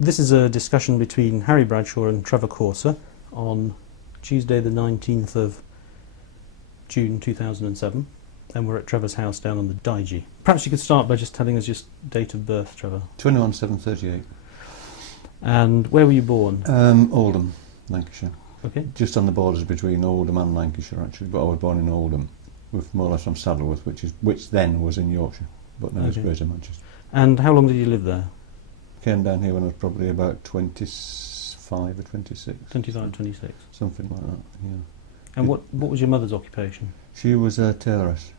This is a discussion between Harry Bradshaw and Trevor Corser on Tuesday the 19th of June 2007, and we're at Trevor's house down on the Dyje. Perhaps you could start by just telling us your date of birth, Trevor. 21/7/38. And where were you born? Oldham, Lancashire. Okay. Just on the borders between Oldham and Lancashire, actually, but I was born in Oldham, with more or less from Saddleworth, which then was in Yorkshire, but now it's Greater Manchester. And how long did you live there? Came down here when I was probably about 25 or 26. 25, 26. Something like that, yeah. And what was your mother's occupation? She was a tailoress.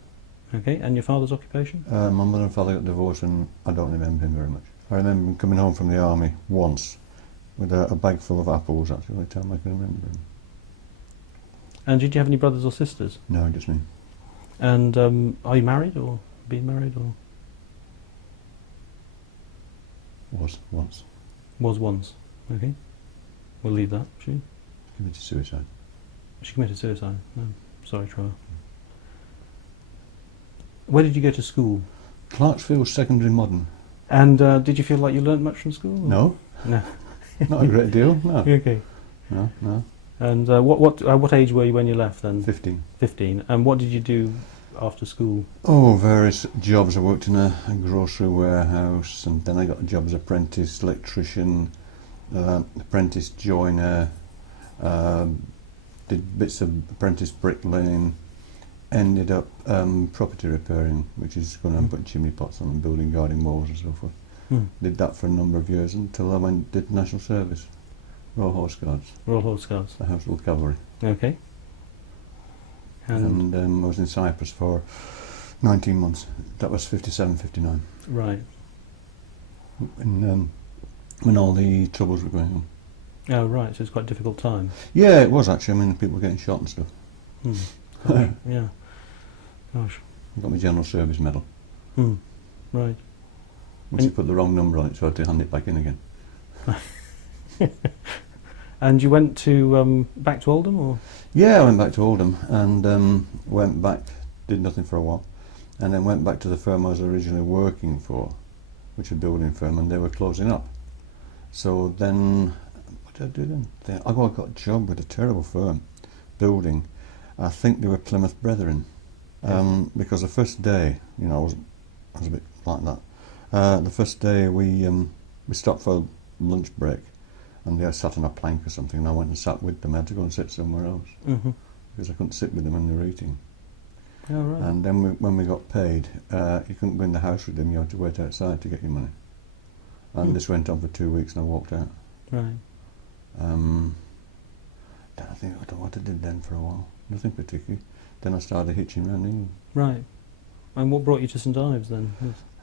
Okay, and your father's occupation? My mother and father got divorced and I don't remember him very much. I remember him coming home from the army once with a bag full of apples, actually, the only time I can remember him. And did you have any brothers or sisters? No, just me. And are you married or being married or? Was once. Was once. Okay. We'll leave that. She Committed suicide. committed suicide. No. Sorry, Trevor. Where did you go to school? Clarksfield Secondary Modern. And did you feel like you learnt much from school? Or? No. No. Not a great deal, no. Okay. No. And what age were you when you left then? 15. 15. And what did you do after school? Oh, various jobs. I worked in a grocery warehouse, and then I got a job as apprentice electrician, apprentice joiner, did bits of apprentice bricklaying, ended up property repairing, which is going and putting chimney pots on and building guarding walls and so forth. Did that for a number of years until I did national service, Royal Horse Guards. Royal Horse Guards. The Household Cavalry. Okay. And I was in Cyprus for 19 months. That was 57, 59. right. And, when all the troubles were going on. Oh, right. So it's quite a difficult time. Yeah, it was actually. I mean, people were getting shot and stuff. Gosh, yeah. Gosh. I got my General Service Medal. Right. Once you put the wrong number on it, so I had to hand it back in again. And you went to back to Oldham, or? Yeah, I went back to Oldham and went back, did nothing for a while, and then went back to the firm I was originally working for, which is a building firm, and they were closing up. So then, what did I do then? I got a job with a terrible firm, building. I think they were Plymouth Brethren, because the first day, you know, I was a bit like that. The first day we stopped for lunch break, and they sat on a plank or something, and I went and sat with them. I had to go and sit somewhere else because I couldn't sit with them when they were eating. Oh, right. And then when we got paid, you couldn't go in the house with them. You had to wait outside to get your money. And this went on for 2 weeks, and I walked out. Right. Then I don't know what I did then for a while. Nothing particularly. Then I started hitching around England. Right. And what brought you to St Ives then?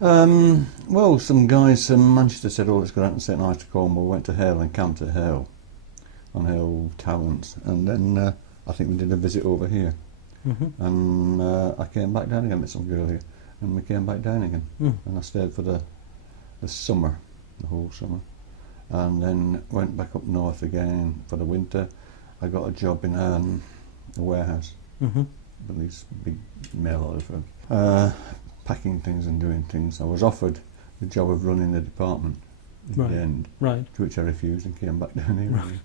Well, some guys from Manchester said, "Oh, let's go out and St Ives to Cornwall." We went to Hale and camped at Hale, on Hale Towns, and then I think we did a visit over here. And I came back down again, met some girl here, and we came back down again. And I stayed for the summer, the whole summer, and then went back up north again for the winter. I got a job in a warehouse, with these big mail order firms, packing things and doing things. I was offered the job of running the department in the end, to which I refused and came back down here. Right.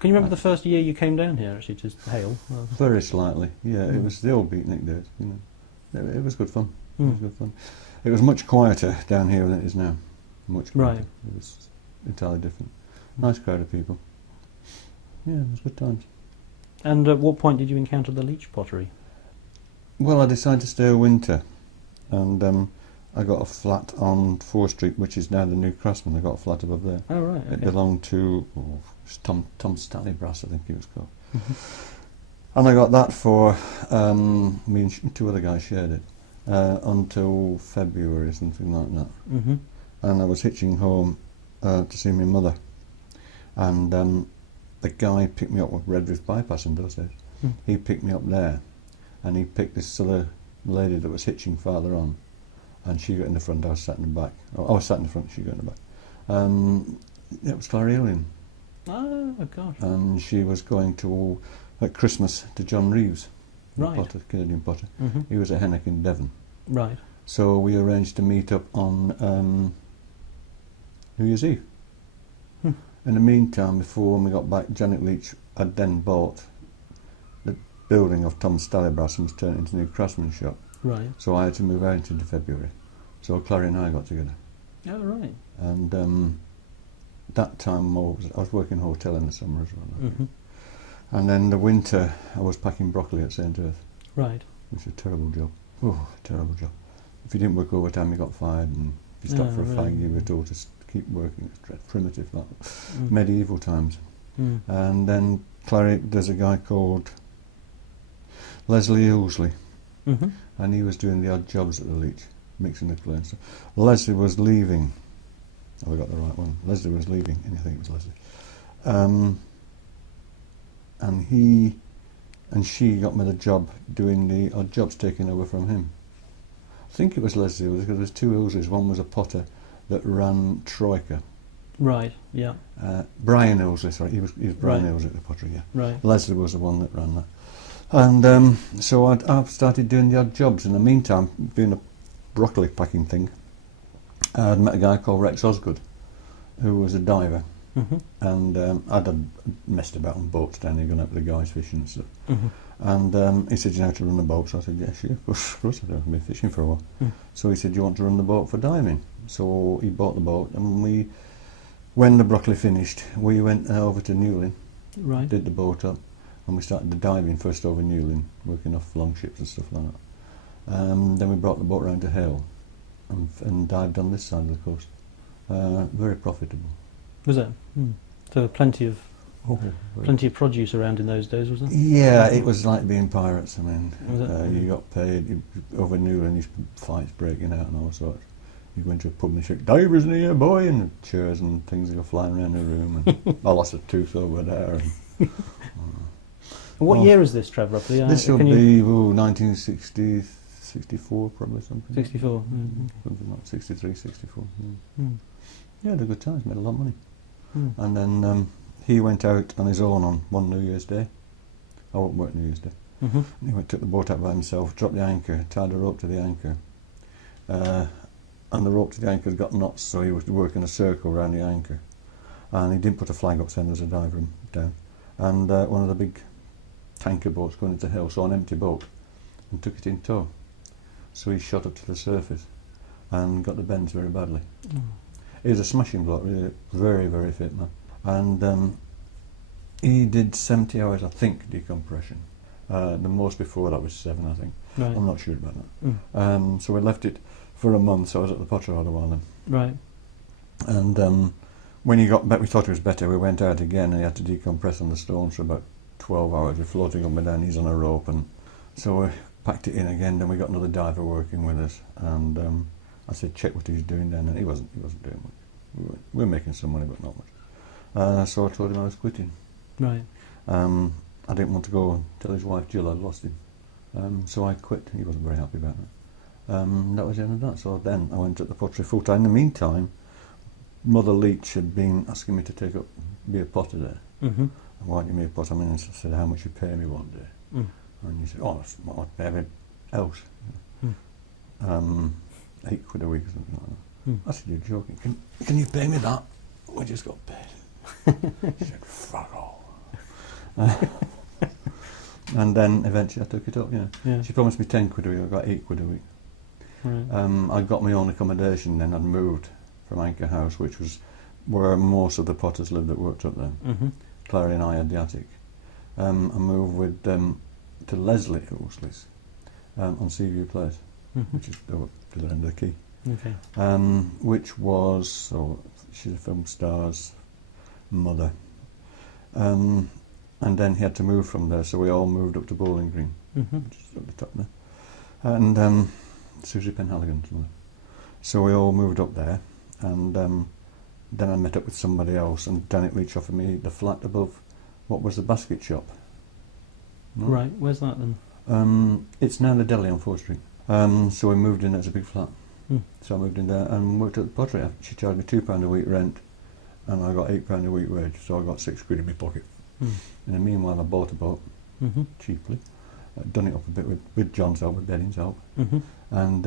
Can you remember the first year you came down here, actually, to Hale? Very slightly, yeah. It was the old beatnik days, you know. It was good fun. It was good fun. It was much quieter down here than it is now. Much quieter. Right. It was entirely different. Nice crowd of people. Yeah, it was good times. And at what point did you encounter the Leach Pottery? Well, I decided to stay a winter, and I got a flat on 4th Street, which is now the New Craftsman. I got a flat above there. Oh, right. Okay. It belonged to Tom Stanley-Brass, I think he was called. And I got that for, me and 2 other guys shared it, until February, something like that. And I was hitching home to see my mother, and the guy picked me up with Redriff Bypass in those days. He picked me up there, and he picked this other lady that was hitching farther on, and she got in the front, I was sat in the back. Oh, I was sat in the front, she got in the back. It was Clarrealian. Oh, gosh. And she was going to, at Christmas, to John Reeves, Right. Potter, Canadian potter. He was at Hennock in Devon. Right. So we arranged to meet up on New Year's Eve. In the meantime, before when we got back, Janet Leach had then bought the building of Tom Stallybrass and was turned into a new craftsman shop. Right. So I had to move out into February. So Clary and I got together. Oh, right. And that time I was working in a hotel in the summer as well. Mm-hmm. And then the winter I was packing broccoli at St Ives. Right. Which was a terrible job. Oh, terrible job. If you didn't work overtime you got fired, and if you stopped for a really? fag you were told to keep working. It's primitive, like medieval times. Mm. And then Clary, there's a guy called Leslie Ousley, Mm-hmm. and he was doing the odd jobs at the Leach, mixing the clay and stuff. Leslie was leaving. Have I got the right one? Leslie was leaving, and I think it was Leslie. And he and she got me the job doing the odd jobs, taking over from him. I think it was Leslie, because there's two Ousleys. One was a potter that ran Troika. Right, yeah. Brian Ousley, sorry, he was Brian Right. Ousley at the pottery, yeah. Right. Leslie was the one that ran that. And so I've started doing the odd jobs. In the meantime, doing a broccoli packing thing, I'd met a guy called Rex Osgood, who was a diver. Mm-hmm. And I'd messed about on boats down there, going out with the guys fishing and stuff. Mm-hmm. And he said, you know how to run the boat? So I said, yeah, sure, of course I do. I've been fishing for a while. Mm. So he said, you want to run the boat for diving? So he bought the boat, and when the broccoli finished, we went over to Newlyn, Right. did the boat up, and we started the diving first over Newlyn, working off long ships and stuff like that. Then we brought the boat round to Hale and dived on this side of the coast. Very profitable. Was it? Mm. So plenty of produce around in those days, was there? Yeah, it was like being pirates. I mean, Was it? you got paid over Newlyn, these fights breaking out and all sorts. You go into a pub and they shout, divers near, boy, and chairs and things go flying around the room, and I lost a tooth over there. And, What year is this, Trevor, roughly? this will be 1960, 64 probably, something. 64. Mm-hmm. Something like 63, 64. Mm. Yeah, had a good time, made a lot of money. Mm. And then he went out on his own on one New Year's Day. I won't work New Year's Day. Mm-hmm. He took the boat out by himself, dropped the anchor, tied a rope to the anchor. And the rope to the anchor got knots, so he was working a circle around the anchor. And he didn't put a flag up saying there's a diver down. And one of the big tanker boats going into Hill saw an empty boat and took it in tow. So he shot up to the surface and got the bends very badly. Mm. He was a smashing bloke, really, very, very fit man. And he did 70 hours, I think, decompression. The most before that was 7, I think. Right. I'm not sure about that. So we left it for a month, so I was at the pottery a while then. Right. And when he got back, we thought it was better. We went out again, and he had to decompress on the stones for about 12 hours. We're floating up and down, he's on a rope, and so we packed it in again. Then we got another diver working with us, and I said, check what he's doing then, and he wasn't doing much. We were making some money, but not much. So I told him I was quitting. Right. I didn't want to go and tell his wife Jill I'd lost him, so I quit. He wasn't very happy about that. That was the end of that. So then I went at the pottery full time. In the meantime, Mother Leach had been asking me to be a potter there. Mm-hmm. And why don't you be a potter? I mean, I said, how much you pay me one day? Mm. And he said, oh, that's what I'd pay everything else. Mm. £8 a week or something like that. Mm. I said, you're joking. Can you pay me that? We just got paid. She said, fuck all. And then eventually I took it up, Yeah. She promised me £10 a week, I got £8 a week. Right. I got my own accommodation then. I'd moved from Anchor House, which was where most of the potters lived that worked up there. Mm-hmm. Clary and I had the attic. I moved with to Leslie Ousley's on Seaview Place, Mm-hmm. which is to the end of the quay. Okay. Which was, she's a film star's mother. And then he had to move from there, so we all moved up to Bowling Green, Mm-hmm. which is at the top there. And Susie Penhaligon's mother. So we all moved up there, and then I met up with somebody else, and Janet Leach offered me the flat above what was the basket shop. No? Right. Where's that then? It's now the deli on 4th Street. So we moved in, it's a big flat. Mm. So I moved in there and worked at the pottery. She charged me £2 a week rent, and I got £8 a week wage, so I got £6 in my pocket. Mm. In the meanwhile, I bought a boat Mm-hmm. cheaply, done it up a bit with John's help, with Bedding's help, Mm-hmm. and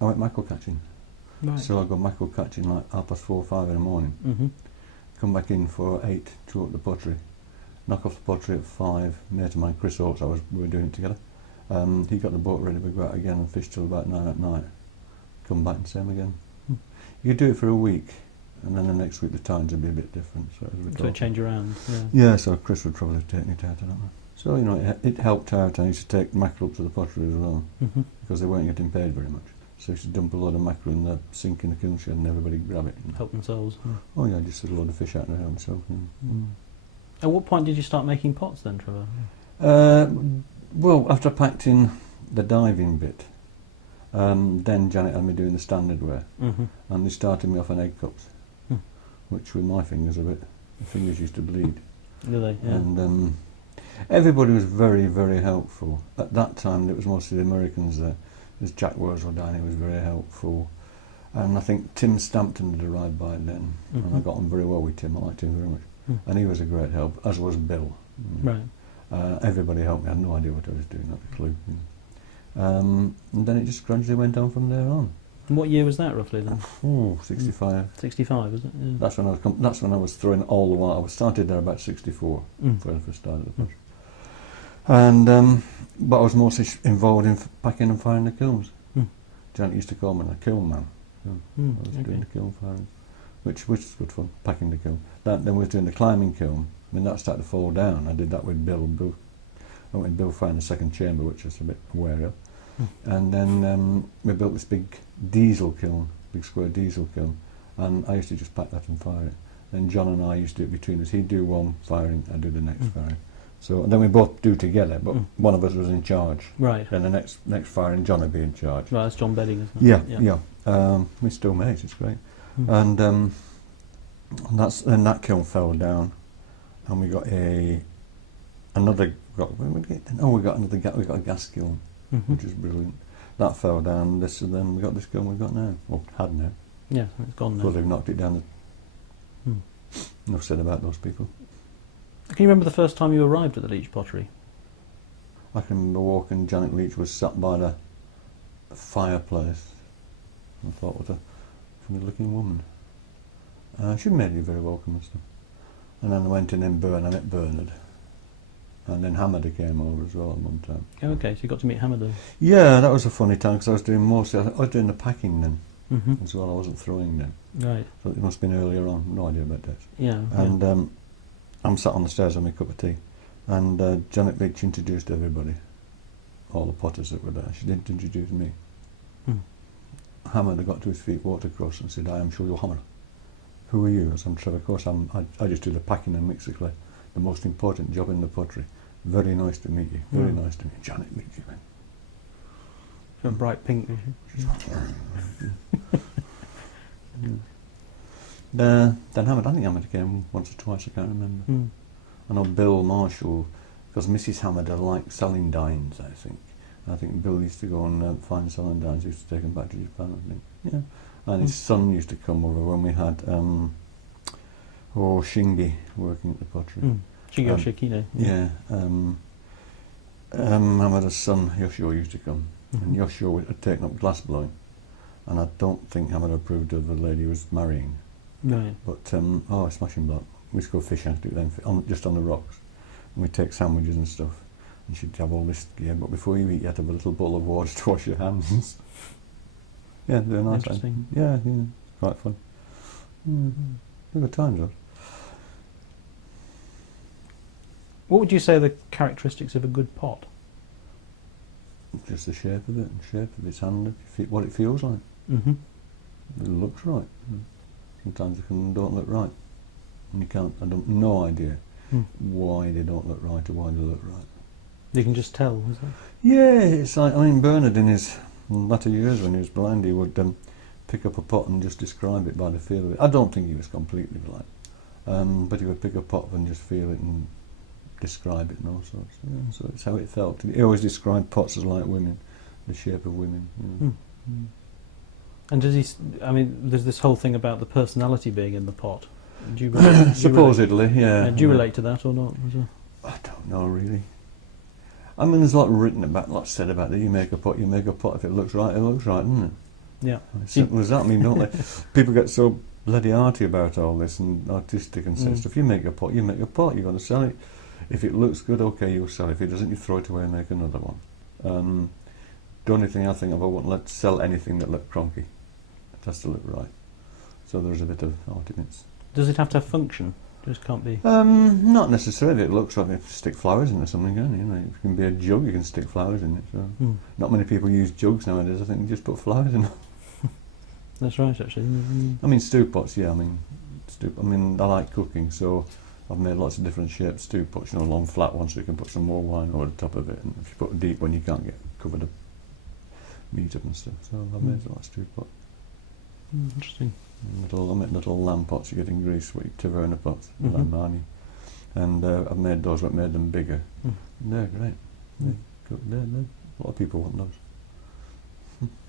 I went mackerel catching. Right. So I go mackerel catching like 4:30 or 5 in the morning, Mm-hmm. come back in for 8 to up the pottery. Knock off the pottery at 5. Mate of mine, Chris Oates, we were doing it together. He got the boat ready, we go out again and fish till about 9 at night. Come back and same again. You could do it for a week, and then the next week the times would be a bit different. So it'd change around. Yeah, so Chris would probably take it out of that. So, you know, it helped out. I used to take mackerel up to the pottery as well, because they weren't getting paid very much. So I used to dump a load of mackerel in the sink in the kiln shed and everybody grab it. Help themselves. Oh yeah, just a load of fish out there himself. At what point did you start making pots then, Trevor? Well, after I packed in the diving bit, then Janet had me doing the standard wear, and they started me off on egg cups, which with my fingers the fingers used to bleed. Do they? Yeah. And everybody was very, very helpful. At that time, it was mostly the Americans there. There's Jack Wurzel down, he was very helpful. And I think Tim Stampton had arrived by then, and I got on very well with Tim. I liked him very much. And he was a great help, as was Bill. Right. Everybody helped me. I had no idea what I was doing, not a clue. And then it just gradually went on from there on. And what year was that roughly then? Oh, 65. 65, was it? Yeah. That's when I was throwing all the while. I started there about 64 when I first started the project. And but I was mostly involved in packing and firing the kilns. Janet used to call me the kiln man. I was doing the kiln firing, which was good fun, packing the kiln. Then we was doing the climbing kiln. I mean, that started to fall down. I did that with Bill. I went with Bill firing the second chamber, which was a bit wary of. And then we built this big diesel kiln, big square diesel kiln, and I used to just pack that and fire it. Then John and I used to do it between us. He'd do one firing, I'd do the next firing. So then we both do together, but one of us was in charge. Right. Then the next firing, John would be in charge. Right, that's John Bedding, isn't it? Yeah. We're still mates. It's great. And then that kiln fell down, and we got another. We got a gas kiln, which is brilliant. That fell down. Then we got this kiln we've got now, or had now. Yeah, it's gone now. Because they've knocked it down. Enough said about those people. Can you remember the first time you arrived at the Leach Pottery? I can remember walking. Janet Leach was sat by the fireplace. I thought, what a funny-looking woman. She made me very welcome and stuff. And then I went in and met Bernard. And then Hamada came over as well at one time. Oh, okay, so you got to meet Hamada. Yeah, that was a funny time because I was doing the packing then as well. I wasn't throwing then. Right. So it must have been earlier on. No idea about that. Yeah. And I'm sat on the stairs having a cup of tea, and Janet Leach introduced everybody, all the potters that were there. She didn't introduce me. Hamada got to his feet, walked across, and said, "I am Shulio Hamada. Who are you?" I said, "I'm Trevor Corser. I just do the packing and mix the clay. The most important job in the pottery. Very nice to meet you. Very nice to meet you." Janet Leach, you From bright pink. Then Hamada, I think Hamada came once or twice, I can't remember. I know Bill Marshall, because Mrs. Hamada liked selling dines, I think. I think Bill used to go and find selling dines, he used to take them back to Japan, I think. Yeah. And his son used to come over when we had Shingi working at the pottery. Shingi Oshikine. Yeah. Hamada's son Yoshio used to come, and Yoshio had taken up glass blowing, and I don't think Hamada approved of the lady he was marrying. Right. But a smashing block. We used to go fishing after it then, just on the rocks, and we'd take sandwiches and stuff, and she'd have all this gear. But before you eat, you had to have a little bowl of water to wash your hands. Yeah, they're nice. Interesting. Yeah, quite fun. Good times, though. What would you say are the characteristics of a good pot? Just the shape of it, and shape of its hand, what it feels like. It looks right. Sometimes they don't look right, and you can't. I don't no idea why they don't look right or why they look right. You can just tell, is that? Yeah, it's like Bernard in his latter years when he was blind, he would pick up a pot and just describe it by the feel of it. I don't think he was completely blind, but he would pick a pot and just feel it and describe it and all sorts. Yeah, so it's how it felt. He always described pots as like women, the shape of women. And does he? I mean, there's this whole thing about the personality being in the pot. Do you supposedly, yeah. Do you relate to that or not? I don't know really. I mean, there's a lot written about, lots said about that. You make a pot. If it looks right, it looks right, doesn't it? Yeah. As simple as that. I mean, don't they? People get so bloody arty about all this and artistic and stuff. You make a pot, you're going to sell it. If it looks good, okay, you'll sell it. If it doesn't, you throw it away and make another one. The only thing I think of, I wouldn't sell anything that looked cronky. It has to look right. So there's a bit of artiness. Does it have to have function? Just can't be. Not necessarily. It looks like you stick flowers in or something, can you? It can be a jug. You can stick flowers in it. So not many people use jugs nowadays. I think you just put flowers in them. That's right, actually. I mean, stew pots. Yeah, I mean, I like cooking, so I've made lots of different shaped stew pots. You know, long flat ones, so you can put some more wine over the top of it. And if you put a deep one, you can't get covered up meat up and stuff. So I've made a lot of stew pots. Interesting. I make little lamb pots you get in Greece, with taverna pots, lamani, and I've made those, but made them bigger. They're great. A lot of people want those.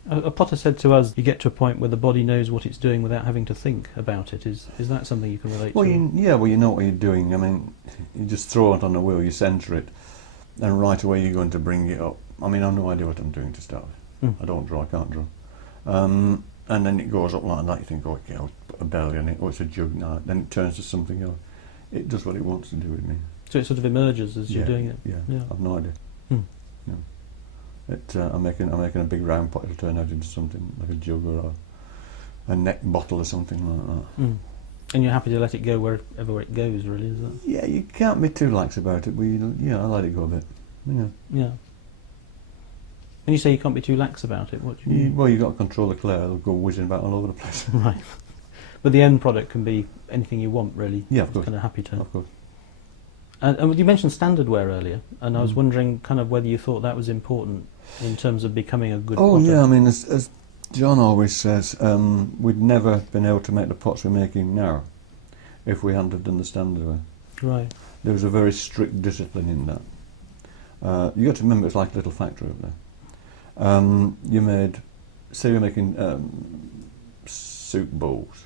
A potter said to us, you get to a point where the body knows what it's doing without having to think about it. Is that something you can relate to? You know what you're doing. I mean, you just throw it on the wheel, you centre it, and right away you're going to bring it up. I mean, I've no idea what I'm doing to start with. I don't draw, I can't draw. And then it goes up like that, you think, oh, okay, I'll put a belly on it, oh, it's a jug now. Then it turns to something else. It does what it wants to do with me. So it sort of emerges as you're doing it? Yeah, I've no idea. I'm making a big round pot, it'll turn out into something like a jug or a neck bottle or something like that. And you're happy to let it go wherever it goes, really, is that? Yeah, you can't be too lax about it, but I let it go a bit. Yeah. When you say you can't be too lax about it, what do you mean? Well, you've got to control the clay, it'll go whizzing about all over the place. Right. But the end product can be anything you want, really. Yeah, of course. Kind of happy to. Of course. And you mentioned standard wear earlier, and I was wondering kind of whether you thought that was important in terms of becoming a good potter. Oh, yeah, I mean, as John always says, we'd never been able to make the pots we're making now if we hadn't have done the standard wear. Right. There was a very strict discipline in that. You got to remember, it's like a little factory up there. Say you're making soup bowls.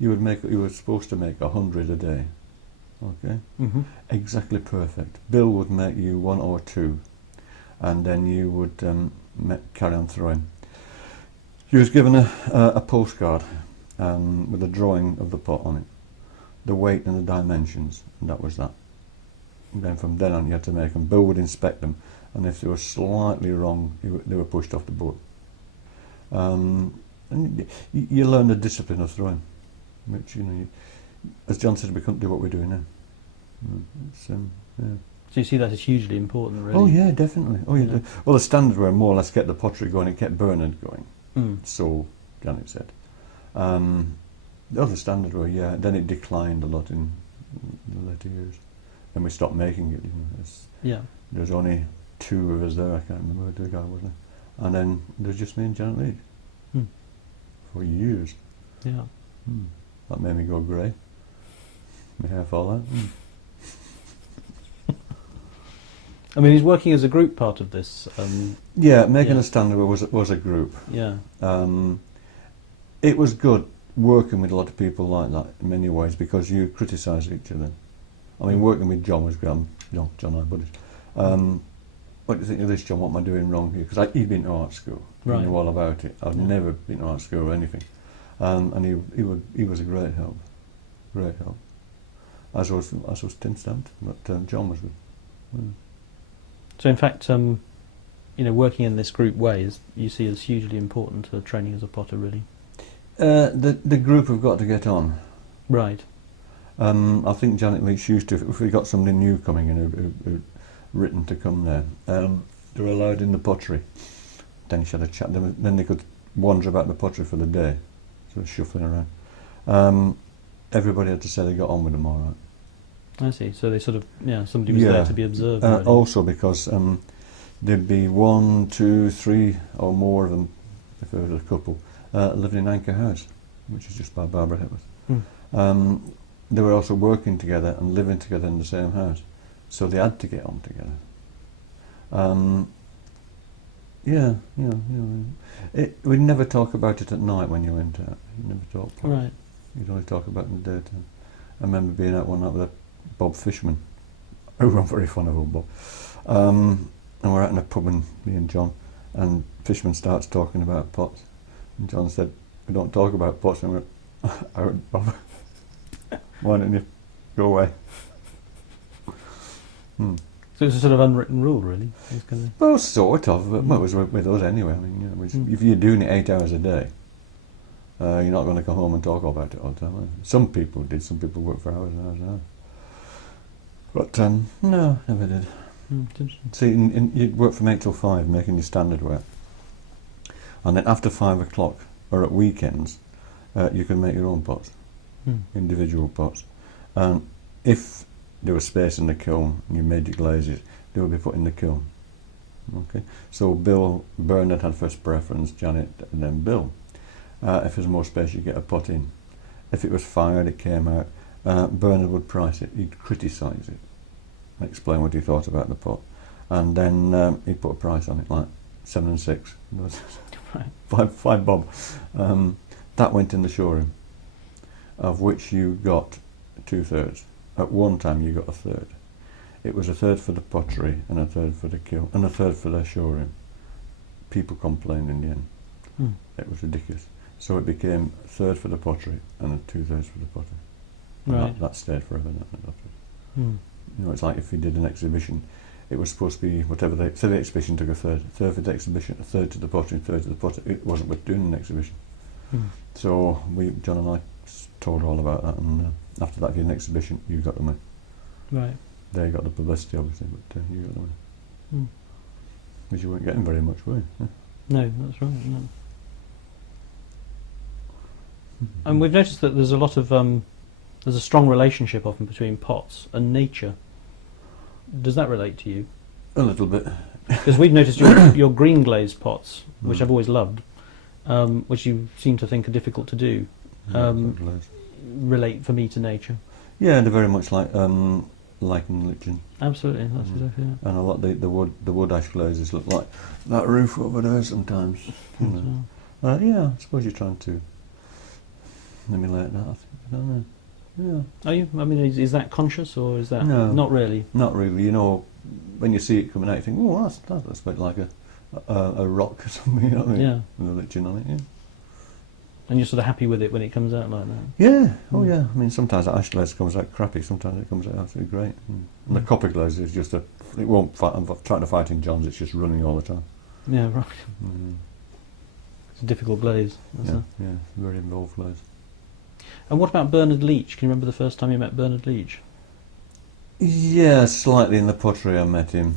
You were supposed to make 100 a day. Okay? Exactly perfect. Bill would make you 1 or 2, and then you would carry on throwing. You was given a postcard with a drawing of the pot on it, the weight and the dimensions, and that was that. And then from then on you had to make them. Bill would inspect them, and if they were slightly wrong, they were pushed off the board. And you learn the discipline of throwing, which, as John said, we couldn't do what we're doing now. So you see that as hugely important, really? Oh yeah, definitely. Oh yeah. Well, the standard wear more or less kept the pottery going. It kept Bernard going. So Janet said. The other standard wear, yeah. Then it declined a lot in the later years. Then we stopped making it. There's only 2 of us there. I can't remember who the guy was there. And then there's just me and Janet Leach for years. Yeah. That made me go grey. My hair fall out. I mean, he's working as a group part of this. Making a standard was a group. Yeah. It was good working with a lot of people like that in many ways, because you criticise each other. I mean, working with John was great. John and I buddies. What do you think of this, John? What am I doing wrong here? Because he'd been to art school. Right. He knew all about it. I've never been to art school or anything. And he was a great help. Great help. As was Tim Stampt, but John was good. So in fact, working in this group way you see as hugely important to training as a potter, really. The group have got to get on. Right. I think Janet Leach used to, if we got somebody new coming in who'd written to come there, they were allowed in the pottery. Then she had a chat. Then they could wander about the pottery for the day, sort of shuffling around. Everybody had to say they got on with them all right. I see. So they sort of, somebody was there to be observed. Really. Also because there'd be 1, 2, 3 or more of them, if there was a couple, living in Anchor House, which is just by Barbara Hepworth. They were also working together and living together in the same house, so they had to get on together. We'd never talk about it at night when you went out. You'd never talk. Right. You'd only talk about it in the daytime. I remember being out one night with Bob Fishman, who I'm very fond of old Bob. And we're out in a pub, and me and John, and Fishman starts talking about pots. And John said, "We don't talk about pots." And I wouldn't bother. Why don't you go away? So it's a sort of unwritten rule, really. It's gonna... Well, sort of, but well, it was with us anyway. I mean, you know, if you're doing it 8 hours a day, you're not going to come home and talk about it all the time. Are you? Some people did. Some people worked for hours and hours and hours. But no, never did. See, you'd work from 8 till 5, making your standard work, and then after 5 o'clock or at weekends, you can make your own pots, individual pots, and if there was space in the kiln and you made your glazes, they would be put in the kiln. Okay, so Bernard had first preference, Janet, and then Bill. If there's more space, you get a pot in. If it was fired, it came out. Bernard would price it. He'd criticise it, explain what he thought about the pot, and then he'd put a price on it, like 7 and 6, Right. five bob. That went in the showroom, of which you got 2/3. At one time, you got 1/3. It was 1/3 for the pottery and 1/3 for the kiln and 1/3 for the showroom. People complained in the end. It was ridiculous. So it became 1/3 for the pottery and 2/3 for the pottery. And Right. that stayed forever. You know, it's like if you did an exhibition, it was supposed to be whatever they say. The exhibition took 1/3 for the exhibition, 1/3 to the pottery, 1/3 to the pottery. It wasn't worth doing an exhibition. So John and I told all about that, and after that, if you had an exhibition, you got the money. Right. They got the publicity, obviously, but you got the money. Because you weren't getting very much, were you? Yeah. No, that's right. No. And we've noticed that there's a lot of there's a strong relationship often between pots and nature. Does that relate to you? A little bit. Because we've noticed your green glazed pots, which I've always loved, which you seem to think are difficult to do, relate for me to nature. Yeah, they're very much like lichen. Absolutely, that's exactly it. And a lot the wood ash glazes look like that roof over there sometimes. You know. Yeah, I suppose you're trying to emulate that. I think. I don't know. Yeah. Are you? I mean, is that conscious or is that No. not really? Not really. You know, when you see it coming out, you think, oh, that's a bit like a rock or something. You know what I mean? Yeah. With a lichen on it. Yeah. And you're sort of happy with it when it comes out like that? Yeah. Oh, yeah. I mean, sometimes that ash glaze comes out crappy. Sometimes it comes out absolutely great. And the copper glaze is just it won't fight. I'm trying to fight in John's. It's just running all the time. Yeah, right. It's a difficult glaze. Yeah. Very involved glaze. And what about Bernard Leach? Can you remember the first time you met Bernard Leach? Yeah, slightly in the pottery I met him.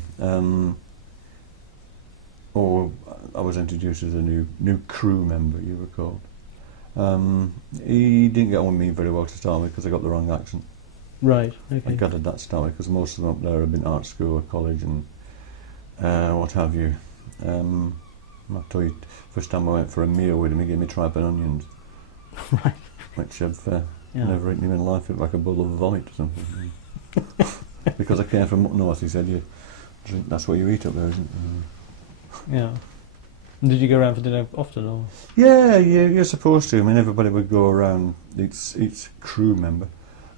Or I was introduced as a new crew member, you were called. He didn't get on with me very well to start with because I got the wrong accent. Right, okay. I gathered that start with because most of them up there have been art school or college and what have you. I told you, first time I went for a meal with him, he gave me tripe and onions. Right. Which I've never eaten in my life. It looked like a bowl of vomit or something. Because I came from up north, he said, "You drink, that's what you eat up there, isn't it?" Yeah. And did you go around for dinner often, or? Yeah, you're supposed to. I mean, everybody would go around. Each crew member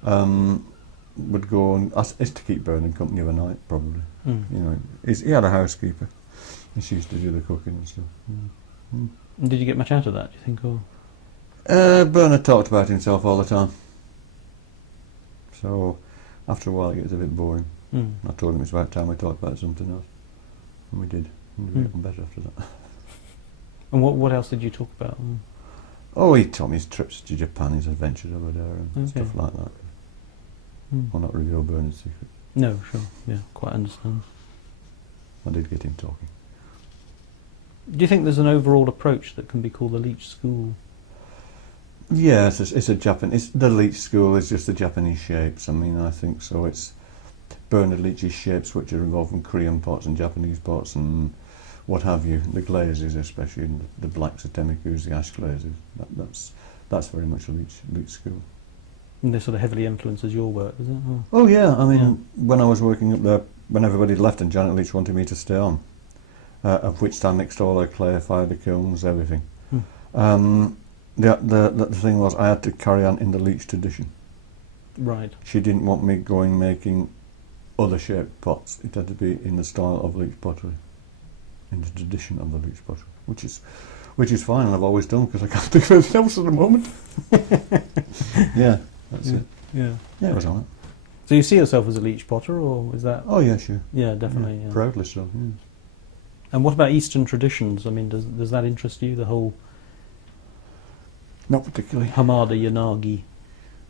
would go and it's to keep Bernard company overnight, probably. You know, he had a housekeeper, and she used to do the cooking and stuff. And did you get much out of that, do you think, or? Bernard talked about himself all the time. So, after a while, it gets a bit boring. I told him it's about time we talked about something else, and we did. And we got better after that. And what else did you talk about? Oh, he told me his trips to Japan, his adventures over there, and stuff like that. I'll not reveal Bernard's secret. No, sure, yeah, quite understand. I did get him talking. Do you think there's an overall approach that can be called the Leach School? Yeah, it's a Japanese. The Leach School is just the Japanese shapes. I mean, I think so. It's Bernard Leach's shapes, which are involved in Korean pots and Japanese pots and what have you. The glazes, especially the black Satemikus, the ash glazes. That's very much a Leach School. And this sort of heavily influences your work, is it? Oh yeah, I mean, when I was working up there, when everybody left and Janet Leach wanted me to stay on, of which I mixed all the clay, fired the kilns, everything. The thing was, I had to carry on in the Leach tradition. Right. She didn't want me going making other shaped pots. It had to be in the style of Leach pottery, in the tradition of the Leach pottery, which is which is fine, and I've always done because I can't think of anything else at the moment. Yeah, that's it. Yeah. Yeah, it was on it. So you see yourself as a Leach potter, or is that? Oh yeah, sure. Yeah, definitely. Yeah. Proudly so. Yeah. And what about Eastern traditions? I mean, does that interest you? The whole Not particularly. Hamada Yanagi.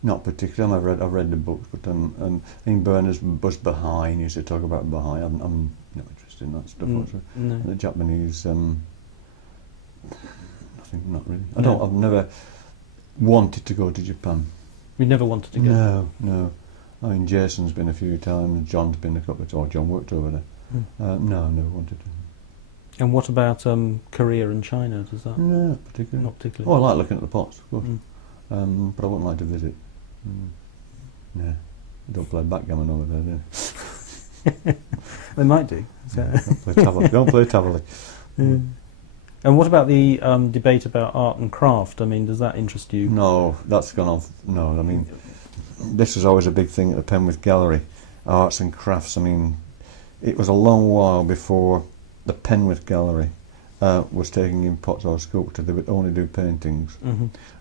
Not particularly. I've read the books, but I think Berners was Baha'i. Used to talk about Baha'i. I'm not interested in that stuff. No. And the Japanese, nothing. Not really. No. I've never wanted to go to Japan. We never wanted to go. No. I mean, Jason's been a few times. John's been a couple of times. John worked over there. No, never wanted to. And what about Korea and China? Does that? No, not particularly. Not particularly. Oh, I like looking at the pots, of course. But I wouldn't like to visit. No, don't play backgammon over there, do you? They might do. So. Don't play Tavali. Yeah. And what about the debate about art and craft? I mean, does that interest you? No, that's gone off. No, I mean, this was always a big thing at the Penwith Gallery, arts and crafts. I mean, it was a long while before the Penwith Gallery was taking in pots or sculpture. They would only do paintings.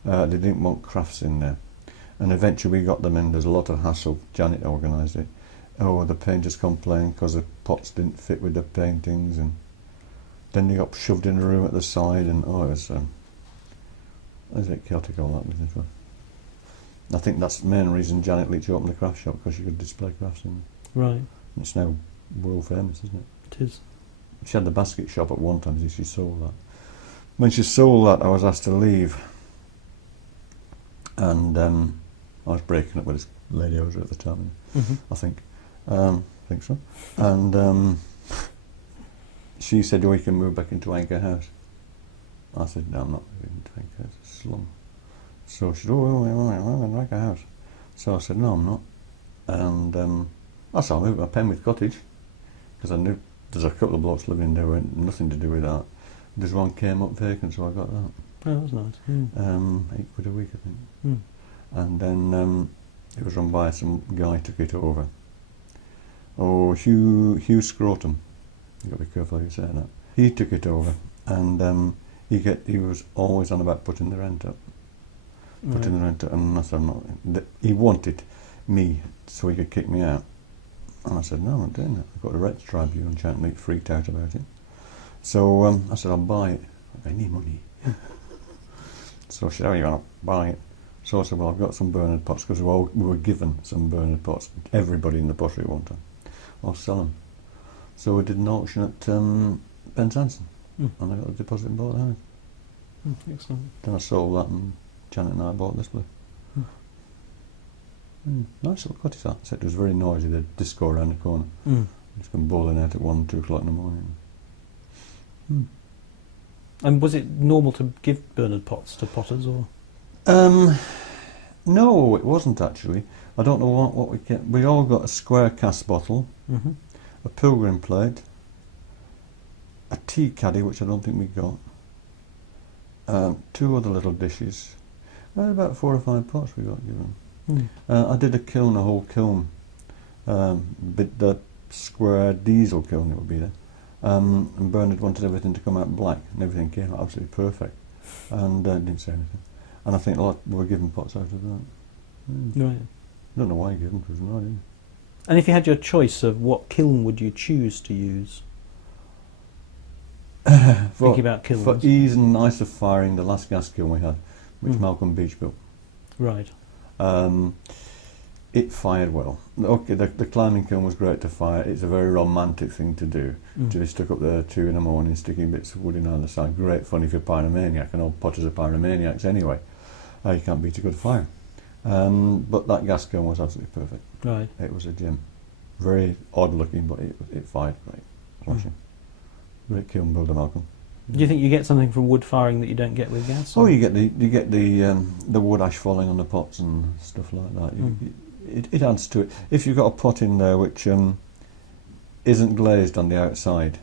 They didn't want crafts in there. And eventually we got them in. There's a lot of hassle. Janet organised it. Oh, the painters complained because the pots didn't fit with the paintings, and then they got shoved in a room at the side, and it was a bit chaotic, all that business. I think that's the main reason Janet Leach opened the craft shop, because she could display crafts in. Right. It's now world famous, isn't it? It is. She had the basket shop at one time, so she sold that. When she sold that, I was asked to leave, and I was breaking up with this lady I was with at the time, I think. I think so. And she said, "Oh, you can move back into Anchor House." I said, "No, I'm not moving into Anchor House, it's a slum." So she said, "Oh, I'm in Anchor House." So I said, "No, I'm not." And I saw I moved to Penwith Cottage, because I knew there's a couple of blocks living there, with nothing to do with that. This one came up vacant, so I got that. Oh, that's nice. £8 a week, I think. And then it was run by some guy, took it over. Oh, Hugh Scrotum. You've got to be careful how you say that. He took it over, and he was always on about putting the rent up. Putting the rent up, and I said, "No." He wanted me so he could kick me out. And I said, "No, I'm not doing that. I've got a Reds Tribune." Janet freaked out about it. So I said, "I'll buy it." "I need money." So she said, "Oh, you want to buy it?" So I said, "Well, I've got some Bernard pots," because we were given some Bernard pots. Everybody in the pottery at one time. I'll sell them. So we did an auction at Penzance, and I got a deposit and bought the house. Excellent. Then I sold that, and Janet and I bought this place. Nice little cottage that. Except it was very noisy. The disco around the corner. It's been bowling out at 1, 2 o'clock in the morning. And was it normal to give Bernard pots to potters, or? No, it wasn't actually. I don't know what we get. We all got a square cast bottle, a pilgrim plate, a tea caddy, which I don't think we got, 2 other little dishes. About 4 or 5 pots we got given. I did a whole kiln, the square diesel kiln it would be there. And Bernard wanted everything to come out black, and everything came out absolutely perfect, and didn't say anything. And I think a lot were given pots out of that. Right. I don't know why he gave them, because no idea. And if you had your choice of what kiln would you choose to use? Thinking about kilns. For ease and nice of firing, the last gas kiln we had, which Malcolm Beach built. Right. It fired well. Okay, the climbing kiln was great to fire. It's a very romantic thing to do. To be stuck up there at 2 in the morning, sticking bits of wood in either side. Great fun if you're a pyromaniac, and all potters are pyromaniacs anyway. You can't beat a good fire. But that gas kiln was absolutely perfect. Right. It was a gem. Very odd looking, but it fired great. Smashing. Great kiln builder, Malcolm. Do you think you get something from wood firing that you don't get with gas? Oh, you get the wood ash falling on the pots and stuff like that. It adds to it. If you've got a pot in there which isn't glazed on the outside,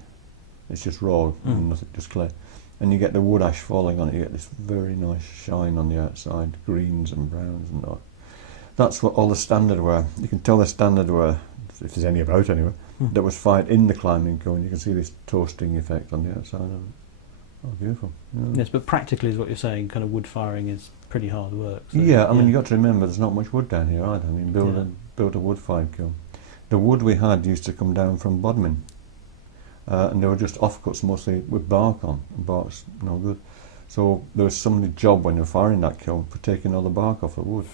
it's just raw, nothing, just clay, and you get the wood ash falling on it, you get this very nice shine on the outside, greens and browns and that. That's what all the standard were. You can tell the standard were, if there's any about anyway, that was fired in the climbing kiln. You can see this toasting effect on the outside of it. Oh, beautiful. Yeah. Yes, but practically is what you're saying, kind of wood firing is pretty hard work. So, Yeah, I mean, you've got to remember there's not much wood down here either. I mean, build a wood-fired kiln. The wood we had used to come down from Bodmin, and they were just offcuts mostly with bark on. Bark's no good. So there was somebody's job when you're firing that kiln for taking all the bark off the wood,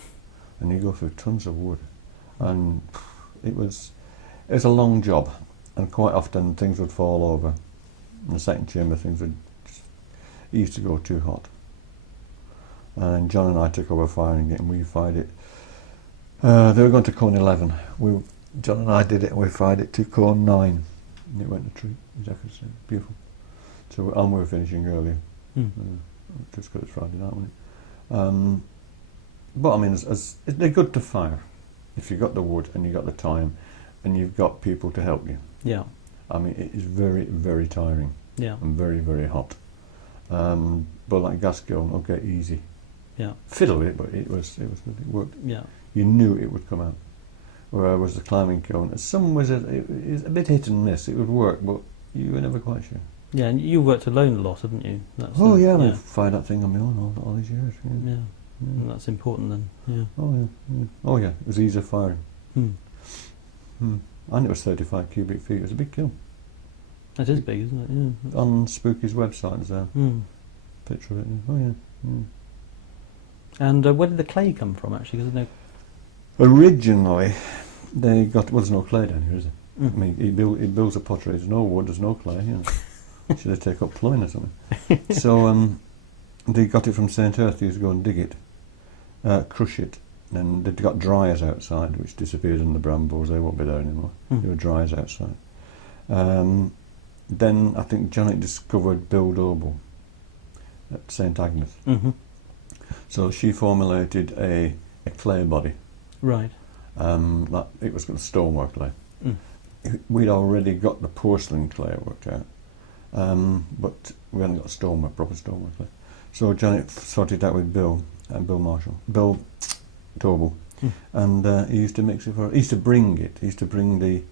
and you go through tons of wood, and it was a long job, and quite often things would fall over. In the second chamber, it used to go too hot. And John and I took over firing it, and we fired it. They were going to cone 11. John and I did it, and we fired it to cone 9. And it went to tree, exactly the same. Beautiful. So, and we were finishing earlier. Just because it's Friday night, wasn't it? But I mean, they're good to fire if you've got the wood and you've got the time and you've got people to help you. Yeah. I mean, it is very, very tiring. Yeah. And very, very hot. But like gas kiln, okay, easy. Yeah. Fiddle with it, but it worked. Yeah. You knew it would come out. Whereas the climbing kiln, some was it was a bit hit and miss. It would work, but you were never quite sure. Yeah, and you worked alone a lot, haven't you? I fired that thing on my own all these years. Yeah. Yeah. And that's important then. Yeah. Oh yeah. It was easier firing. And it was 35 cubic feet. It was a big kiln. That is big, isn't it? Yeah. On Spooky's website, there's a picture of it. Oh yeah. And where did the clay come from, actually? Because Originally, there's no clay down here, is there? I mean, he builds a pottery. There's no wood. There's no clay. You know. Should they take up plumbing or something? So they got it from St Ives. They used to go and dig it, crush it, and they'd got dryers outside, which disappeared in the brambles. They won't be there anymore. There were dryers outside. Then I think Janet discovered bildoble at St Agnes. So she formulated a clay body. Right. That it was got stonework clay. We'd already got the porcelain clay worked out, but we hadn't got proper stonework clay. So Janet sorted out with Bill Tobel, and he used to mix it for. He used to bring it. He used to bring the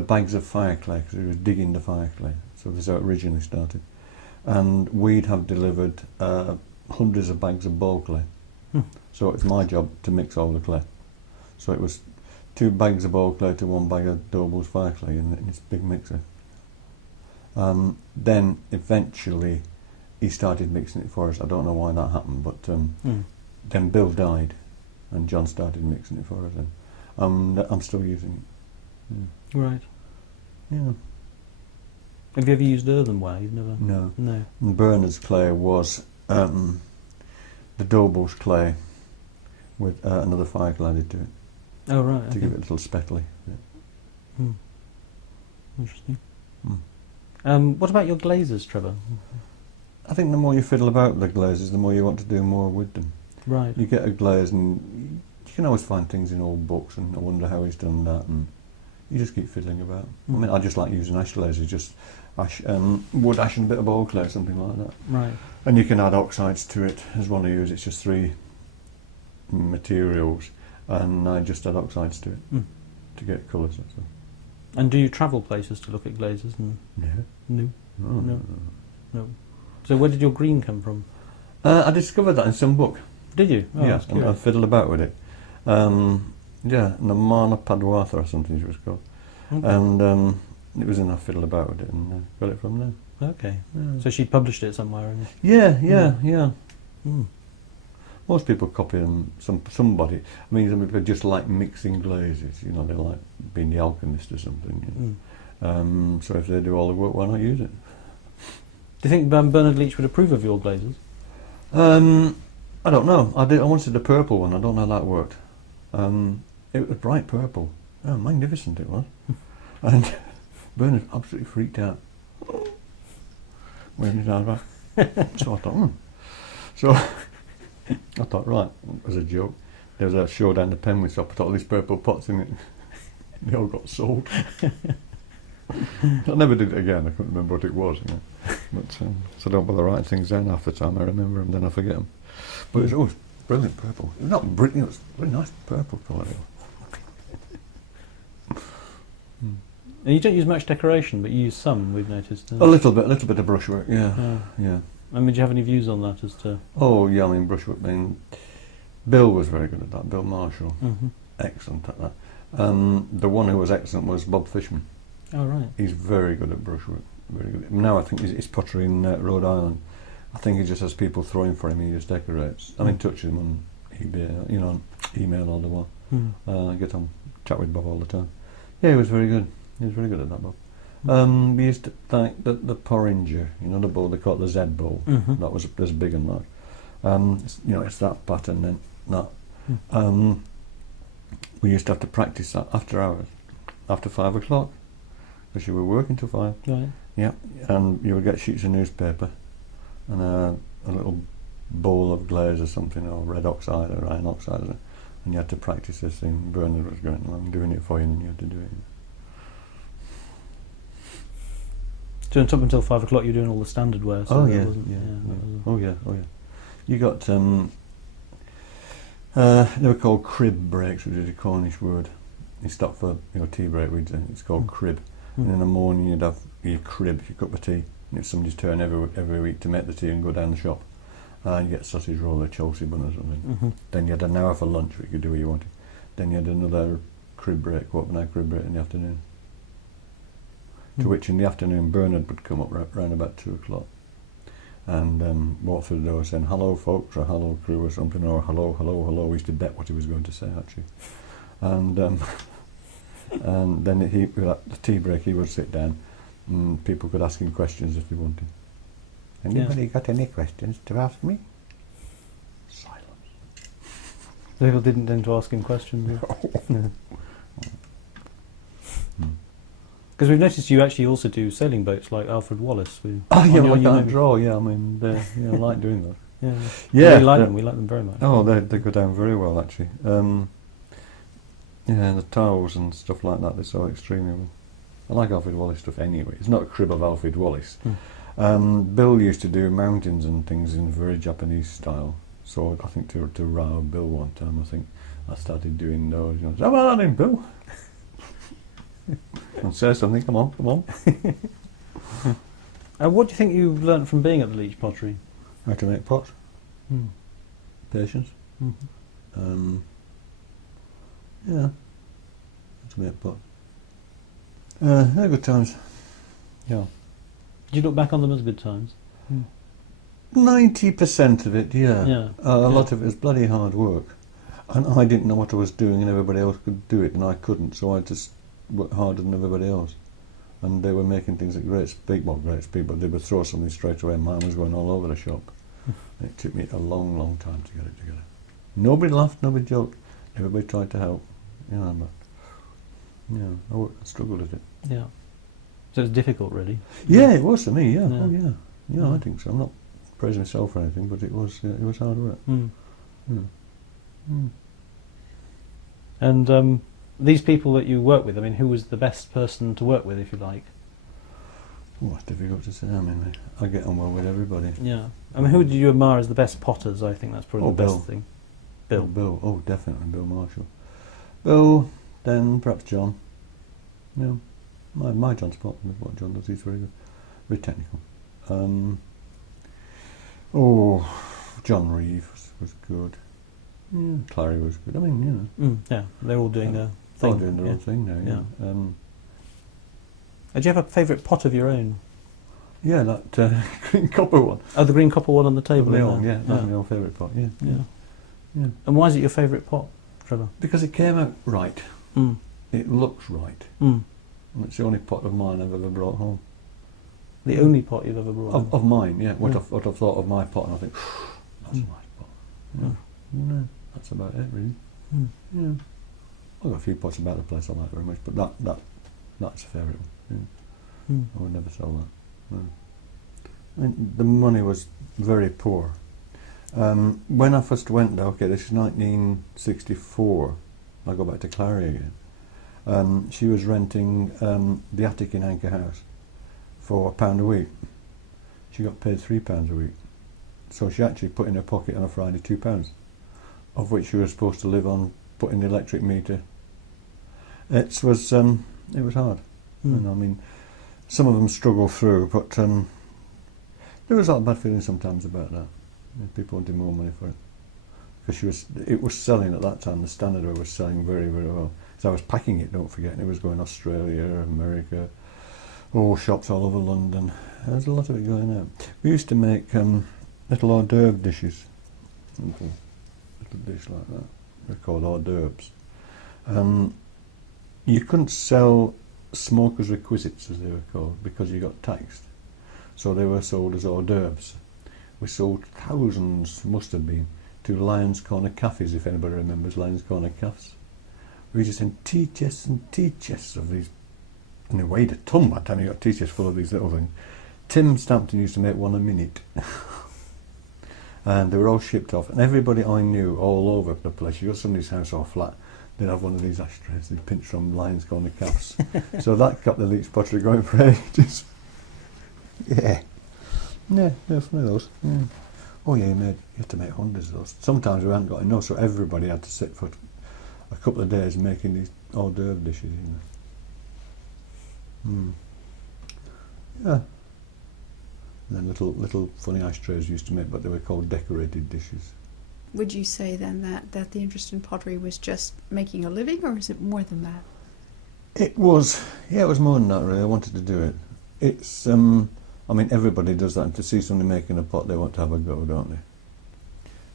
bags of fire clay because he was digging the fire clay. So this is how it originally started, and we'd have delivered hundreds of bags of ball clay. So it was my job to mix all the clay. So it was 2 bags of ball clay to 1 bag of Doble's fire clay in this big mixer. Then eventually he started mixing it for us. I don't know why that happened, but then Bill died and John started mixing it for us, and I'm still using it. Right. Yeah. Have you ever used earthenware? You've never? No. No. And Bernard's clay was the Doble's clay with another fire clay added to it. Oh, right. To give it a little speckly. Yeah. Interesting. What about your glazes, Trevor? I think the more you fiddle about the glazes, the more you want to do more with them. Right. You get a glaze and you can always find things in old books and I wonder how he's done that, and you just keep fiddling about. I mean, I just like using ash glazes, just wood ash and a bit of ball clay, something like that. Right. And you can add oxides to it. As one I use, it's just 3 materials, and I just add oxides to it to get colours. That's all. And do you travel places to look at glazes? Yeah. No. No. No. So where did your green come from? I discovered that in some book. Did you? Oh, Yeah, and I fiddled about with it. Namana Padwatha or something it was called. Okay. And it was in I fiddled about with it and got it from there. Okay. Yeah. So she published it somewhere. Yeah. Most people copy them. Somebody. I mean, some people just like mixing glazes. You know, they like being the alchemist or something. You know? So if they do all the work, why not use it? Do you think Bernard Leach would approve of your glazes? I don't know. I wanted the purple one. I don't know how that worked. It was bright purple. Oh, magnificent it was. And Bernard absolutely freaked out when he had that. So I thought, So I thought, right, as a joke, there was a show down the Penwith, so I put all these purple pots in it. They all got sold. I never did it again. I couldn't remember what it was. You know. But so I don't bother writing things down half the time. I remember them, then I forget them. But it was always brilliant purple. It was not brilliant. It was a really nice purple colour. And you don't use much decoration, but you use some, we've noticed. A little bit of brushwork, yeah. I mean, do you have any views on that as to... Oh, yeah, I mean, brushwork, Bill was very good at that, Bill Marshall. Excellent at that. The one who was excellent was Bob Fishman. Oh, right. He's very good at brushwork, very good. Now I think he's pottery in Rhode Island. I think he just has people throwing for him, he just decorates. I'm in touch with him on eBay, on email all the while. I get on, chat with Bob all the time. Yeah, he was very good. He was very good at that, Bob. We used to like the porringer, the bowl they call it the Z bowl. That was as big and that. It's that pattern then that. We used to have to practice that after hours, after 5 o'clock, because you were working till 5. Right. Yeah, and you would get sheets of newspaper and a little bowl of glaze or something, or red oxide or iron oxide, and you had to practice this thing. Bernard was going along doing it for you, and you had to do it. So up until 5 o'clock, you're doing all the standard wear. So Oh yeah. You got they were called crib breaks, which is a Cornish word. You stop for tea break. It's called crib. And in the morning you'd have your crib, your cup of tea. And it's somebody's turn every week to make the tea and go down the shop. And you get sausage roll or Chelsea bun or something. Then you had an hour for lunch, where you could do what you wanted. Then you had another crib break, overnight crib break in the afternoon. To which in the afternoon Bernard would come up round about 2 o'clock and walk through the door saying hello folks, or hello crew or something, or hello. We used to bet what he was going to say actually. And and then at the tea break he would sit down and people could ask him questions if they wanted. Anybody got any questions to ask me? Silence. People didn't tend to ask him questions. No. Because we've noticed you actually also do sailing boats like Alfred Wallace. I can't draw. Yeah, I mean, I like doing those. Yeah, we like them. We like them very much. Oh, they go down very well actually. The towels and stuff like that, they sew extremely well. I like Alfred Wallace stuff anyway. It's not a crib of Alfred Wallace. Bill used to do mountains and things in very Japanese style. So I think to rile Bill one time, I think I started doing those. How about that then, Bill? And say something, come on. What do you think you've learnt from being at the Leach Pottery? How to make pots. Patience. How to make pots. They're good times. Yeah. Do you look back on them as good times? 90% of it, yeah. A lot of it was bloody hard work. And I didn't know what I was doing and everybody else could do it and I couldn't, so I just worked harder than everybody else. And they were making things at great speed, but they would throw something straight away. Mine was going all over the shop. It took me a long, long time to get it together. Nobody laughed, nobody joked. Everybody tried to help. But I struggled with it. Yeah. So it's difficult, really. Yeah, it was for me. Yeah. Oh, yeah. Yeah, I think so. I'm not praising myself or anything, but it was hard work. And these people that you work with, I mean, who was the best person to work with, if you like? Oh, it's difficult to say. I mean, I get on well with everybody. Yeah. I mean, who did you admire as the best potters? I think that's probably the best thing. Bill. Oh, definitely Bill Marshall. Bill, then perhaps John. Yeah. My John spot with what John does, he's very good. Very technical. John Reeve was good. Clary was good. I mean, they're all doing their thing. All doing their own thing now. Do you have a favourite pot of your own? Yeah, that green copper one. Oh, the green copper one on the table. That's my own favourite pot. Yeah. And why is it your favourite pot, Trevor? Because it came out right. It looks right. And it's the only pot of mine I've ever brought home. The only pot you've ever brought home? Of mine, yeah. What I've thought of my pot, and I think, that's a nice pot. That's about it, really. I've got a few pots about the place I like very much, but that's a favourite one. I would never sell that. No. I mean, the money was very poor. When I first went there, this is 1964, I go back to Clary again. She was renting the attic in Anchor House for £1 a week. She got paid £3 a week. So she actually put in her pocket on a Friday £2, of which she was supposed to live on putting the electric meter. It was hard. And I mean, some of them struggle through, but there was a lot of bad feeling sometimes about that. People wanted more money for it. Because it was selling at that time, the standard was selling very, very well. So I was packing it, don't forget, and it was going Australia, America, shops all over London. There's a lot of it going out. We used to make little hors d'oeuvre dishes. Little dish like that. They're called hors d'oeuvres. You couldn't sell smokers' requisites, as they were called, because you got taxed. So they were sold as hors d'oeuvres. We sold thousands, must have been, to Lions Corner cafes, if anybody remembers Lions Corner cafes. We just had tea chests and tea chests of these, and they weighed a ton by the time you got tea chests full of these little things. Tim Stampton used to make one a minute. And they were all shipped off, and everybody I knew all over the place, you got somebody's house or flat, they'd have one of these ashtrays, they'd pinch from Lions Corner cafes. So that kept the Leach Pottery going for ages. Yeah, they're funny those. Yeah. Oh yeah, you had to make hundreds of those. Sometimes we hadn't got enough, so everybody had to sit for a couple of days making these hors d'oeuvre dishes. Yeah. And then little funny ashtrays used to make, but they were called decorated dishes. Would you say then that the interest in pottery was just making a living, or is it more than that? It was more than that really. I wanted to do it. It's, I mean, everybody does that, and to see somebody making a pot, they want to have a go, don't they?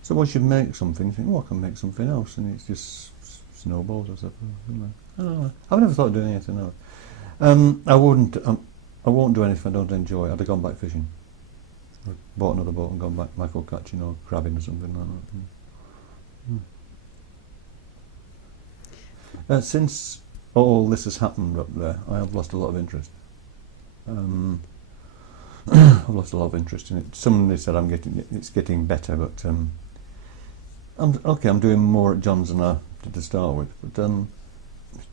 So once you make something, you think, I can make something else, and it just snowballs, I suppose. I don't know. I've never thought of doing anything else. I won't do anything I don't enjoy. I'd have gone back fishing. I'd bought another boat and gone back mackerel catching or crabbing or something like that. Since all this has happened up there, I have lost a lot of interest. I've lost a lot of interest in it. Somebody said it's getting better, but I'm doing more at John's than I did to start with. But it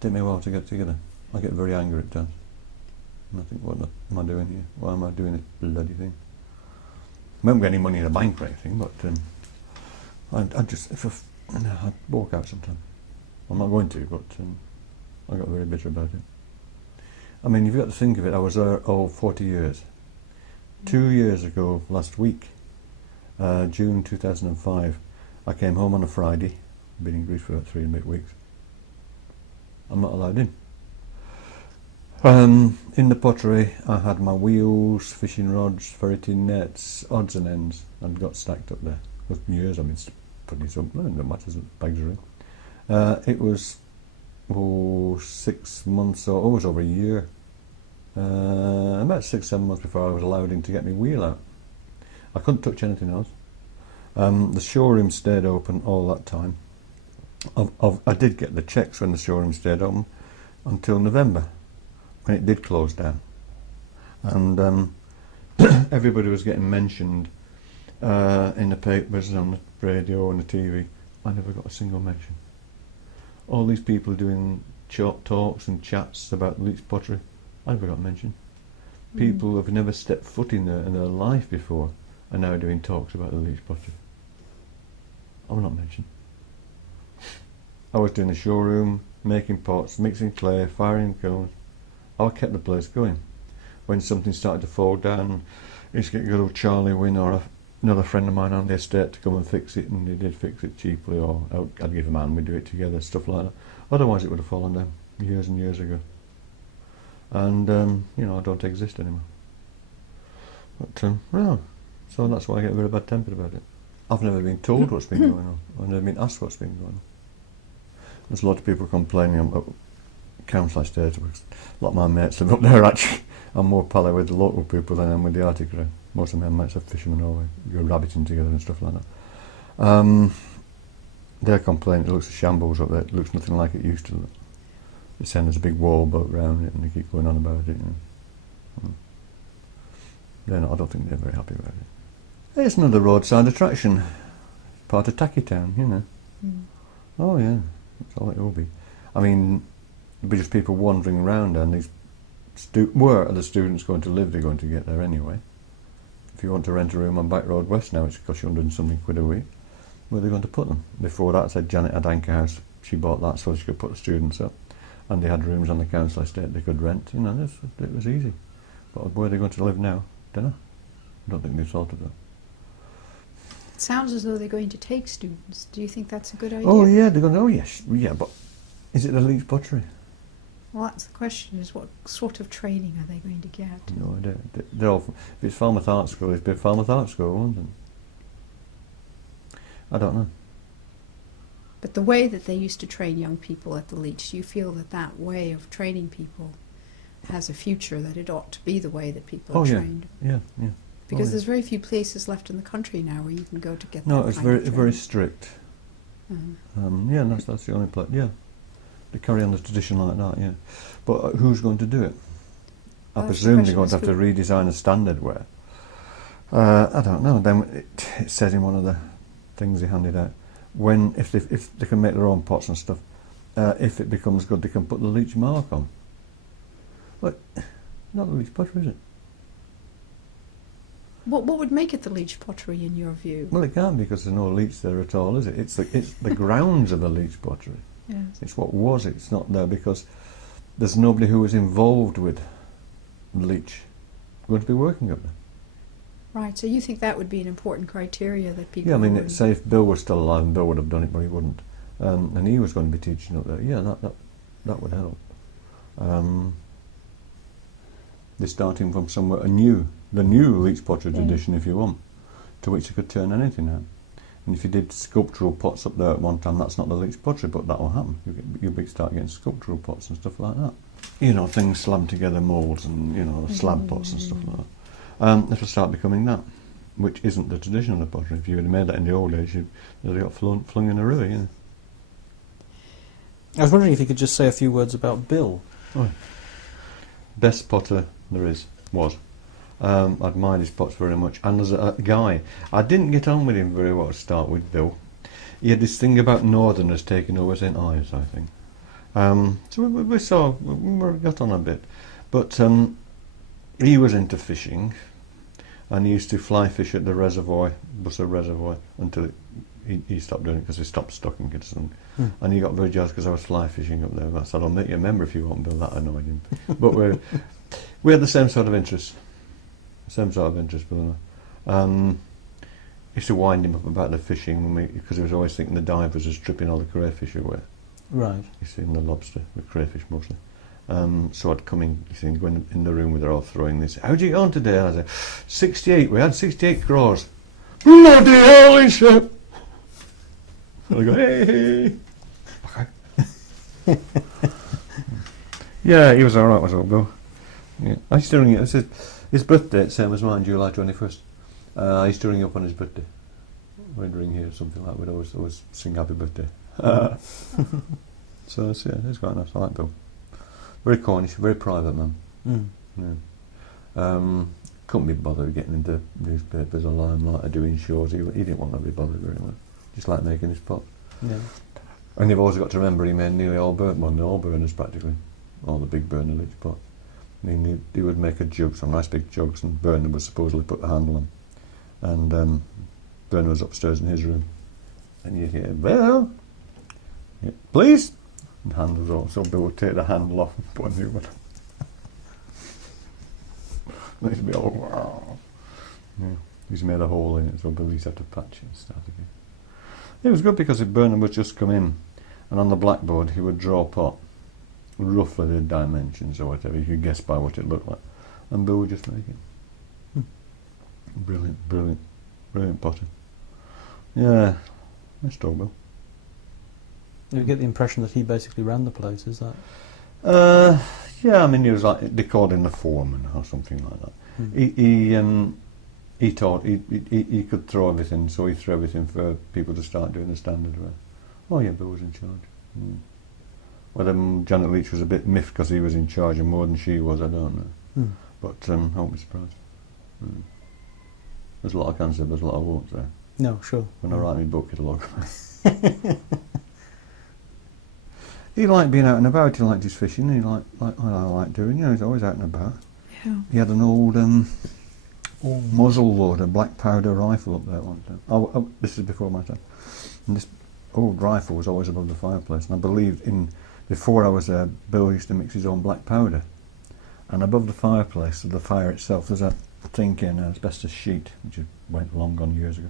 took me a while to get together. I get very angry at times. And I think, what am I doing here? Why am I doing this bloody thing? I haven't got any money in the bank or anything, but I'd walk out sometime. I'm not going to, but I got very bitter about it. I mean, you've got to think of it, I was there 40 years. 2 years ago, last week, June 2005, I came home on a Friday. I've been in Greece for about 3 and a bit weeks. I'm not allowed in. In the pottery, I had my wheels, fishing rods, ferreting nets, odds and ends, and got stacked up there. For years I've been putting it up, no, it doesn't matter, bags are in. It was 6 months, or it was over a year. About 6-7 months before I was allowed in to get my wheel out. I couldn't touch anything else. The showroom stayed open all that time. I did get the checks when the showroom stayed open until November, when it did close down. And everybody was getting mentioned in the papers, on the radio, and the TV. I never got a single mention. All these people doing talks and chats about Leach Pottery, I never got mentioned. People who have never stepped foot in their life before are now doing talks about the Leach Pottery. I was not mentioned. I was doing the showroom, making pots, mixing clay, firing cones. I kept the place going. When something started to fall down, I used to get good old Charlie Wynn or another friend of mine on the estate to come and fix it, and they did fix it cheaply, or I'd give a man, we'd do it together, stuff like that. Otherwise it would have fallen down years and years ago. And, I don't exist anymore. But, so that's why I get very bad tempered about it. I've never been told what's been going on. I've never been asked what's been going on. There's a lot of people complaining about council estate, because a lot of my mates live up there actually. I'm more pally with the local people than I am with the Arctic crowd. Most of my mates are fishermen, or go rabbiting together and stuff like that. They're complaining it looks a shambles up there, it looks nothing like it used to look. They're saying there's a big wall built around it, and they keep going on about it. I don't think they're very happy about it. It's another roadside attraction. Part of Tacky Town, Oh yeah, that's all it will be. I mean, there'll be just people wandering around, and these where are the students going to live? They're going to get there anyway. If you want to rent a room on Back Road West now, it's cost you 100 and something quid a week. Where are they going to put them? Before that, I said Janet had Anchor House. She bought that so she could put the students up. and they had rooms on the council estate they could rent. You know, it was easy. But where they're going to live now, don't know. I don't think they've thought of that. It sounds as though they're going to take students. Do you think that's a good idea? Oh yeah, they're going to. Oh yes, yeah. But is it the Leach Pottery? Well, that's the question: is what sort of training are they going to get? No idea. They're all. If it's Falmouth Art School, it's been Falmouth Art School, won't it? I don't know. But the way that they used to train young people at the Leach, do you feel that that way of training people has a future, that it ought to be the way that people are trained? Yeah. Because there's very few places left in the country now where you can go to get that No, it's kind of very training. strict. Mhm. Yeah, that's the only place. Yeah, they carry on the tradition like that. Yeah, but who's going to do it? I Well, that's the presume they're question, going to have to redesign a standard wear. I don't know. Then it says in one of the things they handed out, if they can make their own pots and stuff, if it becomes good, they can put the Leach mark on. But not the Leach Pottery, is it? What would make it the Leach Pottery in your view? Well, it can't, because there's no Leach there at all, is it? It's the grounds of the Leach Pottery. Yes. It's what was. It's not there because there's nobody who was involved with Leach going to be working up there. Right, so you think that would be an important criteria that people... Yeah, I mean, would- say if Bill was still alive, and Bill would have done it, but he wouldn't, and he was going to be teaching up there. Yeah, that would help. They're starting from somewhere the new Leach Pottery tradition, if you want, to which you could turn anything out. And if you did sculptural pots up there at one time, that's not the Leach Pottery, but that will happen. You'll start getting sculptural pots and stuff like that. You know, things slammed together, moulds and, you know, slab pots and stuff like that. It'll start becoming that, which isn't the tradition of the pottery. If you had made that in the old days, you'd have got flung in a river, yeah. I was wondering if you could just say a few words about Bill. Oh. Best potter there was. I admired his pots very much. And as a guy, I didn't get on with him very well to start with, Bill. He had this thing about Northerners taking over St Ives, I think. So we got on a bit. But he was into fishing, and he used to fly fish at the reservoir, Bussa Reservoir, until he stopped doing it because he stopped stocking it. And he got very jealous because I was fly fishing up there. I said, I'll make you a member if you want, Bill. That annoyed him. But we had the same sort of interest. Bill and I. Used to wind him up about the fishing because he was always thinking the divers was stripping all the crayfish away. Right. You see, in the lobster, with crayfish mostly. So I'd come in, go in the room where they're all throwing this. How'd you get on today? And I'd say, 68. We had 68 craws. Bloody holy shit! And I go, hey. Okay. Yeah, he was alright, was old Bill. Yeah. I used to ring it. I said, his birthday, same as mine, July 21st. I used to ring up on his birthday. We'd ring here or something like that. We'd always sing happy birthday. So yeah, it's quite nice. I like Bill. Very Cornish, very private man. Yeah. Couldn't be bothered getting into newspapers or limelight or doing shows. He didn't want to be bothered very much. Just like making his pot. Yeah. And you've always got to remember he made nearly all burners practically. All the big burner Leach pot. I mean, he would make a jug, some nice big jugs, and Burner would supposedly put the handle on. And Burner was upstairs in his room. And you'd hear, Bill, yeah, please. And handles off, so Bill would take the handle off and put a new one on. And he'd be all, wow. Yeah. He's made a hole in it, so Bill used to have to patch it and start again. It was good because if Burner would just come in, and on the blackboard he would draw a pot, roughly the dimensions or whatever, you could guess by what it looked like, and Bill would just make it. Brilliant potter. Yeah, I still Bill. You get the impression that he basically ran the place, is that? Yeah, I mean he was like, they called him the foreman or something like that. He taught, he could throw everything, so he threw everything for people to start doing the standard way. Oh yeah, Bill was in charge. Whether Janet Leach was a bit miffed because he was in charge and more than she was, I don't know. But I won't be surprised. There's a lot I can say, but there's a lot I won't say. No, sure. When I write my book, it'll all come. He liked being out and about. He liked his fishing. He liked what I like doing. You know, he's always out and about. Yeah. He had an old muzzle loader, black powder rifle up there at one time. This is before my time. And this old rifle was always above the fireplace. And I believed in before I was there, Bill used to mix his own black powder. And above the fireplace, of the fire itself, there's a thing in an asbestos sheet, which went long gone years ago.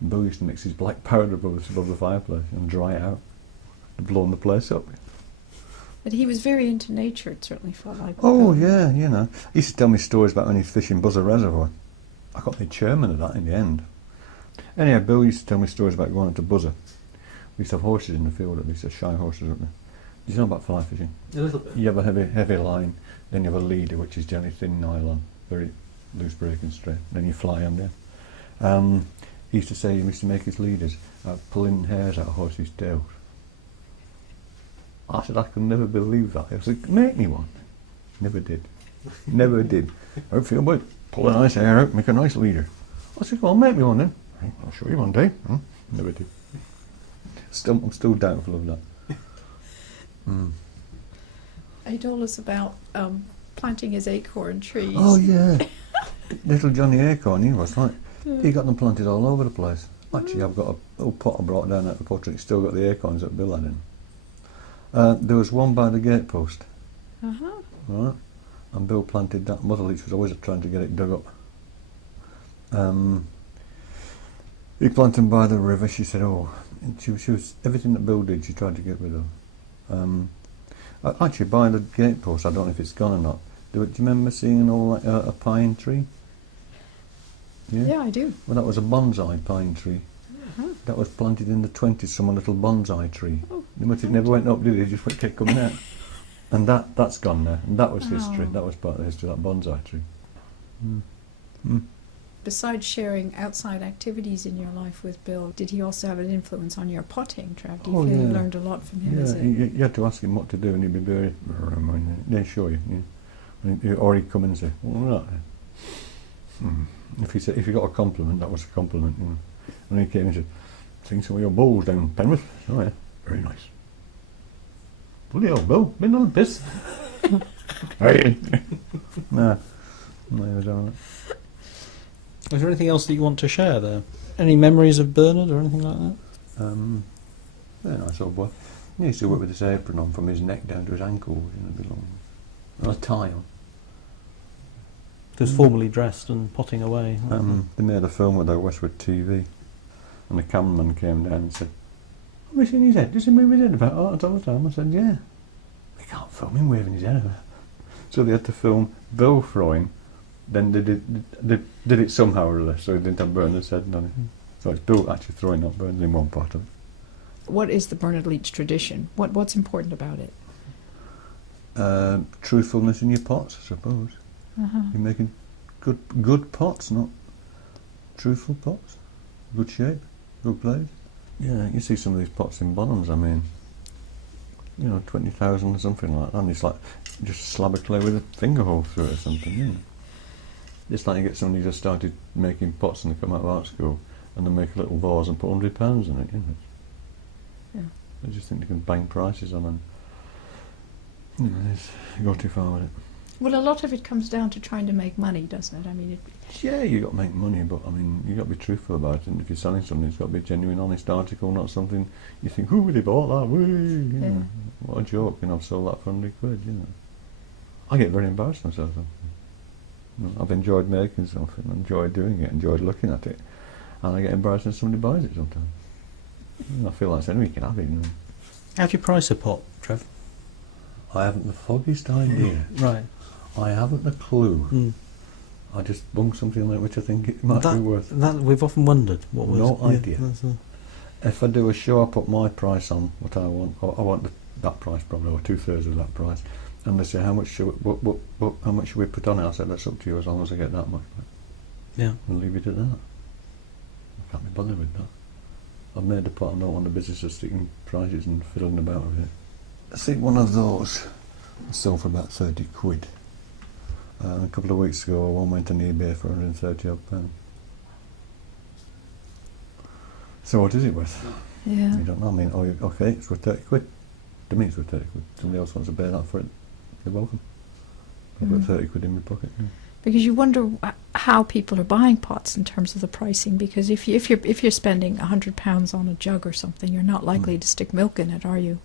And Bill used to mix his black powder above the fireplace and dry it out, to blow the place up. But he was very into nature, it certainly felt like. Oh, yeah, you know. He used to tell me stories about when he's fishing Buzzer Reservoir. I got the chairman of that in the end. Anyhow, Bill used to tell me stories about going up to Buzzer. We used to have horses in the field, at least shy horses up there. Do you know about fly fishing? A little bit. You have a heavy line, then you have a leader, which is generally thin nylon, very loose breaking straight. Then you fly on there. He used to say he used to make his leaders pulling hairs out of horses' tails. I said, I could never believe that. I said, make me one. Never did. Never did. I feel about pull a nice hair out, make a nice leader. I said, well, make me one then. Right, I'll show you one day. Never did. I'm still doubtful of that. He told us about planting his acorn trees. Oh, yeah. Little Johnny Acorn, he was, right. He got them planted all over the place. Actually, I've got a little pot I brought down at the pottery. It's still got the acorns that Bill had in. There was one by the gatepost. Right. And Bill planted that. Mother Leach was always trying to get it dug up. He planted them by the river. She said, oh, and she was everything that Bill did, she tried to get rid of. Actually, by the gatepost, I don't know if it's gone or not. Do you remember seeing an old a pine tree? Yeah, I do. Well, that was a bonsai pine tree. That was planted in the 20s, some little bonsai tree. Oh, It never went up, did it? It just kept coming out. And that's gone now. And that was history. That was part of the history of that bonsai tree. Besides sharing outside activities in your life with Bill, did he also have an influence on your potting, Trev? Do you feel you learned a lot from him? Yeah, you had to ask him what to do, and he'd be very, yeah, show you. Yeah. Or he'd come in and say, well, right. If he got a compliment, that was a compliment. You know. And he came and said, sing some of your bowls down Penrith. Oh, yeah, very nice. Bloody hell, Bill, been on the piss. Hey. No, he was all right. Is there anything else that you want to share there? Any memories of Bernard or anything like that? Very nice old boy. He used to work with his apron on from his neck down to his ankles, a bit long. And a tie on. Just formally dressed and potting away. They made a film with our Westwood TV, and the cameraman came down and said, have you seen his head? Does he move his head about all the time? I said, yeah. We can't film him waving his head about. So they had to film Bill throwing. Then they did it somehow or other, so he didn't have Bernard's head on it. So it's Bill actually throwing, not Bernard, in one part of it. What is the Bernard Leach tradition? What's important about it? Truthfulness in your pots, I suppose. You're making good pots, not truthful pots. Good shape, good place. Yeah, you see some of these pots in Bonhams, I mean, 20,000 or something like that, and it's like just a slab of clay with a finger hole through it or something, It's like you get somebody who just started making pots and they come out of art school and they make a little vase and put £100 in it, Yeah. They just think they can bang prices on and you go too far with it. Well, a lot of it comes down to trying to make money, doesn't it? I mean, Yeah, you got to make money, but I mean, you got to be truthful about it. And if you're selling something, it's got to be a genuine, honest article, not something you think, who would have bought that? Whee! What a joke! I've sold that for £100. I get very embarrassed myself. I've enjoyed making something, enjoyed doing it, enjoyed looking at it, and I get embarrassed when somebody buys it sometimes. I feel like saying, we can have it. How do you price a pot, Trev? I haven't the foggiest idea. Right. I haven't a clue. I just bung something on it which I think it might be worth. That we've often wondered. What was no idea. If I do a show, I put my price on what I want. I want that price probably, or 2/3 of that price. And they say, how much should we put on it? I said, that's up to you as long as I get that much. Yeah. And leave it at that. I can't be bothered with that. I've made a pot. I don't want the business of sticking prices and fiddling about with it. I think one of those sold for about 30 quid. A couple of weeks ago, one went on eBay for £130 odd. So what is it worth? Yeah. You don't know. I mean, okay, it's worth 30 quid. To me, it's worth 30 quid. Somebody else wants to pay that for it, they're welcome. I've got 30 quid in my pocket. Because you wonder how people are buying pots in terms of the pricing. Because if you're spending £100 on a jug or something, you're not likely to stick milk in it, are you?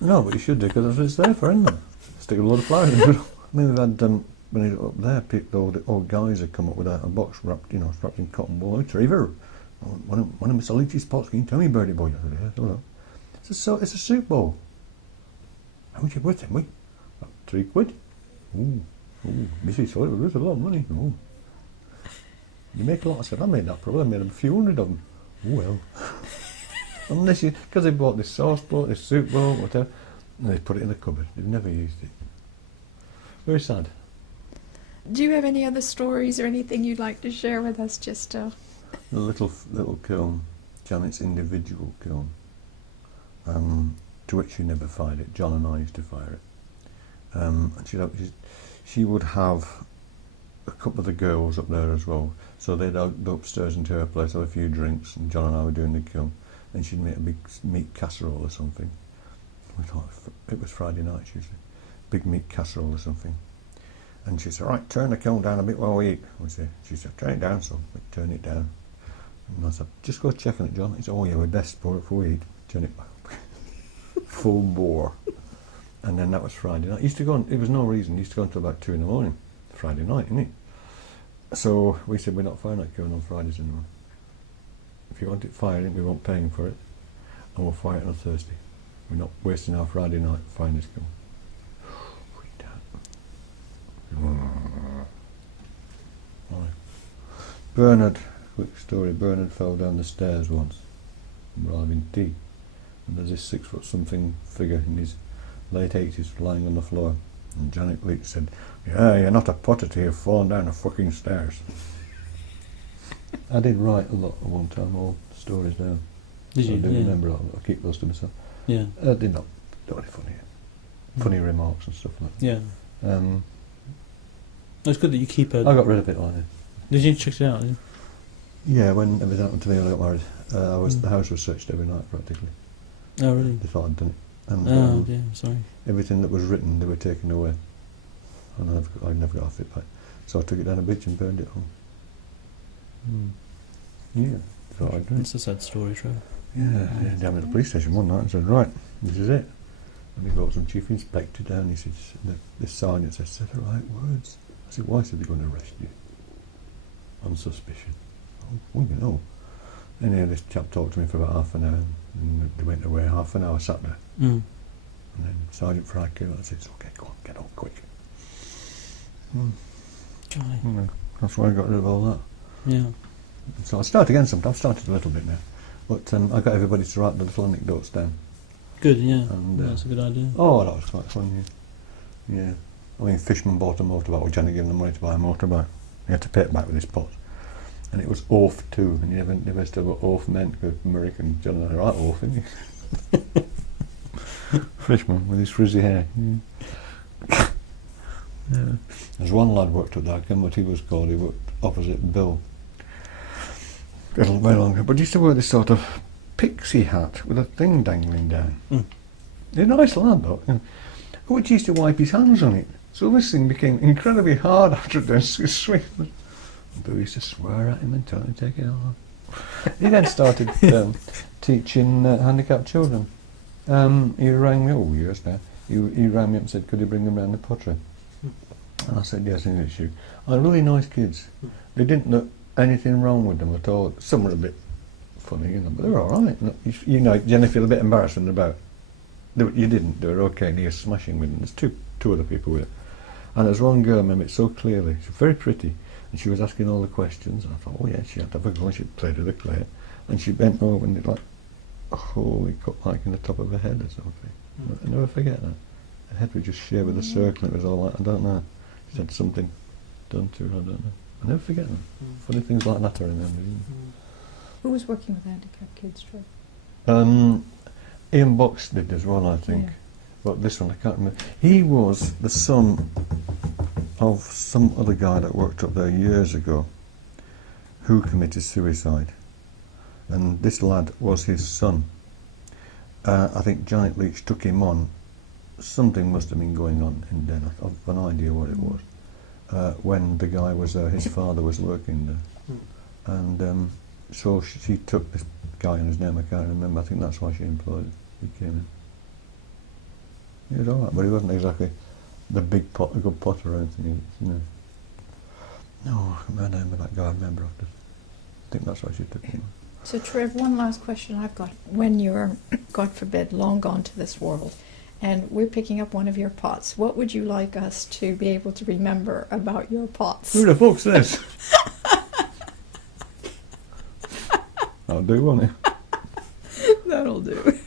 No, but you should do, because it's there for, isn't it? Stick a load of flowers in it. I mean, we've had, when he was up there, people, old guys had come up with a box wrapped, wrapped in cotton wool. "Hey, Trevor, one of Mr. Leach's pots, can you tell me about it, boy?" I said, "Yeah, hello." It's a soup bowl. "How much you worth it, mate?" "£3." Ooh, Missy thought it was worth a lot of money. "Oh. You make a lot." I said, "I made that probably. I made a few hundred of them." "Oh, well." Unless you, because they bought this sauce bowl, this soup bowl, whatever, and they put it in the cupboard. They've never used it. Very sad. Do you have any other stories or anything you'd like to share with us? Just The little kiln, Janet's individual kiln, to which she never fired it. John and I used to fire it. And she would have a couple of the girls up there as well. So they'd go upstairs into her place, have a few drinks, and John and I were doing the kiln. And she'd make a big meat casserole or something. We thought it was Friday night usually. Big meat casserole or something. And she said, "Right, turn the kiln down a bit while we eat." She said, "Turn it down some." We'd turn it down. And I said, "Just go check on it, John." He said, "Oh yeah, we'd best pour it before we eat." Turn it back. Full bore. And then that was Friday night. He used to go on, it was no reason, he used to go until about 2 in the morning. Friday night, isn't it? So we said, "We're not firing that kiln on Fridays anymore. If you want it firing, we won't paying for it. And we'll fire it on a Thursday. We're not wasting our Friday night firing this kiln." Freaked out. Right. Bernard, quick story. Bernard fell down the stairs once from having tea. And there's this 6 foot something figure in his late 80s lying on the floor. And Janet Leach said, "Yeah, you're not a potter till you've fallen down the fucking stairs." I did write a lot at one time, all stories down. Did So you? I do Yeah. remember a lot. I keep those to myself. Yeah. I did not do any funny remarks and stuff like Yeah. that. It's good that you keep a. I got rid of it like that. Did you check it out? Did you? Yeah, when everything happened to me when I got married, the house was searched every night practically. Oh really? They thought I'd done it. And Oh dear. Sorry. everything that was written, they were taken away. And I never got off it back. So I took it down a beach and burned it home. Yeah, thought I'd done it. It's a sad story, Trevor. Yeah, down at the police station one night and said, "Right, this is it." And he brought some chief inspector down. He said, "This sergeant said the right words." I said, "Why?" He said, "They're going to arrest you on suspicion." "Oh, you know." Anyway, this chap talked to me for about half an hour, and they went away. Half an hour sat there, Mm. and then Sergeant Fry came out and said, "Okay, go on, get on quick." Johnny. That's why I got rid of all that. Yeah. So I start again sometimes. I've started a little bit now, but I got everybody to write the little anecdotes down. Good. Yeah. And, That's a good idea. Oh, that was quite fun, yeah. I mean, Fishman bought a motorbike, or Johnny gave him the money to buy a motorbike. He had to pay it back with his pot. And it was oaf too, and you never understood what oaf meant, because American John had a right oaf, didn't he? Fishman, with his frizzy hair. Yeah. There's one lad worked up there, I can't remember what he was called, he worked opposite Bill. A little way longer, but he used to wear this sort of pixie hat with a thing dangling down. He's a nice lad though. Which used to wipe his hands on it. So this thing became incredibly hard after doing swing. But we used to swear at him and tell him to take it off. He then started teaching handicapped children. He rang me, years now, he rang me up and said, "Could you bring them round the pottery?" And I said, "Yes, in issue." And really nice kids. They didn't look anything wrong with them at all. Some were a bit funny, but they were all right. You generally feel a bit embarrassed when they're about. You didn't. They were okay, and he was smashing with them. There's two other people with it. And there's one girl, I remember it so clearly. She was very pretty, and she was asking all the questions. And I thought, oh yeah, she had to have a go, and she played with the clay. And she bent over and did like a holy cut like in the top of her head or something. I never forget that. Her head was just sheer with a circle, and it was all like, I don't know. She said something done to her, I don't know. I never forget them. Funny things like that I remember. Who was working with handicapped kids, Trevor? Ian Box did as well, I think. Yeah. But this one I can't remember. He was the son of some other guy that worked up there years ago who committed suicide. And this lad was his son. I think Janet Leach took him on. Something must have been going on in Den. I've no idea what it was. When the guy was there, his father was working there. And so she took this guy, and his name I can't remember. I think that's why she employed him. He came in. He was all right, but he wasn't exactly the big pot, a good potter or anything. You know. No, I can't remember the name of that guy. I remember. I think that's why she took him. So, Trev, one last question I've got. When you're, God forbid, long gone to this world, and we're picking up one of your pots, what would you like us to be able to remember about your pots? Who the fuck's this? I'll do, won't it? That'll do.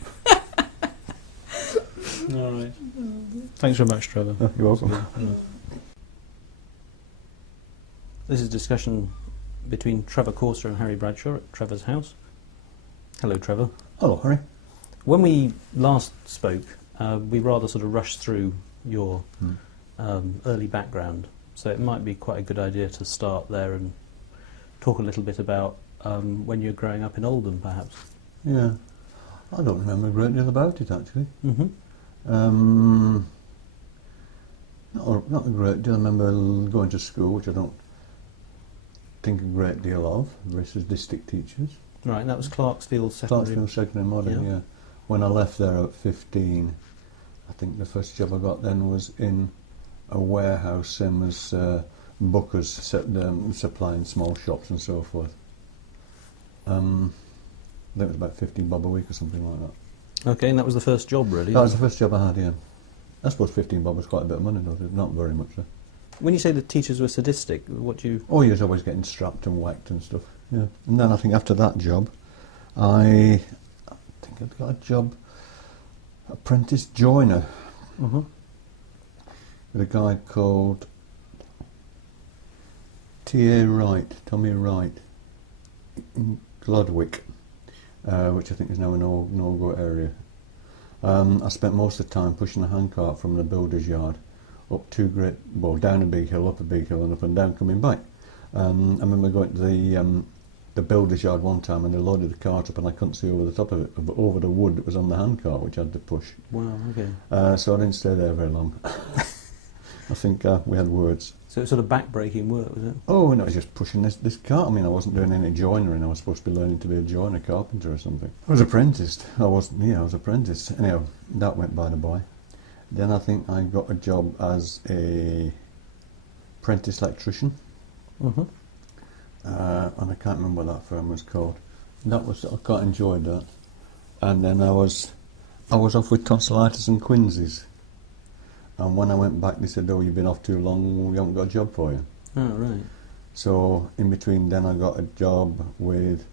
All right. Thanks very much, Trevor. Oh, you're welcome. Yeah. This is a discussion between Trevor Corser and Harry Bradshaw at Trevor's house. Hello, Trevor. Hello, Harry. When we last spoke, we rather sort of rushed through your early background, so it might be quite a good idea to start there and talk a little bit about when you were growing up in Oldham, perhaps. Yeah. I don't remember a great deal about it, actually. Mm-hmm. Not a great deal. I remember going to school, which I don't think a great deal of, versus district teachers. Right, and that was Clarksfield Secondary. Clarksfield Secondary Modern, yeah. When I left there at 15, I think the first job I got then was in a warehouse, same as Booker's, supplying small shops and so forth. I think it was about 15 bob a week or something like that. Okay, and that was the first job, really? That was the first job I had, yeah. I suppose 15 bob was quite a bit of money, though. Not very much, though. When you say the teachers were sadistic, what do you... Oh, you was always getting strapped and whacked and stuff, yeah. And then I think after that job, I think I'd got a job, apprentice joiner, with a guy called T.A. Wright, Tommy Wright, in Glodwick, which I think is now an no-go area. I spent most of the time pushing a handcart from the builder's yard up down a big hill, up a big hill, and up and down coming back. I remember going to the builder's yard one time, and they loaded the cart up, and I couldn't see over the top of it, over the wood that was on the handcart, which I had to push. Wow, okay. So I didn't stay there very long. I think we had words. So it was sort of back-breaking work, was it? Oh, no, I was just pushing this cart. I mean, I wasn't doing any joinery. I was supposed to be learning to be a joiner, carpenter or something. I was apprenticed. I was apprenticed. Anyhow, that went by the by. Then I think I got a job as a apprentice electrician. And I can't remember what that firm was called. I quite enjoyed that. And then I was off with tonsillitis and quinsies. And when I went back, they said, "Oh, you've been off too long, we haven't got a job for you." Oh, right. So in between then I got a job with,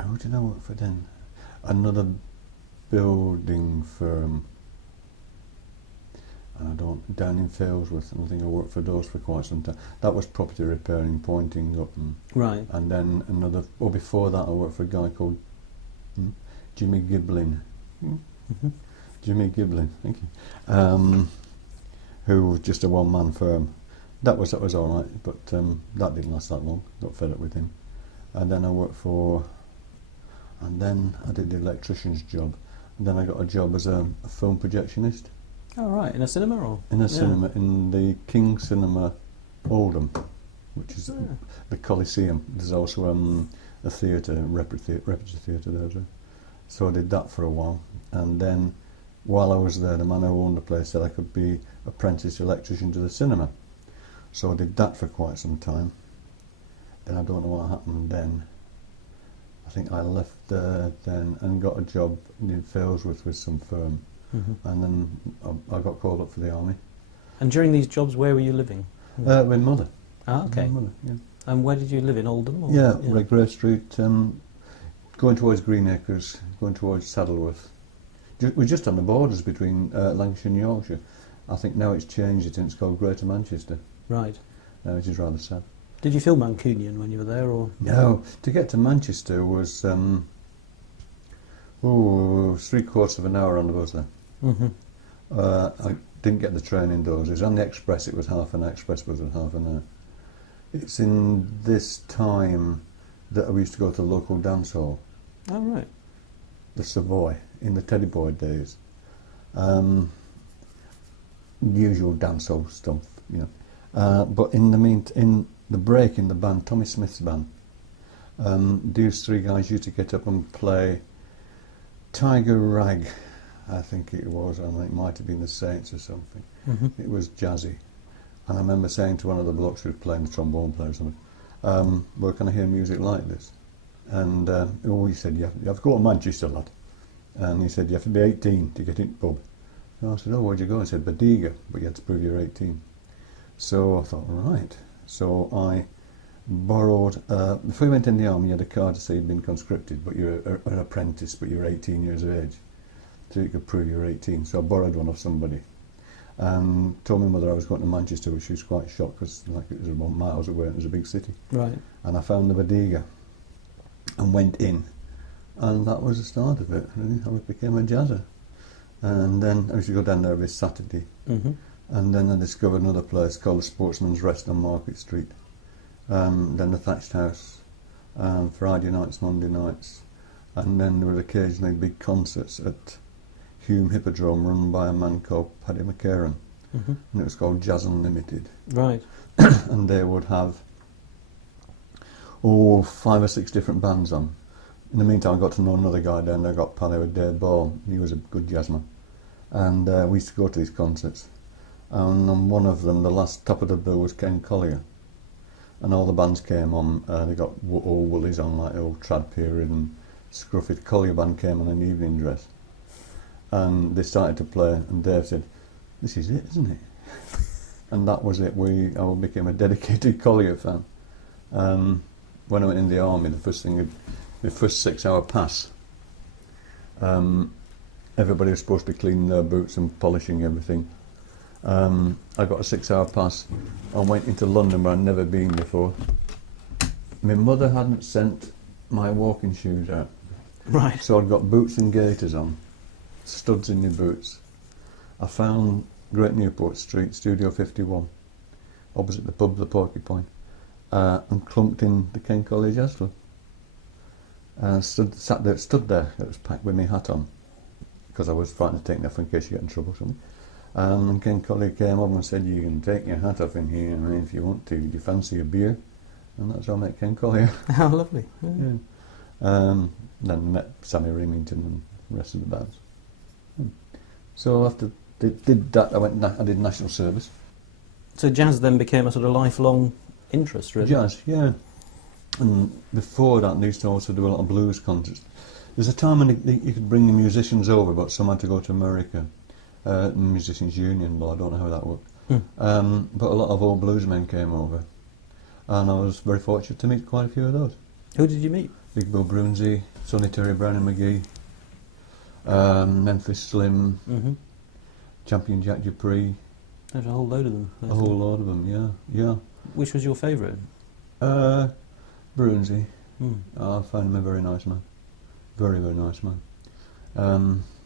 who did I work for then? Another building firm. And down in Failsworth, and I think I worked for those for quite some time. That was property repairing, pointing up. Right. And then before that I worked for a guy called Jimmy Giblin. Jimmy Giblin, thank you. Who was just a one-man firm. That was all right, but that didn't last that long. Got fed up with him. And then I did the electrician's job. And then I got a job as a film projectionist. Oh, right. In a cinema, or? In a cinema, in the King Cinema Oldham, which is the Coliseum. There's also a theatre, a repetitive theatre there too. So I did that for a while. And then while I was there, the man who owned the place said I could be apprentice electrician to the cinema. So I did that for quite some time. Then I don't know what happened then. I think I left there then and got a job in Failsworth with some firm. And then I got called up for the army. And during these jobs, where were you living? With mother. Ah, okay. With mother, yeah. And where did you live, in Oldham? Or? Yeah, Redgrave Street, going towards Greenacres, going towards Saddleworth. We're just on the borders between Lancashire and Yorkshire. I think now it's changed it and it's called Greater Manchester. Right. Which is rather sad. Did you feel Mancunian when you were there, or? No, to get to Manchester was 3/4 of an hour on the bus there. I didn't get the train indoors. It was on the express. It was half an hour. Express was half an hour. It's in this time that I used to go to the local dance hall. Oh, right. The Savoy, in the Teddy Boy days. Usual dance hall stuff, you know. But in the break in the band, Tommy Smith's band, these three guys used to get up and play Tiger Rag, I think it was, I think it might have been the Saints or something. Hmm. It was jazzy. And I remember saying to one of the blokes who was playing, the trombone player or something, well, can I hear music like this? And he said, you have to go to Manchester, lad. And he said, you have to be 18 to get into the pub. And I said, oh, where'd you go? He said, Bodega, but you had to prove you're 18. So I thought, right. So I borrowed, before you went in the army, you had a card to say you'd been conscripted, but you're an apprentice, but you're 18 years of age. So you could prove you're 18. So I borrowed one off somebody. And told my mother I was going to Manchester, which she was quite shocked because like it was about miles away and it was a big city. Right. And I found the bodega and went in, and that was the start of it. Really. I became a jazzer, and then I used to go down there every Saturday. Hmm. And then I discovered another place called the Sportsman's Rest on Market Street. Then the Thatched House, Friday nights, Monday nights, and then there were occasionally big concerts at Hume Hippodrome run by a man called Paddy McCarran, Hmm. and it was called Jazz Unlimited. Right. And they would have 5 or 6 different bands on. In the meantime, I got to know another guy down there, got pally with Dave Ball. He was a good jazzman, and we used to go to these concerts. And on one of them, the last top of the bill was Ken Collier, and all the bands came on. They got old Woolies on, like old Trad Period and Scruffy. The Collier band came on in evening dress. And they started to play, and Dave said, "This is it, isn't it?" And that was it. I became a dedicated Collier fan. When I went in the army, the first 6-hour pass, everybody was supposed to be cleaning their boots and polishing everything. I got a 6-hour pass. I went into London where I'd never been before. My mother hadn't sent my walking shoes out, Right. so I'd got boots and gaiters on. Studs in your boots. I found Great Newport Street, Studio 51, opposite the pub, the Porcupine, and clumped in the Ken Collier Jazz Club. Stood there. It was packed with my hat on, because I was frightened to take it off in case you get in trouble or something. And Ken Collier came up and said, "You can take your hat off in here, I mean, if you want to. Do you fancy a beer?" And that's how I met Ken Collier. How lovely. Yeah. Then met Sammy Remington and the rest of the bands. So after did that, I did national service. So jazz then became a sort of lifelong interest, really? Jazz, yeah. And before that, they used to also do a lot of blues concerts. There's a time when you could bring the musicians over, but some had to go to America. Musicians Union law, I don't know how that worked. But a lot of old bluesmen came over, and I was very fortunate to meet quite a few of those. Who did you meet? Big Bill Brunsey, Sonny Terry Brown and McGee, Memphis Slim, Hmm. Champion Jack Dupree, There's a whole load of them. a whole lot of them, yeah. Which was your favourite? Brunsey, Mm. I found him a very nice man. Very, very nice man.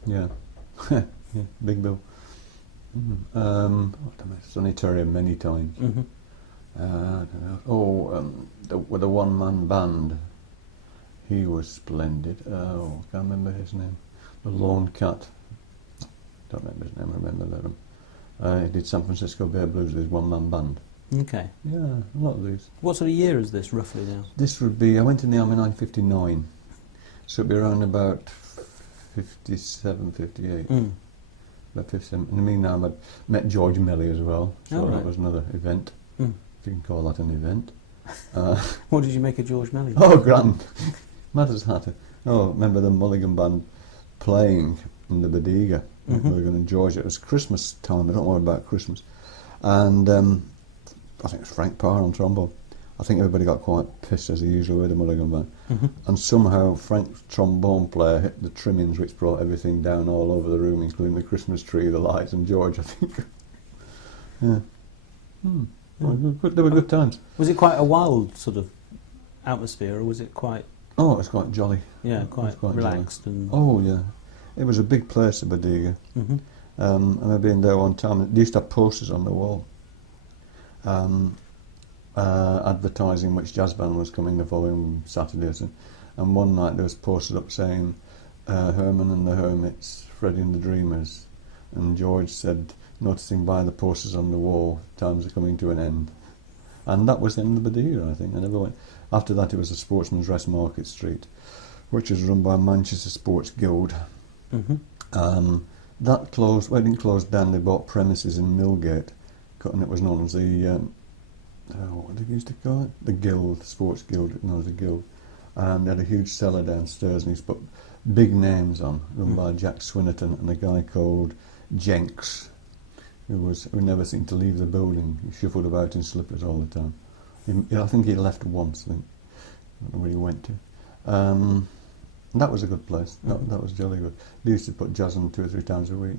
Yeah. Yeah, Big Bill. Sonny Terry many times. Hmm. I don't know. With a one-man band, he was splendid. I can't remember his name. The Lone Cat. Don't remember his name. I remember that. He did San Francisco Bay Blues with his one-man band. Okay. Yeah, a lot of these. What sort of year is this, roughly, now? This would be, I went in the army in 1959, so it'd be around about 57, 58. Mm. About 57. In the meantime, I'd met George Melly as well, so Oh, right. that was another event, Mm. if you can call that an event. What did you make of George Melly? Oh, grand. Matters Hatter. Oh, remember the Mulligan Band playing in the Bodega, Mhm. Mulligan and George. It was Christmas time, I don't worry about Christmas. And I think it was Frank Parr on trombone. I think everybody got quite pissed, as they usually were, the Mulligan Band. Mhm. And somehow Frank's trombone player hit the trimmings, which brought everything down all over the room, including the Christmas tree, the lights, and George, I think. Yeah. They were good times. Was it quite a wild sort of atmosphere, or was it quite, Oh, it was quite jolly. yeah, It was quite quite relaxed? And Oh, yeah. It was a big place, the Bodega. Mhm. I remember being there one time. They used to have posters on the wall advertising which jazz band was coming the following Saturdays. And one night there was posters up saying Herman and the Hermits, Freddie and the Dreamers. And George said, noticing by the posters on the wall, times are coming to an end. And that was the end of the Bodega, I think. I never went. After that, it was the Sportsman's Rest Market Street, which was run by Manchester Sports Guild. Mhm. That closed, well, it didn't close down, they bought premises in Millgate, and it was known as the, what did they used to call it? The Guild, Sports Guild, known as the Guild. And they had a huge cellar downstairs, and he's put big names on, run by Jack Swinnerton and a guy called Jenks, who never seemed to leave the building. He shuffled about in slippers all the time. I think he left once, I think. I don't know where he went to. That was a good place. That was jolly good. They used to put jazz on 2 or 3 times a week.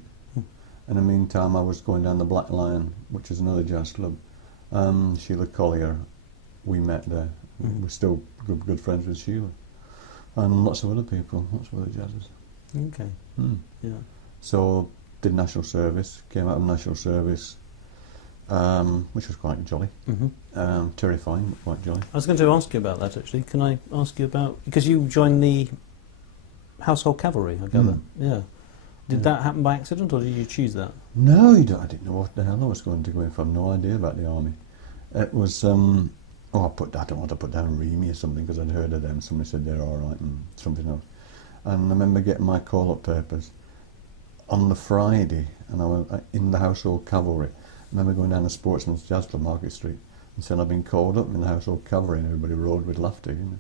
In the meantime, I was going down the Black Lion, which is another jazz club. Sheila Collier, we met there. We're still good friends with Sheila. And lots of other people, lots of other jazzers. Okay. Yeah. So, did national service, came out of national service, which was quite jolly. Terrifying, but quite jolly. I was going to ask you about that, actually. Can I ask you about... Because you joined the Household Cavalry, I gather. Yeah. Did that happen by accident, or did you choose that? No, I didn't know what the hell I was going to go in for. I had no idea about the army. It was... I don't want to put down Remy or something, because I'd heard of them. Somebody said they're all right, and something else. And I remember getting my call-up papers on the Friday, and I was in the Household Cavalry. I remember going down to Sportsman's Jazz Club, Market Street, and saying I'd been called up in the Household Cavalry, and everybody roared with laughter, you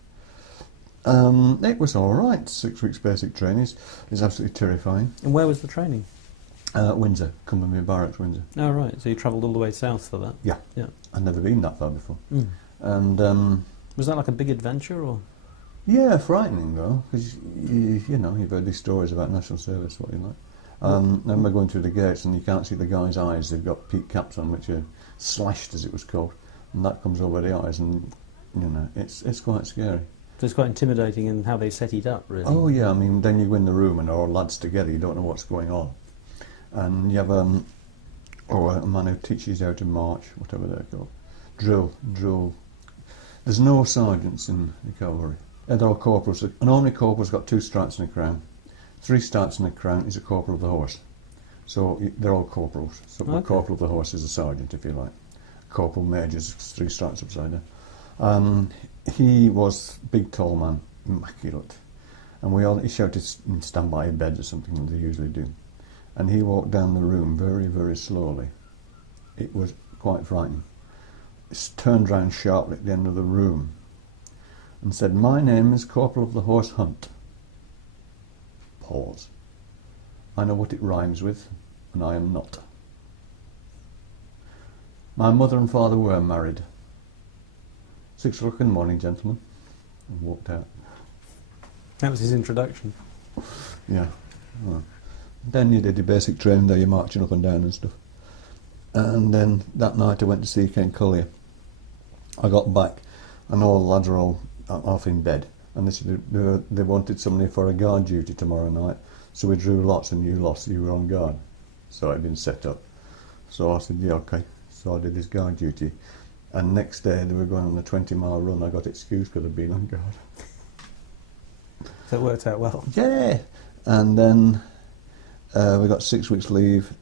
know. It was all right. 6 weeks basic training. It's absolutely terrifying. And where was the training? Windsor, Cumberland Barracks, Windsor. Oh, right. So you travelled all the way south for that? Yeah. Yeah. I'd never been that far before. And was that like a big adventure, or? yeah, frightening though, because you know you've heard these stories about national service, what you like. I remember going through the gates and you can't see the guy's eyes. They've got peak caps on, which are slashed, as it was called, and that comes over the eyes, and you know it's quite scary. So it's quite intimidating in how they set it up, really. Oh yeah, I mean, then you go in the room and they're all lads together. You don't know what's going on, and you have a man who teaches you how to march, whatever they're called, drill. There's no sergeants in the cavalry. They're all corporals. An ordinary corporal's got 2 stripes and a crown. 3 stripes and a crown is a corporal of the horse. So they're all corporals. So the corporal of the horse is a sergeant, if you like. Corporal major's 3 stripes upside down. He was a big, tall man, immaculate. And he shouted, stand by your bed or something, as they usually do. And he walked down the room very, very slowly. It was quite frightening. Turned round sharply at the end of the room and said, "My name is Corporal of the Horse Hunt." Pause. "I know what it rhymes with, and I am not. My mother and father were married. 6 o'clock in the morning, gentlemen." And walked out. That was his introduction. Yeah. Well, then you did your basic training there, you're marching up and down and stuff. And then that night I went to see Ken Collier. I got back and all the lads were all off in bed, and they wanted somebody for a guard duty tomorrow night, so we drew lots and you lost, you were on guard. So it had been set up. So I said, yeah, okay. So I did this guard duty, and next day they were going on a 20-mile run. I got excused because I'd been on guard. So it worked out well. Yeah. And then we got 6 weeks leave.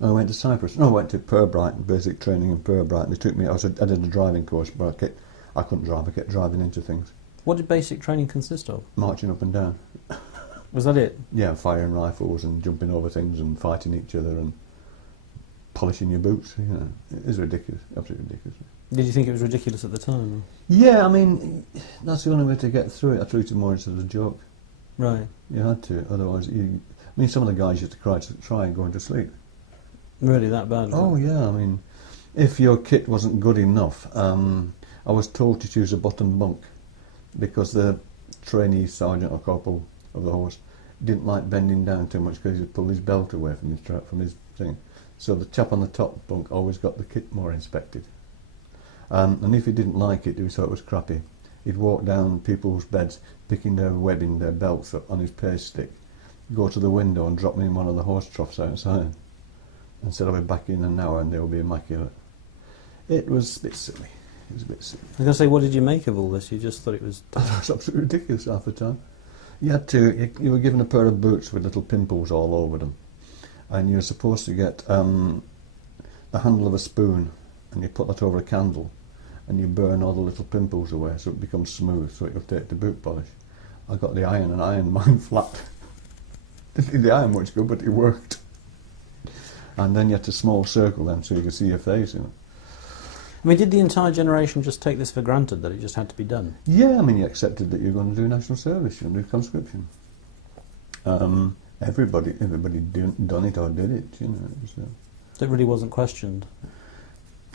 I went to Cyprus. No, I went to Purbright, basic training in Purbright. They took me. I did a driving course, but I couldn't drive. I kept driving into things. What did basic training consist of? Marching up and down. Was that it? Yeah, firing rifles and jumping over things and fighting each other and polishing your boots. You know, it was ridiculous, absolutely ridiculous. Did you think it was ridiculous at the time? Yeah, I mean, that's the only way to get through it. I treated it more as a joke. Right. You had to, otherwise some of the guys used to try and go to sleep. Really, that bad? Oh yeah, I mean, if your kit wasn't good enough, I was told to choose a bottom bunk because the trainee sergeant or corporal of the horse didn't like bending down too much because he'd pull his belt away from his thing. So the chap on the top bunk always got the kit more inspected. And if he didn't like it, he thought it was crappy, he'd walk down people's beds, picking their webbing, their belts up on his pace stick, go to the window and drop me in one of the horse troughs outside. And said I'll be back in an hour and they'll be immaculate. It was a bit silly. I was going to say, what did you make of all this? You just thought it was... That was absolutely ridiculous half the time. You were given a pair of boots with little pimples all over them. And you were supposed to get the handle of a spoon and you put that over a candle and you burn all the little pimples away so it becomes smooth, so it'll take the boot polish. I got the iron and ironed mine flat. Didn't do the eye much good, but it worked. And then you had to small circle them so you could see your face, you know. I mean, did the entire generation just take this for granted, that it just had to be done? Yeah, I mean, you accepted that you're going to do national service, you're going to do conscription. Everybody done it or did it, you know. It really wasn't questioned.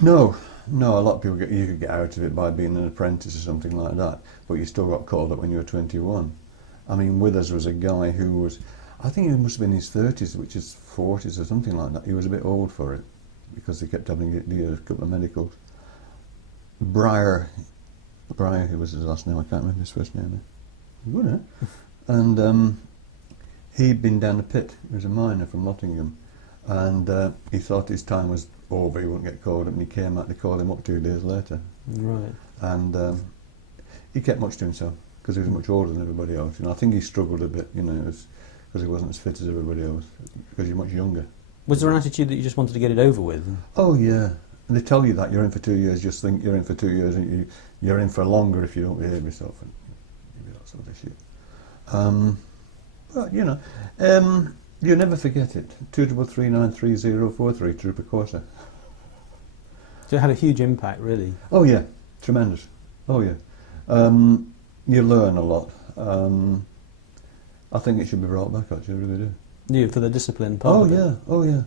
No, a lot of people you could get out of it by being an apprentice or something like that, but you still got called up when you were 21. I mean, with us was a guy who was, I think he must have been in his 30s, which is 40s or something like that. He was a bit old for it, because he kept having to do a couple of medicals. Briar, who was his last name, I can't remember his first name. Good, eh? And he'd been down the pit. He was a miner from Nottingham, and he thought his time was over, he wouldn't get called up, and he came out to call him up 2 days later. Right. And he kept much to himself, because he was much older than everybody else. You know, I think he struggled a bit, you know, because he wasn't as fit as everybody else, because you're much younger. Was there an attitude that you just wanted to get it over with? Oh, yeah. And they tell you that you're in for 2 years, just think you're in for 2 years, and you're in for longer if you don't behave yourself, and that sort of shit. But, you know, you never forget it. 233933043, Trevor Corser. So it had a huge impact, really. Oh, yeah. Tremendous. Oh, yeah. You learn a lot. I think it should be brought back, actually, I really do. Yeah, for the discipline part of it. Oh, yeah.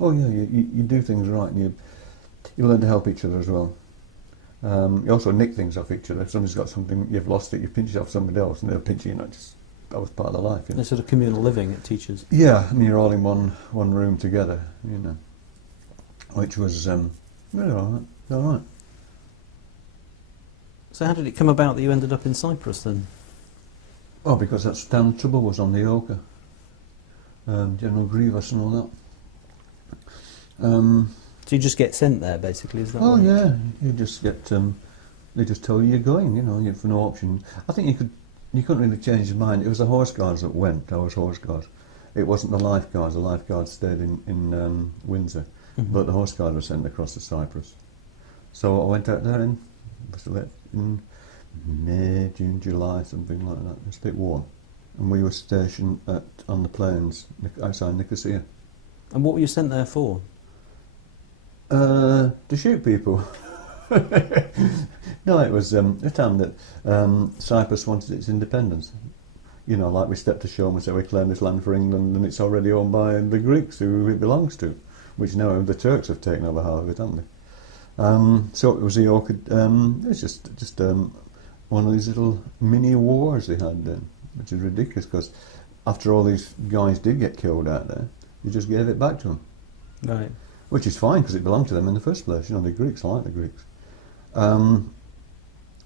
You do things right, and you learn to help each other as well. You also nick things off each other. If somebody's got something, you've lost it, you pinch it off somebody else, and they'll pinch you, that was part of the life. You know? It's sort of communal living it teaches. Yeah, I mean, you're all in one room together, you know, which was really all right. So how did it come about that you ended up in Cyprus then? Oh, because that Stan Trouble was on the Oka. General Grievous and all that. So you just get sent there, basically, is that Oh, right? yeah, you just get, they just tell you you're going, you know, for no option. I think you couldn't really change your mind. It was the horse guards that went. I was horse guards. It wasn't the lifeguards. The lifeguards stayed in Windsor, but the horse guards were sent across to Cyprus. So I went out there in May, June, July, something like that. It was a bit warm, and we were stationed on the plains outside Nicosia. And what were you sent there for? To shoot people. No, it was the time that Cyprus wanted its independence. You know, like we stepped ashore and we said we claim this land for England and it's already owned by the Greeks who it belongs to, which now the Turks have taken over half of it, haven't they? So it was it was just one of these little mini wars they had then, which is ridiculous because after all these guys did get killed out there, you just gave it back to them. Right. Which is fine because it belonged to them in the first place. You know, the Greeks, I like the Greeks.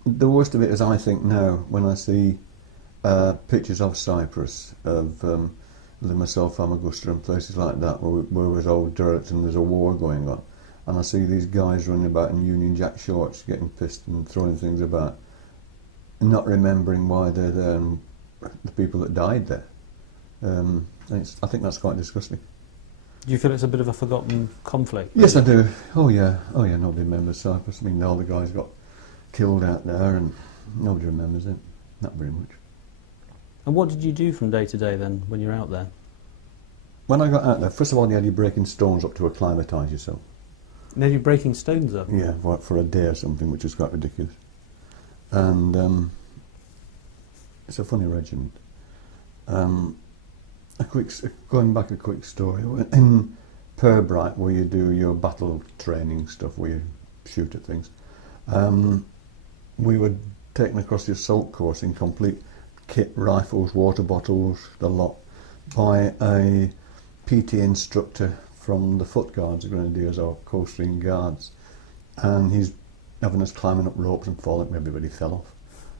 The worst of it is, I think now, when I see pictures of Cyprus, of Limassol, Famagusta and places like that, where there's all dirt and there's a war going on, and I see these guys running about in Union Jack shorts, getting pissed and throwing things about, and not remembering why they're there and the people that died there. I think that's quite disgusting. Do you feel it's a bit of a forgotten conflict? Yes, I do. Oh yeah, nobody remembers Cyprus. I mean, all the guys got killed out there and nobody remembers it. Not very much. And what did you do from day to day then, when you were out there? When I got out there, first of all, you had you breaking stones up to acclimatise yourself. And then you're breaking stones up? Yeah, for a day or something, which is quite ridiculous. And it's a funny regiment. Going back a quick story, in Purbright, where you do your battle training stuff, where you shoot at things, we were taken across the assault course in complete kit, rifles, water bottles, the lot, by a PT instructor from the Foot Guards, the Grenadiers or Coastline Guards, and he's having us climbing up ropes and falling. Everybody fell off.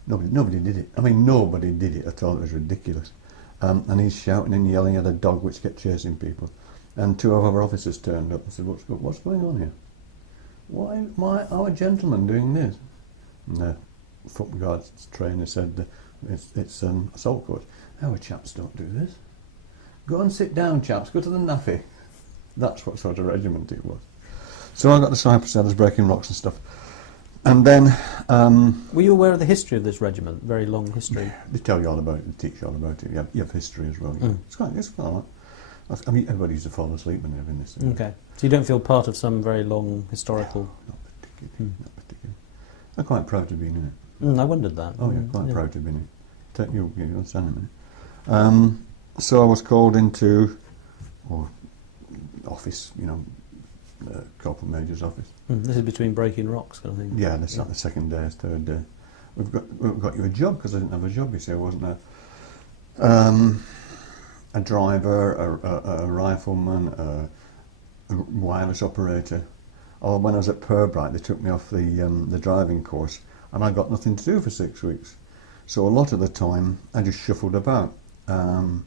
Nobody did it. I mean, nobody did it at all. It was ridiculous. And he's shouting and yelling at a dog which kept chasing people. And two of our officers turned up and said, what's going on here? Why are gentlemen doing this? And the Foot Guards trainer said, it's an assault course. Our chaps don't do this. Go and sit down, chaps. Go to the naffy. That's what sort of regiment it was. So I got to Cyprus, I was breaking rocks and stuff. And then Were you aware of the history of this regiment? Very long history. they tell you all about it, they teach you all about it. You have history as well. Mm. It's quite all right. I mean, everybody used to fall asleep when they're in this. Okay. So you don't feel part of some very long historical... Not particularly, not particularly. I'm quite proud to be in it. I wondered that. Oh yeah, quite proud to be in it. You understand a minute. So I was called into office, Corporal Major's office. This is between breaking rocks kind of thing. Yeah, that's not the second day, it's third day. We've got you a job, because I didn't have a job, you see. I wasn't a driver, a rifleman, a wireless operator. Or when I was at Purbright, they took me off the driving course, and I got nothing to do for 6 weeks. So a lot of the time, I just shuffled about. And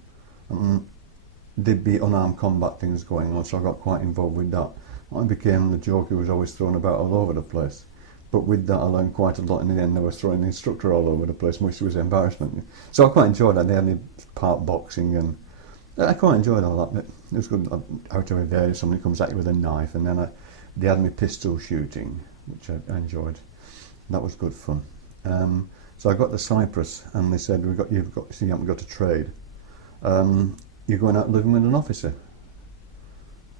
there'd be unarmed combat things going on, so I got quite involved with that. I became the joke who was always thrown about all over the place. But with that, I learned quite a lot. In the end, I was throwing the instructor all over the place, which was embarrassment. So I quite enjoyed that. They had me part boxing, and I quite enjoyed all that. It was good. Out of a day, somebody comes at you with a knife, and then they had me pistol shooting, which I enjoyed. That was good fun. So I got to Cyprus, and they said, you haven't got a trade. You're going out living with an officer.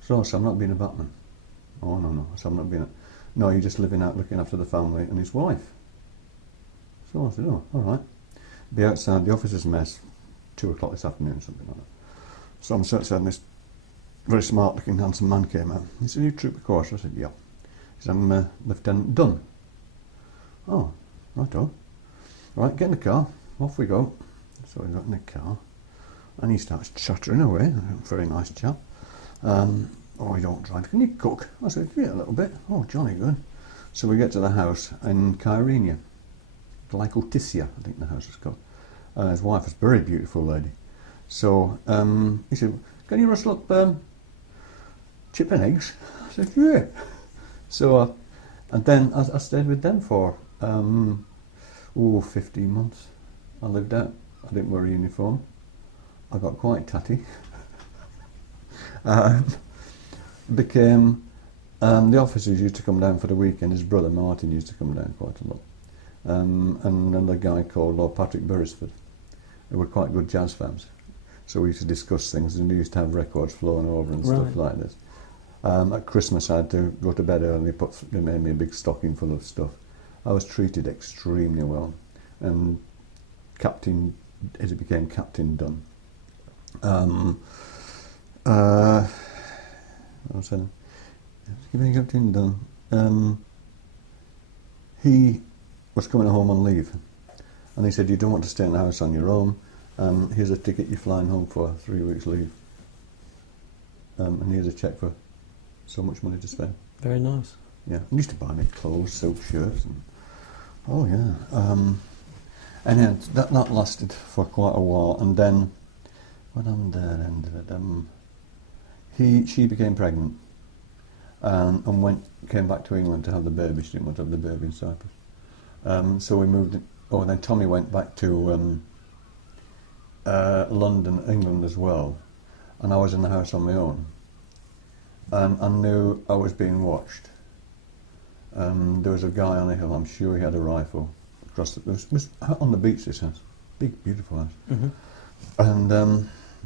So I'm not being a batman. Oh no. So I'm not being no, you're just living out looking after the family and his wife. So I said, oh, all right. Be outside the officer's mess, 2 o'clock this afternoon, something like that. So I'm sat outside, and this very smart looking handsome man came out. He said, you Trooper Corser? I said, yeah. He said, I'm Lieutenant Dunn. Oh, righto. Right, get in the car, off we go. So we got in the car, and he starts chattering away, very nice chap. Oh, you don't drive, can you cook? I said, yeah, a little bit. Oh, jolly good. So we get to the house in Kyrenia, Glycotissia, I think the house is called. His wife was a very beautiful lady. So he said, can you rustle up chip and eggs? I said, yeah. So, and then I stayed with them for 15 months. I lived out. I didn't wear a uniform. I got quite tatty. The officers used to come down for the weekend. His brother Martin used to come down quite a lot. And another guy called Lord Patrick Beresford. They were quite good jazz fans. So we used to discuss things, and we used to have records flowing over and stuff like this. At Christmas I had to go to bed early. They made me a big stocking full of stuff. I was treated extremely well, and as it became Captain Dunn. I said, Captain Dunn. He was coming home on leave, and he said, you don't want to stay in the house on your own. Here's a ticket, you're flying home for 3 weeks leave. And here's a cheque for so much money to spend. Very nice. Yeah, he used to buy me clothes, silk shirts, and oh yeah. And then that lasted for quite a while, and then she became pregnant, and came back to England to have the baby. She didn't want to have the baby in Cyprus. So we moved. Then Tommy went back to London, England as well, and I was in the house on my own, and I knew I was being watched. There was a guy on a hill, I'm sure he had a rifle, it was on the beach, this house, big beautiful house. Mm-hmm. And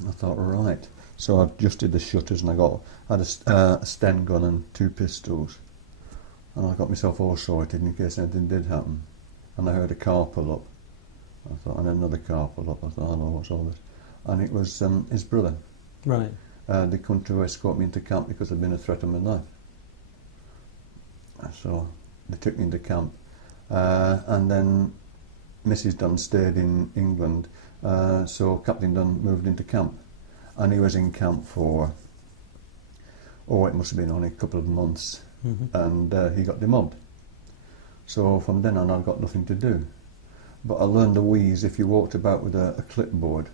I thought, right, so I adjusted the shutters, and I had a Sten gun and 2 pistols, and I got myself all sorted in case anything did happen. And I heard a car pull up. I thought, and another car pulled up. I thought, oh no, what's all this? And it was his brother. Right. They come to escort me into camp because there'd been a threat on my life. So they took me into camp. And then Mrs. Dunn stayed in England. So Captain Dunn moved into camp. And he was in camp for, it must have been only a couple of months. Mm-hmm. And he got demobbed. So from then on, I've got nothing to do. But I learned the wheeze. If you walked about with a clipboard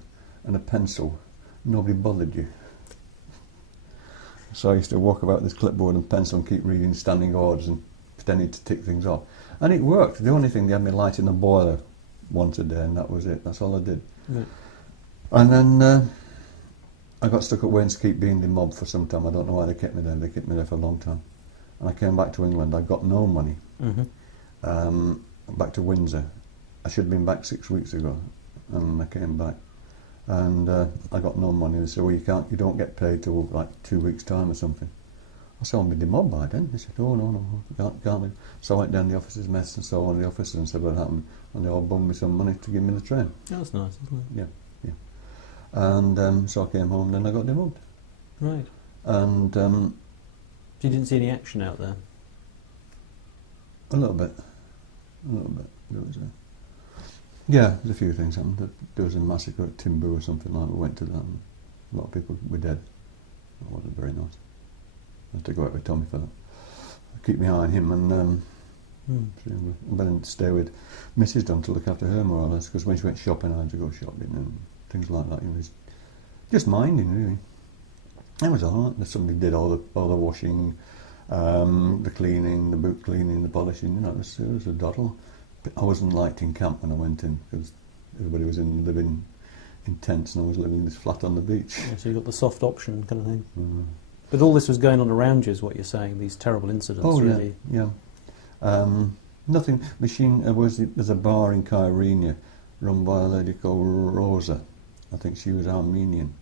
and a pencil, nobody bothered you. So I used to walk about with this clipboard and pencil and keep reading standing orders and pretending to tick things off. And it worked. The only thing, they had me lighting a boiler once a day, and that was it. That's all I did. Right. And then I got stuck at Wainskeep being demobbed for some time. I don't know why they kept me there. They kept me there for a long time. And I came back to England. I got no money. Mm-hmm. back to Windsor. I should have been back 6 weeks ago, and I came back, and I got no money. They said, well, you don't get paid till like 2 weeks' time or something. I said, I'll be demobbed by then. They said, oh, no, can't. So I went down the officers' mess and saw one of the officers and said what happened, and they all bunged me some money to give me the train. That's nice, isn't it? Yeah. And so I came home, then I got demobbed. Right. And So you didn't see any action out there? a little bit. There was there's a few things happened. There was a massacre at Timbu or something like that. We went to that, and a lot of people were dead. That wasn't very nice. I had to go out with Tommy for that. Keep my eye on him, and but then stay with Mrs. Dunn to look after her more or less, because when she went shopping, I had to go shopping and things like that. Just minding, really. It was all right. Somebody did all the washing, the cleaning, the boot cleaning, the polishing. It was a doddle. But I wasn't liked in camp when I went in, because everybody was living in tents, and I was living in this flat on the beach. Yeah, so you got the soft option kind of thing. But all this was going on around you, is what you're saying. These terrible incidents. Oh really. yeah. Nothing. There's a bar in Kyrenia run by a lady called Rosa. I think she was Armenian,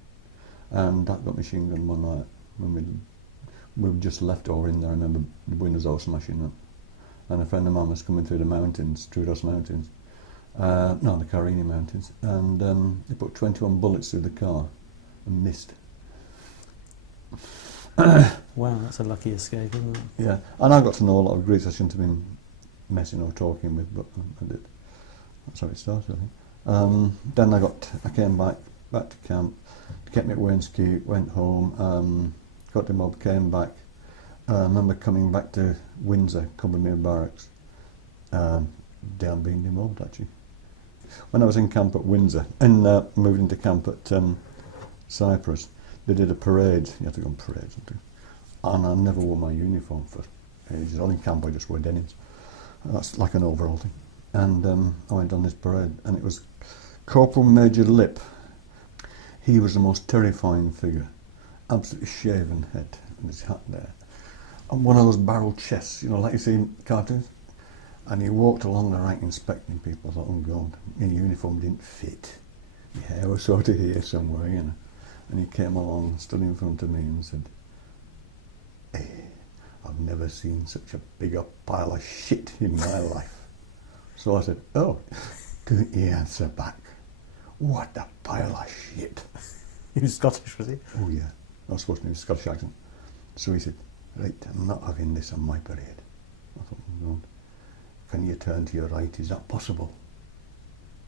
and that got machine gun one night when we just left over in there. I remember the windows all smashing up, and a friend of mine was coming through the mountains, Trudos Mountains, no, the Kyrenia Mountains, and they put 21 bullets through the car and missed. Wow, that's a lucky escape, isn't it? Yeah, and I got to know a lot of Greeks I shouldn't have been messing or talking with, but I did. That's how it started, I think. Then I came back to camp, kept me at Wainskeet, went home, got the mob, came back. I remember coming back to Windsor, Cumbermere Barracks, down being demobbed actually. When I was in camp at Windsor, and moved into camp at Cyprus, they did a parade. You had to go on parades and I never wore my uniform for ages. All in camp I just wore denims. That's like an overall thing. And I went on this parade, and it was Corporal Major Lip. He was the most terrifying figure. Absolutely shaven head and his hat there. And one of those barrel chests, like you see in cartoons. And he walked along the rank inspecting people. I thought, oh God, your uniform didn't fit. Your hair was sort of here somewhere, And he came along, stood in front of me and said, hey, I've never seen such a big pile of shit in my life. So I said, oh, couldn't you answer back? What a pile of shit. He was Scottish, was he? Oh yeah, I was supposed to be a Scottish accent. So he said, right, I'm not having this on my parade. I thought, oh God, can you turn to your right, is that possible?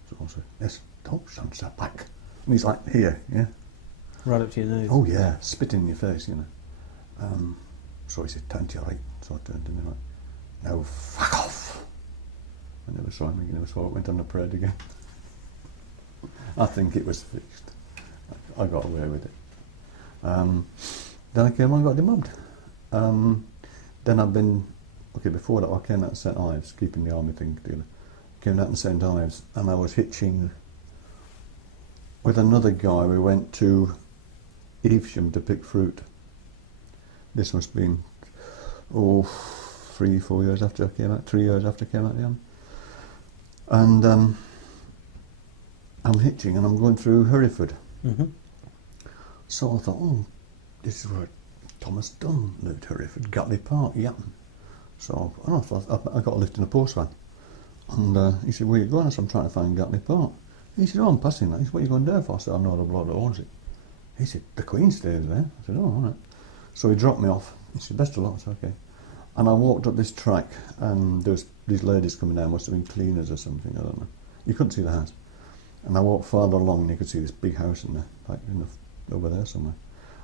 So I said, yes, don't answer back. And he's like, here, yeah. Right up to your nose. Oh yeah, spit in your face, So he said, turn to your right. So I turned to my right. Now fuck off. I never saw him again, so I went on the parade again. I think it was fixed. I got away with it. Then I came on and got demobbed. Then I've been, before that I came out to St Ives, keeping the army thing together. Came out to St Ives, and I was hitching with another guy. We went to Evesham to pick fruit. This must have been 3, 4 years after I came out, 3 years after I came out of the army. And I'm hitching and I'm going through Hereford. So I thought, this is where Thomas Dunn lived, Hereford, Gatley Park, Yatton. So I got a lift in a post van. And he said, where are you going? I said, I'm trying to find Gatley Park. He said, I'm passing that. He said, what are you going there for? I said, I'm not a bloke that owns it. He said, the Queen stays there. I said, oh, all right. So he dropped me off. He said, best of luck. I said, okay. And I walked up this track, and there was these ladies coming down, must have been cleaners or something, I don't know. You couldn't see the house. And I walked farther along, and you could see this big house in there, like over there somewhere.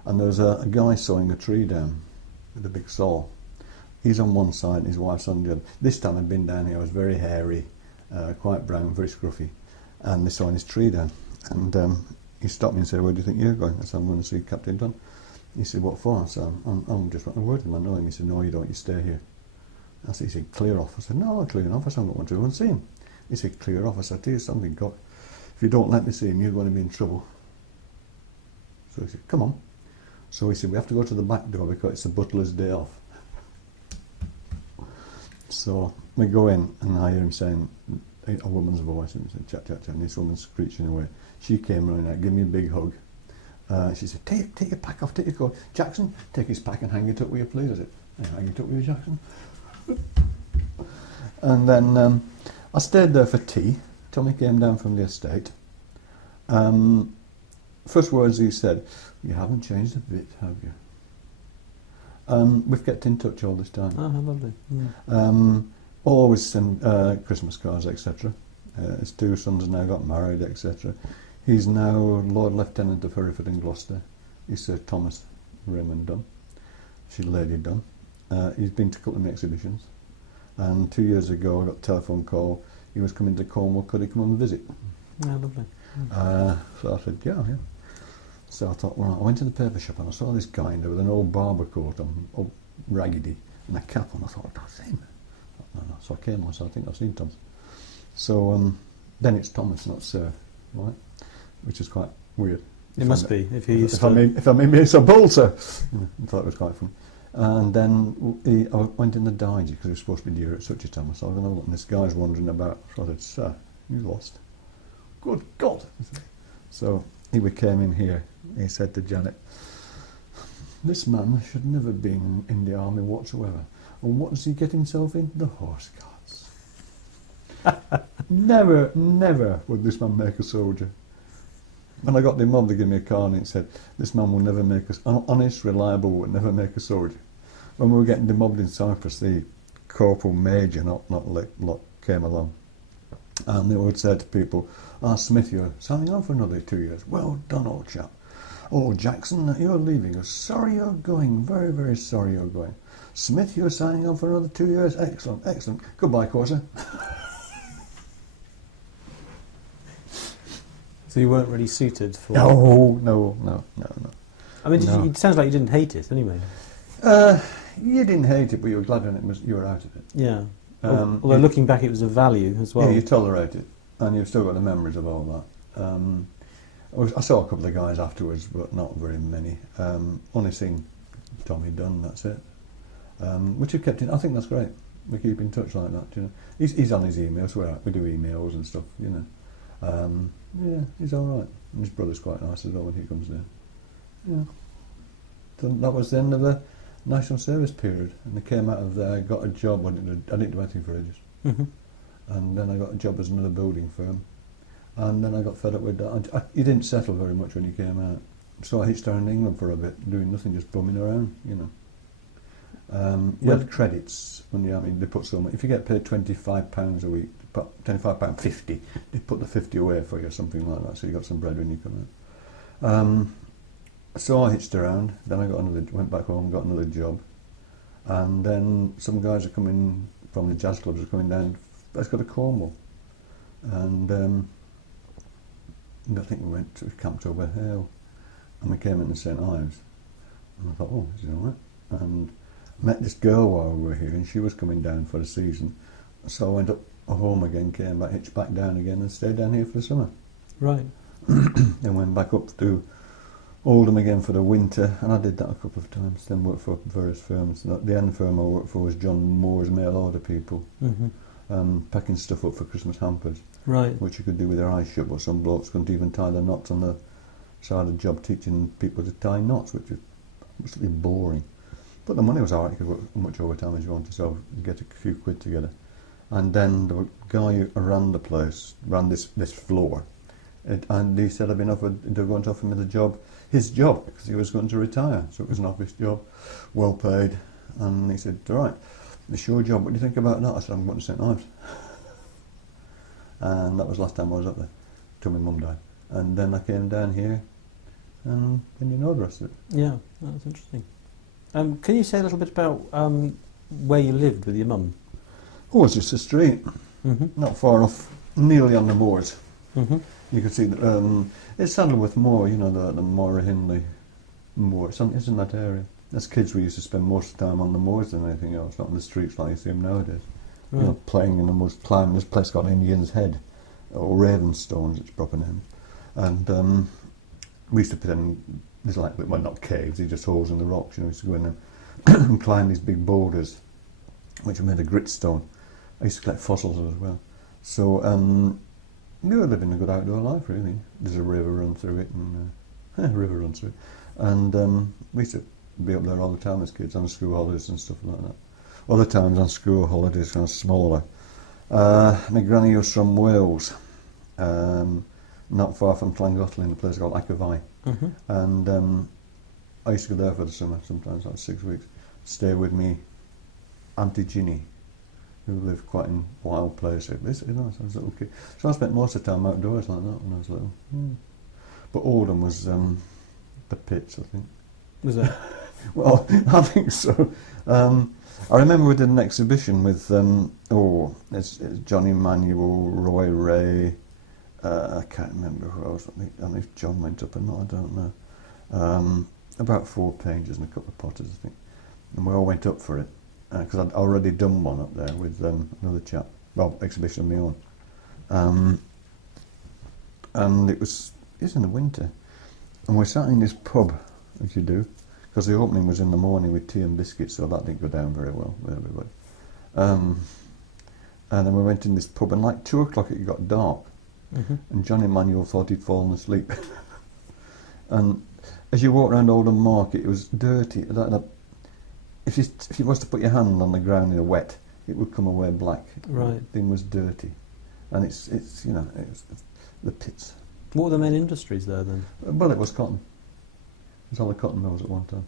And there was a guy sawing a tree down with a big saw. He's on one side, and his wife's on the other. This time I'd been down here, I was very hairy, quite brown, very scruffy, and they're sawing his tree down. And he stopped me and said, where do you think you're going? I said, I'm going to see Captain Dunn. He said, what for? I said, I'm just wanting a word with him. I know him. He said, no, you don't, you stay here. He said, clear off. I said, no, I'm clearing off. I said, I'm going to go and see him. He said, clear off. I said, tell you something, God, if you don't let me see him, you're going to be in trouble. So he said, come on. So he said, we have to go to the back door because it's the butler's day off. So we go in and I hear him saying, a woman's voice, and he said, chat, chat, chat, and this woman's screeching away. She came running out, gave me a big hug. She said, take your pack off, take your coat. Jackson, take his pack and hang it up with you, please. I said, hang it up with you, Jackson. And then I stayed there for tea. Tommy came down from the estate. First words he said, you haven't changed a bit, have you? We've kept in touch all this time. Oh, how lovely. Always send Christmas cards, etc. His two sons have now got married, etc. He's now Lord Lieutenant of Hereford and Gloucester. He's Sir Thomas Raymond Dunn. She's Lady Dunn. He's been to a couple of exhibitions. And 2 years ago, I got a telephone call. He was coming to Cornwall. Could he come and visit? Oh, lovely. So I said, yeah. So I thought, well, I went to the paper shop and I saw this guy in there with an old barber coat on, all raggedy, and a cap on. I thought, that's him. No. So I came on, so I think I've seen Thomas. So then it's Thomas, not Sir, right? Which is quite weird. It must be, if he used if I made me so bold, sir. I thought it was quite funny. And then I went in the Digi because it was supposed to be dear at such a time. So I was going to look, and this guy's wandering about. So I said, sir, you lost. Good God. So he came in here. He said to Janet, this man should never have been in the army whatsoever. And what does he get himself in? The Horse Guards. Never would this man make a soldier. When I got the mob to give me a card and it said, this man will never make us honest, reliable, will never make a soldier. When we were getting demobbed in Cyprus, the corporal major, not lot, came along. And they would say to people, Smith, you're signing on for another 2 years. Well done, old chap. Oh, Jackson, you're leaving us. Sorry you're going. Very, very sorry you're going. Smith, you're signing on for another 2 years. Excellent, excellent. Goodbye, Corser. So you weren't really suited for... No. I mean, No. it sounds like you didn't hate it anyway. You didn't hate it, but you were glad when you were out of it. Yeah. Although looking back, it was a value as well. Yeah, you tolerate it, and you've still got the memories of all that. I saw a couple of guys afterwards, but not very many. Only seen Tommy Dunn, that's it. Which we've kept in. I think that's great. We keep in touch like that, you know. He's on his emails. We do emails and stuff, you know. Yeah, he's all right. And his brother's quite nice as well when he comes down. Yeah. So that was the end of the national service period, and I came out of there. I got a job. I didn't do anything for ages, and then I got a job as another building firm, and then I got fed up with that. You didn't settle very much when you came out, so I hitched around England for a bit, doing nothing, just bumming around, you know. You had credits when the army. They put so much. If you get paid £25 a week, £25.50, they put the 50 away for you, or something like that. So you got some bread when you come out. So I hitched around. Then I went back home, got another job, and then some guys are coming from the jazz clubs are coming down. Let's go to Cornwall, and I think we went to camped over Hale, and we came into St Ives, and I thought, oh, this is all right. And met this girl while we were here, and she was coming down for the season. So I went up home again, came back, hitched back down again, and stayed down here for the summer. Right. Then went back up to Oldham again for the winter, and I did that a couple of times. Then worked for various firms. The end firm I worked for was John Moore's mail order people, packing stuff up for Christmas hampers, Right. which you could do with your eyes shut, but some blokes couldn't even tie the knots on the side of the job, teaching people to tie knots, which was absolutely boring. But the money was alright, you could work much overtime as you wanted, so you get a few quid together. And then the guy who ran the place, ran this floor, and he said they were going to offer me the job, his job, because he was going to retire. So it was an office job, well paid. And he said, all right, it's your job, what do you think about that? I said, I'm going to St Ives. And that was the last time I was up there, till my mum died. And then I came down here, and then you know the rest of it. Yeah, that's interesting. Can you say a little bit about where you lived with your mum? Oh, it's just a street, not far off, nearly on the moors. You can see that it's Saddleworth Moor, you know, the Moor Hindley Moor. It's in that area. As kids, we used to spend most of the time on the moors than anything else, not on the streets like you see them nowadays. Right. You know, playing in the moors, climbing this place called Indian's Head, or Ravenstone's, its proper name. And we used to put in, there's like, well, not caves, they're just holes in the rocks, you know, we used to go in there and climb these big boulders, which are made of gritstone. I used to collect fossils as well. So we were living a good outdoor life, really. There's a river run through it, and we used to be up there all the time as kids on school holidays and stuff like that. Other times on school holidays, kind of smaller. My granny was from Wales, not far from Llangollen, in a place called Acavai. And I used to go there for the summer, sometimes like 6 weeks, stay with me Auntie Ginny, who lived quite in a wild place. This is nice, I was a little kid. So I spent most of the time outdoors like that when I was little. But Oldham was the pits, I think. Was it? Well, I think so. I remember we did an exhibition with it's Johnny Manuel, Roy Ray. I can't remember who else. I don't know if John went up or not. I don't know. About 4 painters and a couple of potters, I think. And we all went up for it because I'd already done one up there with another chap. Well, exhibition of my own. And it was in the winter, and we sat in this pub, as you do, because the opening was in the morning with tea and biscuits, so that didn't go down very well with everybody. And then we went in this pub, and like 2 o'clock it got dark, and Johnny Manuel thought he'd fallen asleep. And as you walk around Oldham Market, it was dirty. If you was to put your hand on the ground in a wet, it would come away black. Right. The thing was dirty, and it's the pits. What were the main industries there then? Well, it was cotton. It was all the cotton mills at one time,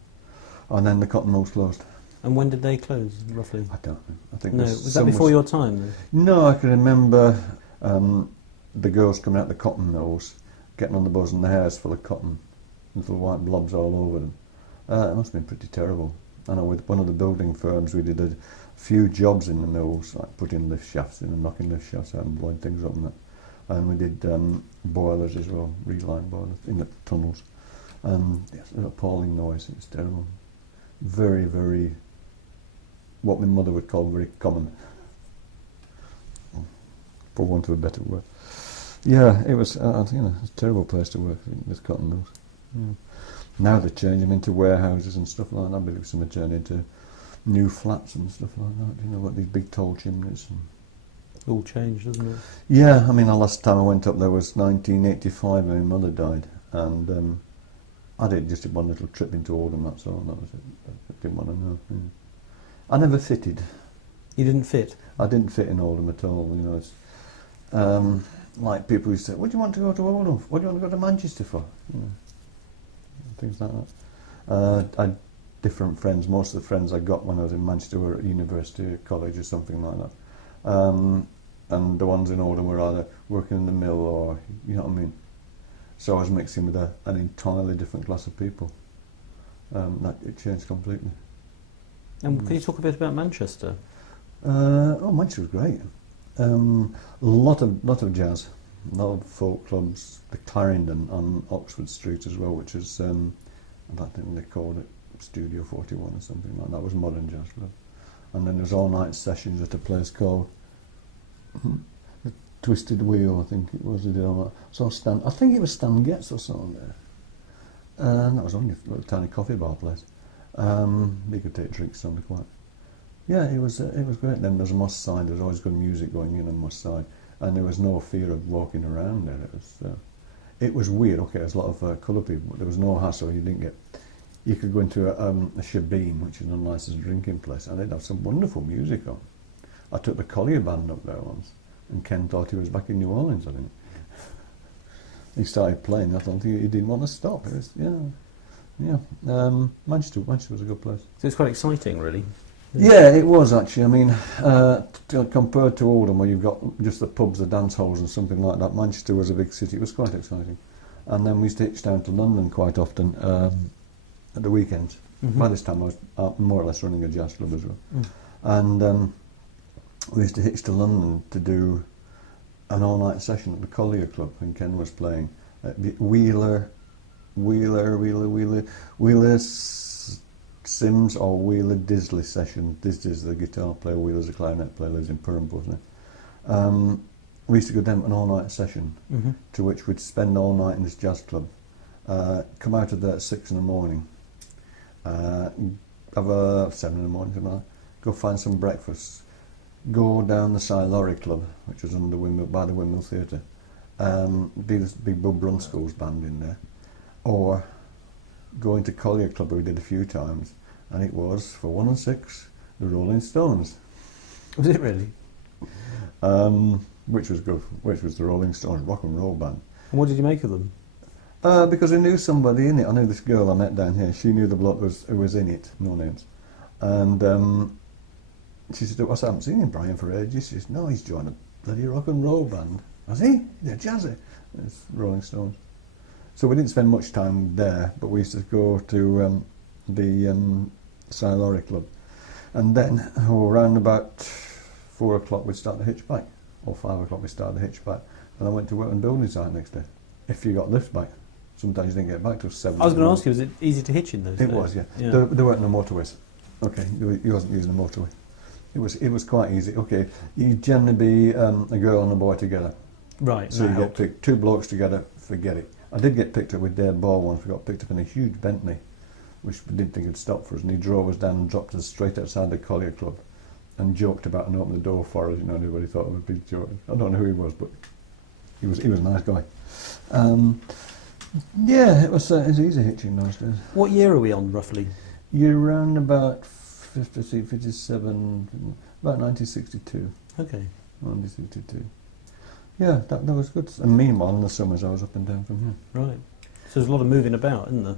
and then the cotton mills closed. And when did they close, roughly? I don't know. I think Was that before your time then? No, I can remember the girls coming out the cotton mills, getting on the bus and the hair's full of cotton, little white blobs all over them. It must have been pretty terrible. I know with one of the building firms we did a few jobs in the mills, like putting lift shafts in and knocking lift shafts out and blowing things up and that. And we did boilers as well, reline boilers in the tunnels. And yes, an appalling noise, it was terrible. Very, very, what my mother would call very common, for want of a better word. Yeah, it was, it's a terrible place to work, with cotton mills. Yeah. Now they change them into warehouses and stuff like that. I believe some are turned into new flats and stuff like that. What these big tall chimneys. And It all changed, doesn't it? yeah, I mean, the last time I went up there was 1985 when my mother died, and I just did one little trip into Oldham, that's all, that was it. I didn't want to know. Yeah. I never fitted. You didn't fit? I didn't fit in Oldham at all, it's like people who say, what do you want to go to Oldham? What do you want to go to Manchester for? Things like that. I had different friends. Most of the friends I got when I was in Manchester were at university or college or something like that. And the ones in Oldham were either working in the mill or, you know what I mean? So I was mixing with an entirely different class of people. It changed completely. And can you talk a bit about Manchester? Manchester was great. Lot of jazz, a lot of folk clubs. The Clarendon on Oxford Street as well, which is I think they called it Studio 41 or something like that. That was modern jazz club. And then there's all night sessions at a place called Twisted Wheel, I think it was. They did all that. So I think it was Stan Getz or something there. And that was only a little tiny coffee bar place. You could take drinks on the quiet. Yeah, it was great. Then there's Moss Side. There's always good music going in on Moss Side, and there was no fear of walking around there. It was weird. Okay, there's a lot of coloured people, but there was no hassle. You could go into a shebeen, which is a licensed drinking place, and they'd have some wonderful music on. I took the Collier band up there once, and Ken thought he was back in New Orleans, I think. He started playing. I thought he didn't want to stop. It was, Manchester was a good place. So it's quite exciting, really. Yeah, it was actually. I mean, compared to Oldham, where you've got just the pubs, the dance halls and something like that, Manchester was a big city. It was quite exciting. And then we used to hitch down to London quite often at the weekends. By this time I was more or less running a jazz club as well. And we used to hitch to London to do an all-night session at the Collier Club when Ken was playing. Wheeler Sims or Wheeler Disley session. Disley's the guitar player, Wheeler's the clarinet player, lives in Perham, now. We used to go down to an all-night session, to which we'd spend all night in this jazz club, come out of there at 6 in the morning, have a 7 in the morning, something like that, go find some breakfast, go down the Cy Lorry Club, which was under Windmill, by the Windmill Theatre, be this big Bub Brunsko's band in there, or go into Collier Club, where we did a few times, and it was, for 1 and 6, the Rolling Stones. Was it really? Which was good, which was the Rolling Stones rock and roll band. And what did you make of them? Because I knew somebody in it. I knew this girl I met down here. She knew the bloke who was in it, no names. And she said, "What's I haven't seen him, Brian, for ages." She said, "No, he's joined a bloody rock and roll band." I said, "They're jazzy." It's Rolling Stones. So we didn't spend much time there, but we used to go to the Cy Lorry Club. And then around about 4 o'clock we'd start the hitchback, or 5 o'clock we'd start the hitchback. And I went to work on building site next day, if you got lift back. Sometimes you didn't get back till 7. I was going to ask you, was it easy to hitch in those days? It was, yeah. There weren't no motorways. Okay, you wasn't using the motorway. It was quite easy. Okay, you'd generally be a girl and a boy together. Right. So you get picked, 2 blokes together, forget it. I did get picked up with Dave Ball once. We got picked up in a huge Bentley, which we didn't think would stop for us, and he drove us down and dropped us straight outside the Collier Club and joked about and opened the door for us. You know, everybody thought it was a big joke. I don't know who he was, but he was a nice guy. Yeah, it was easy hitching those days. What year are we on, roughly? You're around about 56, 57, about 1962. Okay. 1962. Yeah, that was good. And meanwhile, in the summers, I was up and down from here. Right. So there's a lot of moving about, isn't there?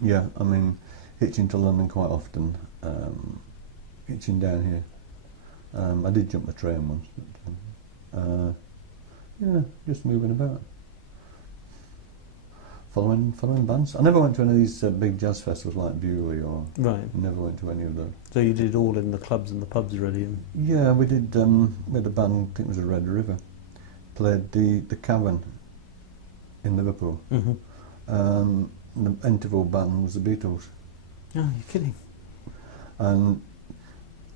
Yeah, I mean, hitching to London quite often, hitching down here. I did jump the train once, but yeah, just moving about. Following bands. I never went to any of these big jazz festivals like Bewley, or Right. never went to any of those. So you did all in the clubs and the pubs, really? And Yeah, we did. We had a band, I think it was a Red River, played the Cavern in Liverpool. The interval band was the Beatles. Oh, you're kidding. And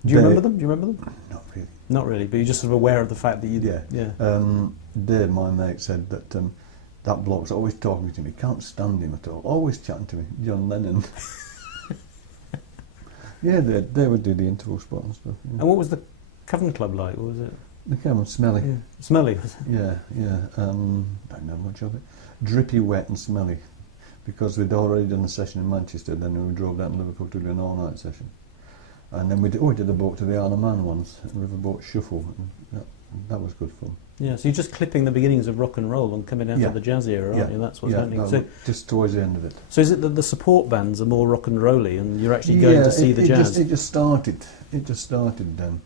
Do you remember them? Do you remember them? Not really. Not really, but you're just sort of aware of the fact that you Yeah. Yeah. Dave, my mate, said that that bloke's always talking to me. Can't stand him at all. Always chatting to me. John Lennon. Yeah, they would do the interval spot and stuff. Yeah. And what was the Cavern Club like? What was it? The Cavern, smelly. Yeah. Smelly, was it? Yeah. Don't know much of it. Drippy, wet and smelly. Because we'd already done a session in Manchester, then we drove down to Liverpool to do an all-night session. And then we did a boat to the Isle of Man once, a riverboat shuffle. And that was good fun. Yeah, so you're just clipping the beginnings of rock and roll and coming out Yeah. of the jazz era, aren't Yeah. you? That's what's Yeah, happening. no, So, just towards the end of it. so is it that the support bands are more rock and rolly and you're actually going to see the jazz? It just started. It just started then.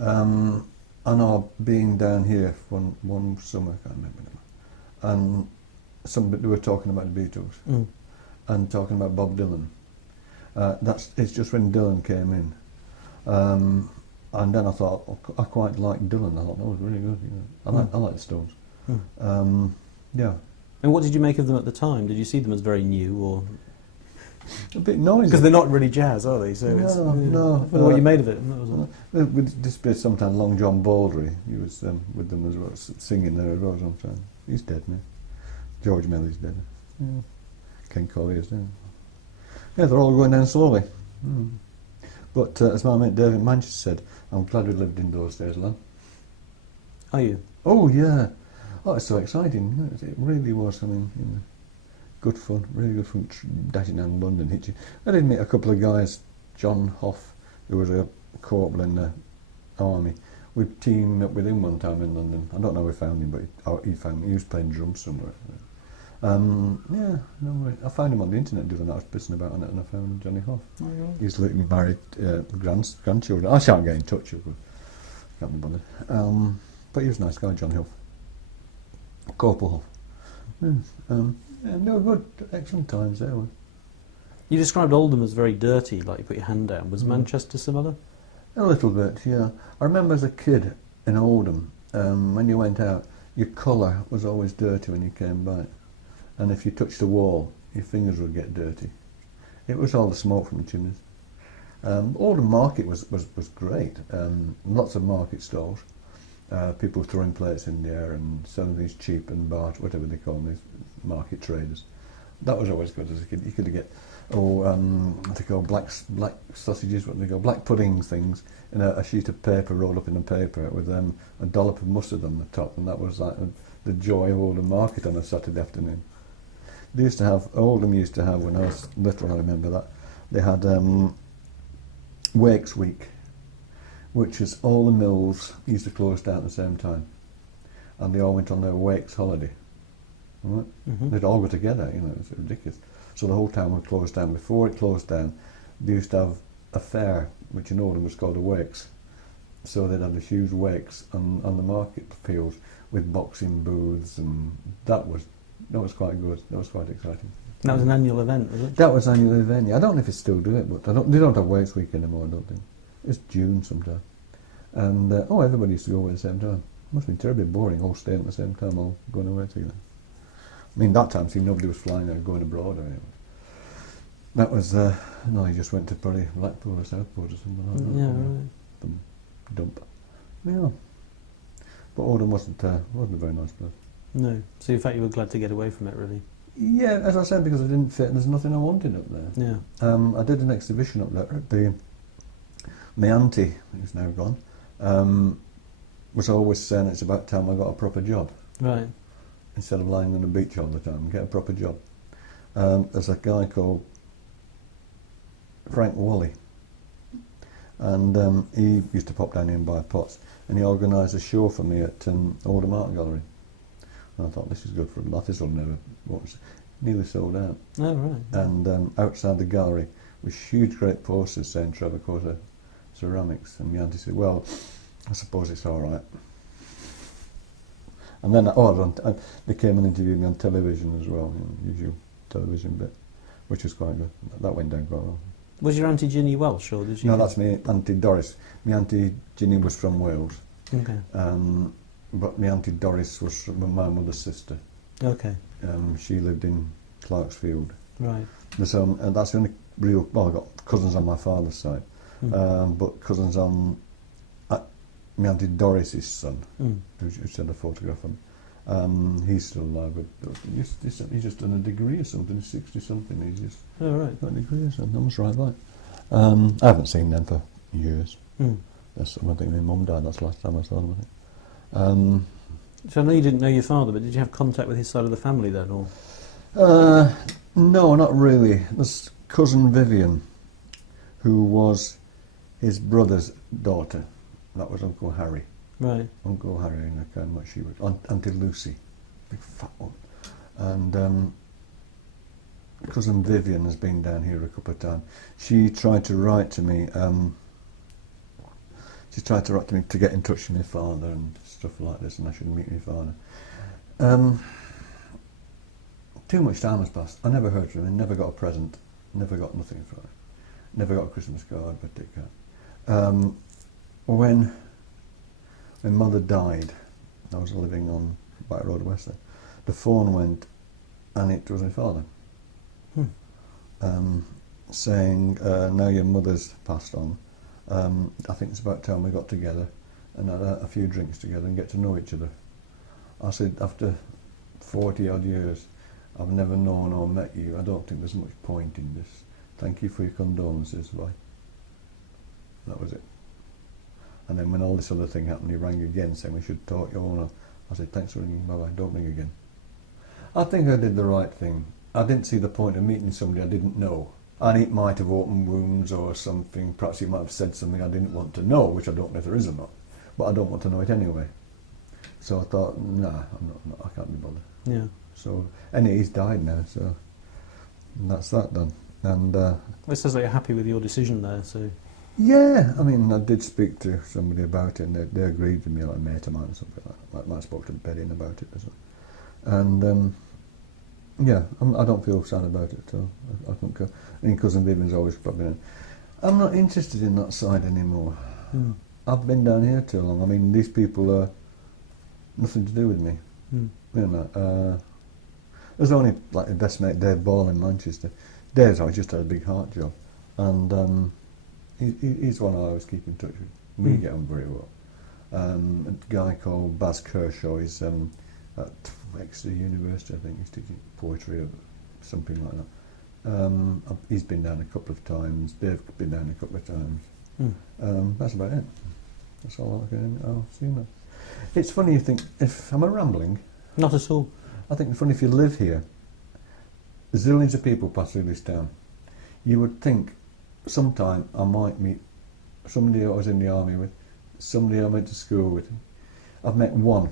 I know being down here one summer, I can't remember now, and somebody were talking about the Beatles and talking about Bob Dylan. It's just when Dylan came in. And then I thought, I quite liked Dylan. I thought that was really good. You know. I like the Stones. Yeah. And what did you make of them at the time? Did you see them as very new, or A bit noisy. because they're not really jazz, are they? So it's, No. I don't know what you made of it. That was all. We just played sometimes Long John Baldry. He was with them as well, singing there as well sometimes. He's dead now. George Melly's dead. Yeah. Ken Collier's dead. Yeah, they're all going down slowly. But as my mate David Manchester said, I'm glad we lived in those days, lad. Are you? Oh yeah. Oh, it's so exciting. It really was. I mean, you know, good fun, really good fun. Dashing down London, hitching. I did meet a couple of guys. John Hoff, who was a corporal in the army. We teamed up with him one time in London. I don't know how we found him, but he found me. He was playing drums somewhere. Yeah, no way. I found him on the internet the other night. I was pissing about on it, and I found Johnny Hoff. Oh, right. He's lately married grandchildren. I shan't get in touch with him. Can't be bothered. But he was a nice guy, John Hoff. Corporal Hoff. Yeah, no, good, excellent times there. You described Oldham as very dirty, like you put your hand down. Was Manchester similar? A little bit, yeah. I remember as a kid in Oldham, when you went out, your collar was always dirty when you came back. And if you touched the wall, your fingers would get dirty. It was all the smoke from the chimneys. Oldham Market was great. Lots of market stalls. People throwing plates in the air and selling things cheap and barter, whatever they call them, these market traders. That was always good as a kid. You could get, what they call black sausages, what they call black pudding things, in a sheet of paper rolled up in a paper with a dollop of mustard on the top, and that was like the joy of Oldham Market on a Saturday afternoon. They used to have, Oldham used to have, when I was little, I remember that, they had Wakes Week, which is all the mills used to close down at the same time, and they all went on their Wakes holiday. Right? Mm-hmm. They'd all go together, you know, it's ridiculous. So the whole town would close down. Before it closed down, they used to have a fair, which in Oldham was called a Wakes. So they'd have the huge wakes on the market fields with boxing booths, and that was quite good. That was quite exciting. That was an annual event, was it? That was an annual event. Yeah. I don't know if they still do it, but they don't have Wakes Week anymore, I don't think. It's June sometime. And everybody used to go away at the same time. Must have been terribly boring, all staying at the same time, all going away together. I mean, that time, see, nobody was flying or going abroad or anything. That was, no, he just went to probably Blackpool or Southport or something like that. Yeah, right. Some dump. Yeah. But Oldham wasn't a very nice place. No. So in fact you were glad to get away from it, really? Yeah, as I said, because I didn't fit, there's nothing I wanted up there. Yeah. I did an exhibition up there. My auntie, who's now gone, was always saying it's about time I got a proper job. Right. Instead of lying on the beach all the time, get a proper job. There's a guy called Frank Wally, and he used to pop down here and buy pots, and he organised a show for me at Oldham Art Gallery. And I thought, this is good for a lot, this will never, nearly sold out. Oh, right. And outside the gallery was huge great posters saying Trevor Corser ceramics, and my auntie said, well, I suppose it's all right. And then they came and interviewed me on television as well, usual television bit, which was quite good. That went down quite well. Was your Auntie Ginny Welsh, or did she? No, that's me Auntie Doris. My Auntie Ginny was from Wales. Okay. But my Auntie Doris was my mother's sister. Okay. She lived in Clarksfield. Right. And that's the only real, well, I've got cousins on my father's side, but cousins on my Auntie Doris's son, who sent a photograph of him. He's still alive, but he's just done a degree or something. He's 60-something. He's just got a degree or something. I must write that. I haven't seen them for years. That's something. I think my mum died. That's the last time I saw them, I think. So I know you didn't know your father, but did you have contact with his side of the family then, or? No, not really. There's cousin Vivian, who was his brother's daughter. That was Uncle Harry. Right. Uncle Harry, and I can't remember what she was. Auntie Lucy, big fat one. And cousin Vivian has been down here a couple of times. She tried to write to me. She tried to write to me to get in touch with my father and stuff like this, and I should meet my father. Too much time has passed. I never heard from him. Never got a present. Never got nothing from him. Never got a Christmas card, but dick card. When Mother died, I was living on Back Road West there, the phone went, and it was my father, saying, now your mother's passed on, I think it's about time we got together and had a few drinks together and get to know each other. I said, after 40 odd years, I've never known or met you. I don't think there's much point in this. Thank you for your condolences, bye. That was it. And then when all this other thing happened, he rang again saying we should talk. I said, thanks for ringing, bye-bye, don't ring again. I think I did the right thing. I didn't see the point of meeting somebody I didn't know. And it might have opened wounds or something. Perhaps he might have said something I didn't want to know, which I don't know if there is or not. But I don't want to know it anyway. So I thought, nah, I can't be bothered. Yeah. So, anyway, he's died now, so that's that done. And it says that you're happy with your decision there, so... Yeah, I mean, I did speak to somebody about it, and they agreed with me, like a mate of mine or something like that. I spoke to Betty about it as well. And, yeah, I don't feel sad about it at all. I think, cousin Vivian's always probably in. I'm not interested in that side anymore. I've been down here too long. I mean, these people are nothing to do with me. You know, there's only, like, the best mate, Dave Ball in Manchester. Dave's always just had a big heart job. And, he's one I always keep in touch with. We get on very well. A guy called Baz Kershaw, he's at Exeter University, I think, he's teaching poetry something like that. He's been down a couple of times. Dave's been down a couple of times. That's about it. That's all I can. Oh, see that. It's funny you think, if I'm rambling, Not at all. I think it's funny if you live here, zillions of people pass through this town. You would think sometime I might meet somebody I was in the army with, somebody I went to school with. I've met one,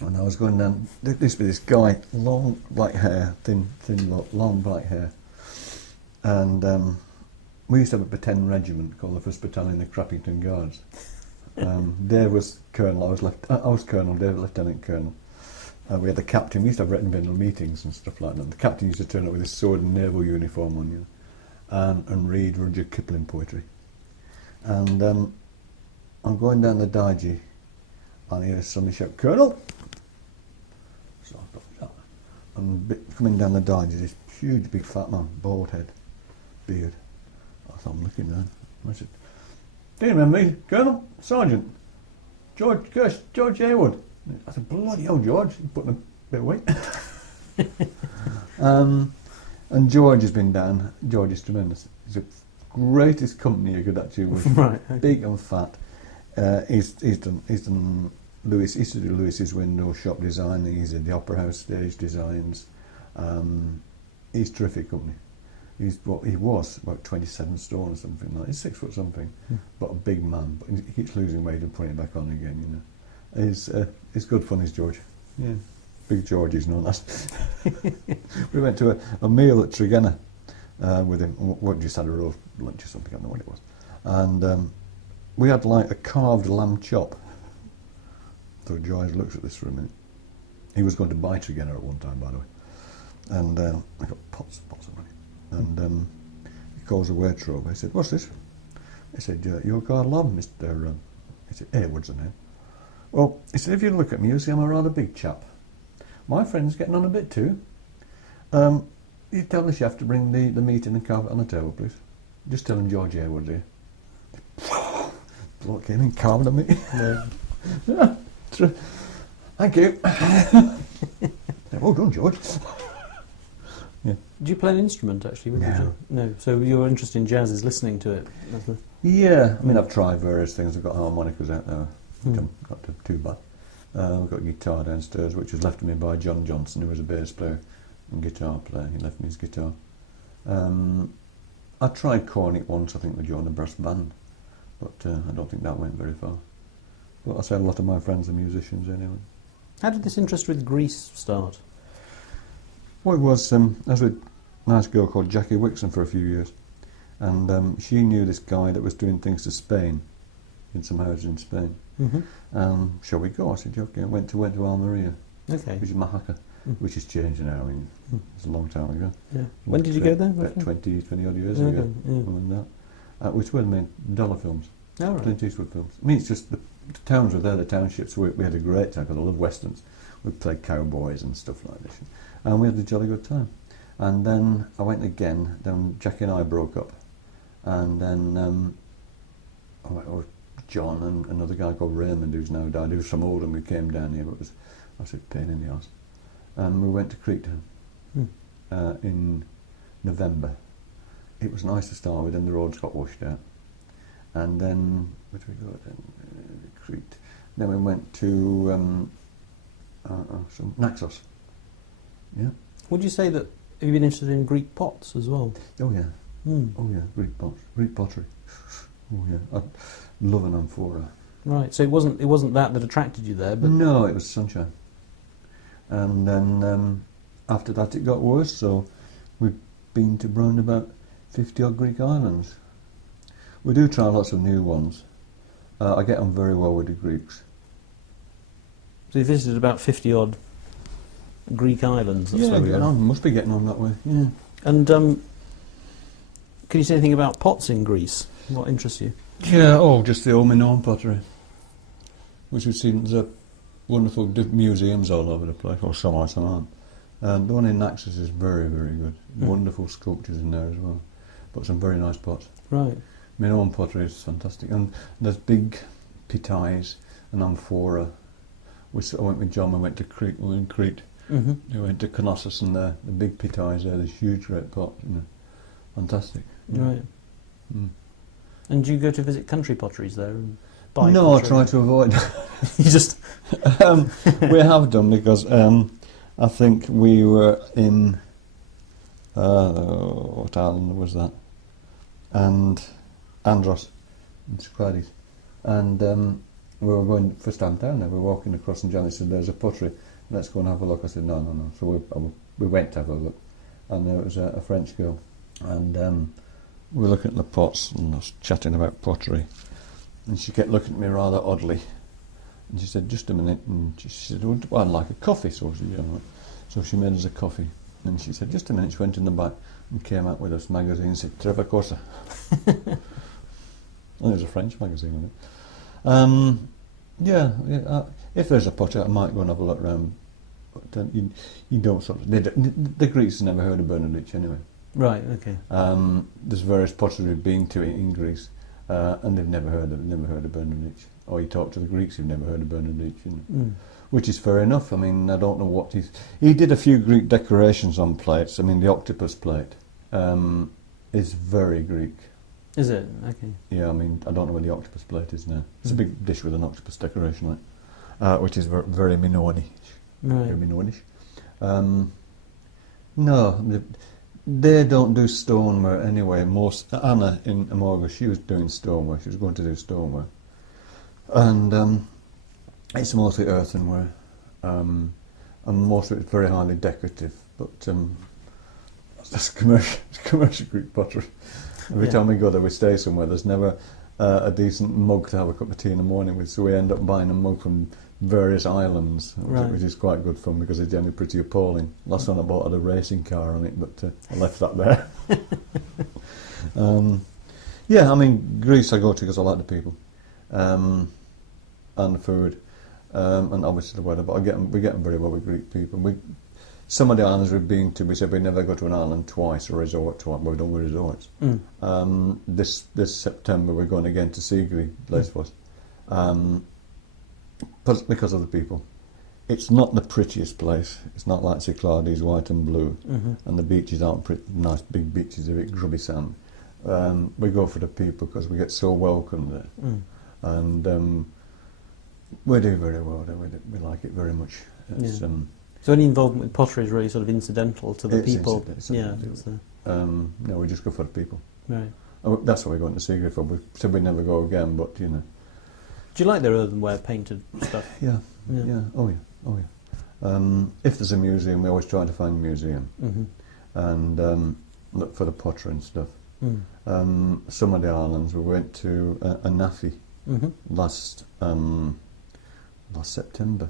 and I was going down, this guy, long black hair, thin look, long black hair, and we used to have a pretend regiment called the 1st Battalion of Crappington Guards. Dave was Colonel, I was Colonel, Dave Lieutenant Colonel. We had the captain, we used to have Rettenbindle meetings and stuff like that. The captain used to turn up with his sword and naval uniform on, you know, and read Rudyard Kipling poetry. And I'm going down the Digi, and I hear somebody shout, "Colonel!" So I thought, and coming down the Digi, this huge big fat man, bald head, beard. I thought, I'm looking down. I said, "Do you remember me, Colonel? Sergeant? George Haywood." I said, "Bloody hell, George." He's putting a bit of weight. And George has been down. George is tremendous. He's the greatest company you could actually with. Right. Okay. Big and fat. He's done Lewis. He used to do Lewis's window shop design. He's at the Opera House stage designs. He's terrific company. He was about 27 stone or something like that. He's 6 foot something, but a big man. But he keeps losing weight and putting it back on again, you know. He's good fun, is George. Yeah. Big George is known as. We went to a meal at Tregenna with him. We just had a roast lunch or something, I don't know what it was. And we had like a carved lamb chop. So George looks at this for a minute. He was going to buy Tregenna at one time, by the way. And I got pots of money. And he calls a waiter over. He said, "What's this?" I said, "Your card lamb, Mr. He said, "Haywood's the name." "Well," he said, "if you look at me, you'll see I'm a rather big chap. My friend's getting on a bit too. You tell the chef to bring the meat in and carve it on the table, please. Just tell him George Haywood's here." Bloke came in, carved the meat. Yeah. Thank you. Well done, George. Yeah. Do you play an instrument, actually? No. No. So your interest in jazz is listening to it? Yeah, I mean, I've tried various things. I've got harmonicas out there, which I'm not too bad. I've got a guitar downstairs, which was left to me by John Johnson, who was a bass player and guitar player. He left me his guitar. I tried cornet once, I think, with John, a brass band, but I don't think that went very far. But I say a lot of my friends are musicians anyway. How did this interest with Greece start? Well, it was, I was with a nice girl called Jackie Wixon for a few years, and she knew this guy that was doing things to Spain, in some houses in Spain. Shall we go? I said, "Okay." Went to Almeria, Okay. which is Mahaca, which is changing now. I mean, it's a long time ago. Yeah. When did you go there? About 20 odd years Okay, ago. yeah. And which were the main dollar films, Oh, right. Clint Eastwood films. I mean, it's just the towns were there, the townships. We had a great time because I love westerns. We played cowboys and stuff like this, and we had a jolly good time. And then I went again. Then Jackie and I broke up, and then I went with John and another guy called Raymond, who's now died. He was from Oldham. We came down here, but it was, I said, pain in the arse. And we went to Creektown in November. It was nice to start with, and the roads got washed out. And then where did we go? Crete. Then we went to some Naxos. Yeah. Would you say that, have you been interested in Greek pots as well? Oh yeah. Oh yeah. Greek pots, Greek pottery. Oh yeah. I love an amphora. Right. So it wasn't that attracted you there, but No, it was sunshine. And then after that it got worse. So we've been to round about 50 odd Greek islands. We do try lots of new ones. I get on very well with the Greeks. so you visited about 50 odd Greek islands. That's Yeah, where we getting are. on. Must be getting on that way. Yeah. And can you say anything about pots in Greece? What interests you? Yeah, just the old Minoan pottery, which we've seen. There's wonderful museums all over the place, or some are, some aren't. And the one in Naxos is very, very good. Wonderful sculptures in there as well, but some very nice pots. Right. Minoan pottery is fantastic, and there's big pitais and amphora. I went with John. We went to Crete. We were in Crete, Mm-hmm. We went to Knossos and the big pit eyes there, this huge great pot, fantastic. Yeah. Right. Mm. And do you go to visit country potteries there? And buy No, I pottery? try to avoid. You just... We have done because I think we were in what island was that? And Andros in Cyclades, and we were going first time down there. We were walking across, and Janet said, "There's a pottery. Let's go and have a look." I said, "No, no, no." So we went to have a look, and there was a French girl, and we were looking at the pots and I was chatting about pottery, and she kept looking at me rather oddly. And she said, "Just a minute," and she said, "Well, I'd like a coffee." So I said, "Yeah." Right. So she made us a coffee, and she said, "Just a minute." She went in the back and came out with this magazine and said, "Trevor Corser." And it was a French magazine, wasn't it? If there's a potter, I might go and have a look round. But you don't sort of... The Greeks have never heard of Bernardich anyway. Right, okay. There's various pottery we've been to in Greece, and they've never heard of Bernardich. Or you talk to the Greeks who've never heard of Bernardich, which is fair enough. I mean, I don't know what he did a few Greek decorations on plates. I mean, the octopus plate is very Greek. Is it? Okay. Yeah, I mean, I don't know where the octopus plate is now. It's a big dish with an octopus decoration on it, which is very Minoanish. Right. Very Minoanish. No, they don't do stoneware anyway. Anna in Amorga, she was doing stoneware. She was going to do stoneware. And it's mostly earthenware. And most of it's very highly decorative. But that's commercial Greek pottery. Every time we go there, we stay somewhere. There's never a decent mug to have a cup of tea in the morning with, so we end up buying a mug from various islands, which is quite good fun because it's generally pretty appalling. Last one I bought had a racing car on it, but I left that there. Yeah, I mean, Greece I go to because I like the people and the food and obviously the weather, but we get on very well with Greek people. Some of the islands we've been to, we said we never go to an island twice, a resort twice, but we don't go to resorts. This September we're going again to Sigri, Lesbos, because of the people. It's not the prettiest place. It's not like Cyclades, white and blue, and the beaches aren't pretty, nice big beaches, a bit grubby sand. We go for the people because we get so welcome there, and we do very well there. We like it very much. It's, so any involvement with pottery is really sort of incidental to the people. No, we just go for the people. Right. That's why we're going to Sigrid for. We said we'd never go again, but Do you like their earthenware painted stuff? Yeah. Oh yeah. If there's a museum, we always try to find a museum and look for the pottery and stuff. Some of the islands, we went to Anafi last September.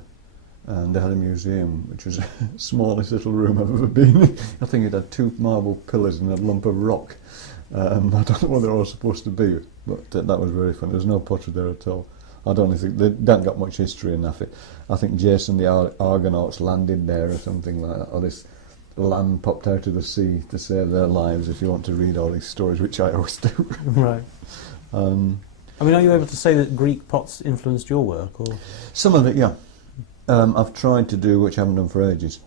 And they had a museum, which was the smallest little room I've ever been in. I think it had 2 marble pillars and a lump of rock. I don't know what they're all supposed to be, but that was very fun. There's no pottery there at all. I don't think they don't got much history in that. I think Jason the Argonauts landed there or something like that, or this lamb popped out of the sea to save their lives. If you want to read all these stories, which I always do. Right. I mean, are you able to say that Greek pots influenced your work, or some of it? Yeah. I've tried to do, which I haven't done for ages,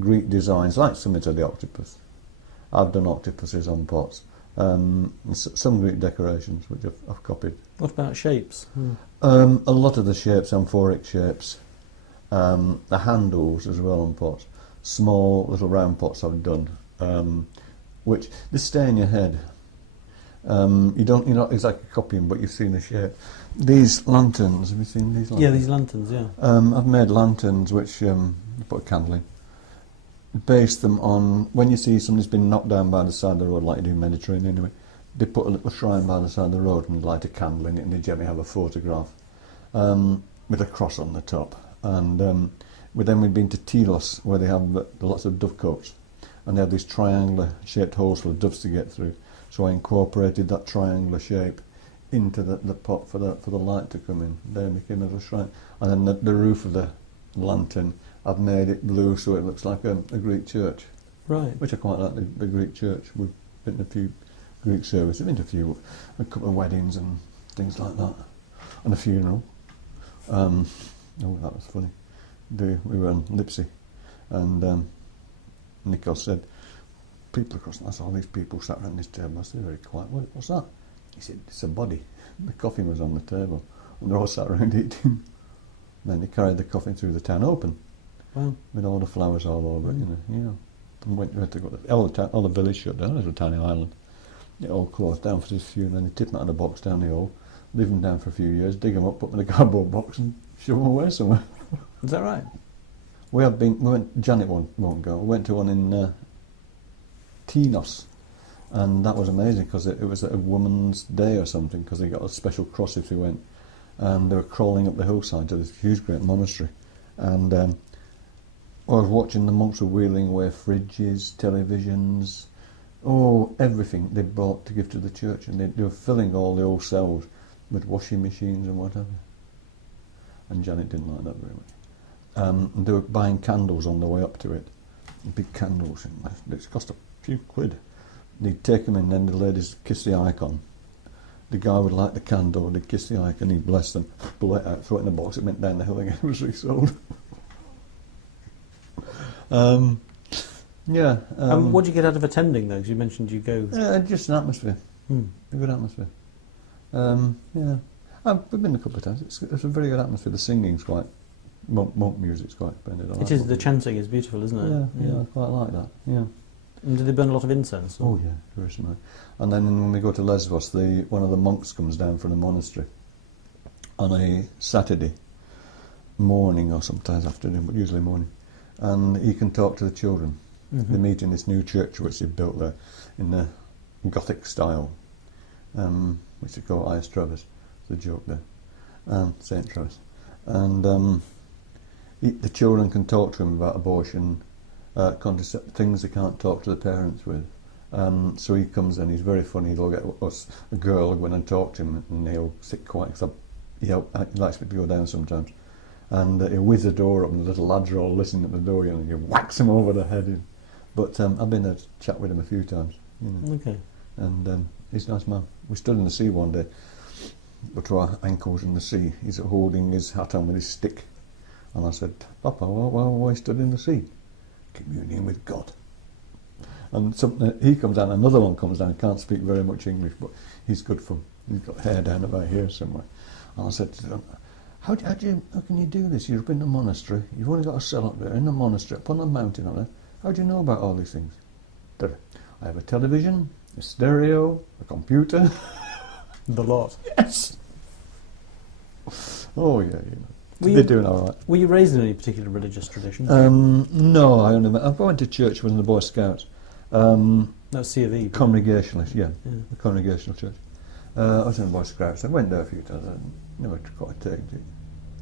Greek designs, like some of the octopus. I've done octopuses on pots. Some Greek decorations, which I've copied. What about shapes? A lot of the shapes, amphoric shapes. The handles as well on pots. Small little round pots I've done, which they stay in your head. You're not exactly copying, but you've seen the shape. These lanterns, have you seen these lanterns? Yeah, these lanterns, yeah. I've made lanterns which you put a candle in. Base them on, when you see somebody's been knocked down by the side of the road, like you do in Mediterranean anyway, they put a little shrine by the side of the road and light a candle in it, and they generally have a photograph with a cross on the top. And we've been to Telos, where they have lots of dovecotes, and they have these triangular shaped holes for the doves to get through. So I incorporated that triangular shape into the pot for the light to come in. There became a little shrine. And then the roof of the lantern, I've made it blue so it looks like a Greek church. Right. Which I quite like, the Greek church. We've been to a few Greek services, been to a couple of weddings and things like that. And a funeral. Oh, that was funny. We were on Lipsy. And Nicholas said, people across, I saw all these people sat around this table. I said, very quiet. What's that? He said, it's a body. The coffin was on the table, and they're all sat around eating. Then they carried the coffin through the town open. Wow. With all the flowers all over it, And went to go all the village shut down. It was a tiny island. It all closed down for this few, and then they tip them out of the box down the hole, leave them down for a few years, dig them up, put them in a cardboard box, and shove them away somewhere. Is that right? We went. Janet won't go. We went to one in Tinos, and that was amazing because it was a woman's day or something, because they got a special cross if they went, and they were crawling up the hillside to this huge great monastery, and I was watching the monks were wheeling away fridges, televisions, everything they bought to give to the church, and they were filling all the old cells with washing machines and whatever. And Janet didn't like that very much. They were buying candles on the way up to it, big candles. It cost a few quid. They'd take them in, then the ladies kiss the icon. The guy would light the candle, they'd kiss the icon, he'd bless them, pull it out, throw it in the box, it went down the hill again, it was resold. What do you get out of attending, though? Because you mentioned you go... just an atmosphere. A good atmosphere. We've been a couple of times. It's a very good atmosphere. The singing's quite... Monk music's quite splendid. It is. The chanting is beautiful, isn't it? Yeah, I quite like that, yeah. And do they burn a lot of incense? Or? Oh, yeah, very similar. And then when we go to Lesbos, one of the monks comes down from the monastery on a Saturday morning, or sometimes afternoon, but usually morning, and he can talk to the children. They meet in this new church which they've built there in the Gothic style, which they call Ives Trevor's. The joke there, St Trevor's, and the children can talk to him about abortion, things they can't talk to the parents with. So he comes in, he's very funny. He'll get a girl go in and talk to him, and he'll sit quiet because he likes me to go down sometimes. And he'll whiz the door up, and the little lads are all listening at the door, and you whacks him over the head. But I've been there to chat with him a few times. Okay. And he's a nice man. We stood in the sea one day, but to our ankles in the sea. He's holding his hat on with his stick. And I said, Papa, why stood in the sea? Communion with God. And he comes down, another one comes down, can't speak very much English, but he's good fun. He's got hair down about here somewhere. And I said to him, how can you do this? You're up in the monastery, you've only got a cell up there in the monastery, up on a mountain on it. How do you know about all these things? I have a television, a stereo, a computer. The lot. Yes. Oh, yeah, they're doing all right. Were you raised in any particular religious tradition? No, I went to church when the Boy Scouts. That's C of E. Congregationalist, yeah. The Congregational church. I was in the Boy Scouts. I went there a few times. I never quite taken it.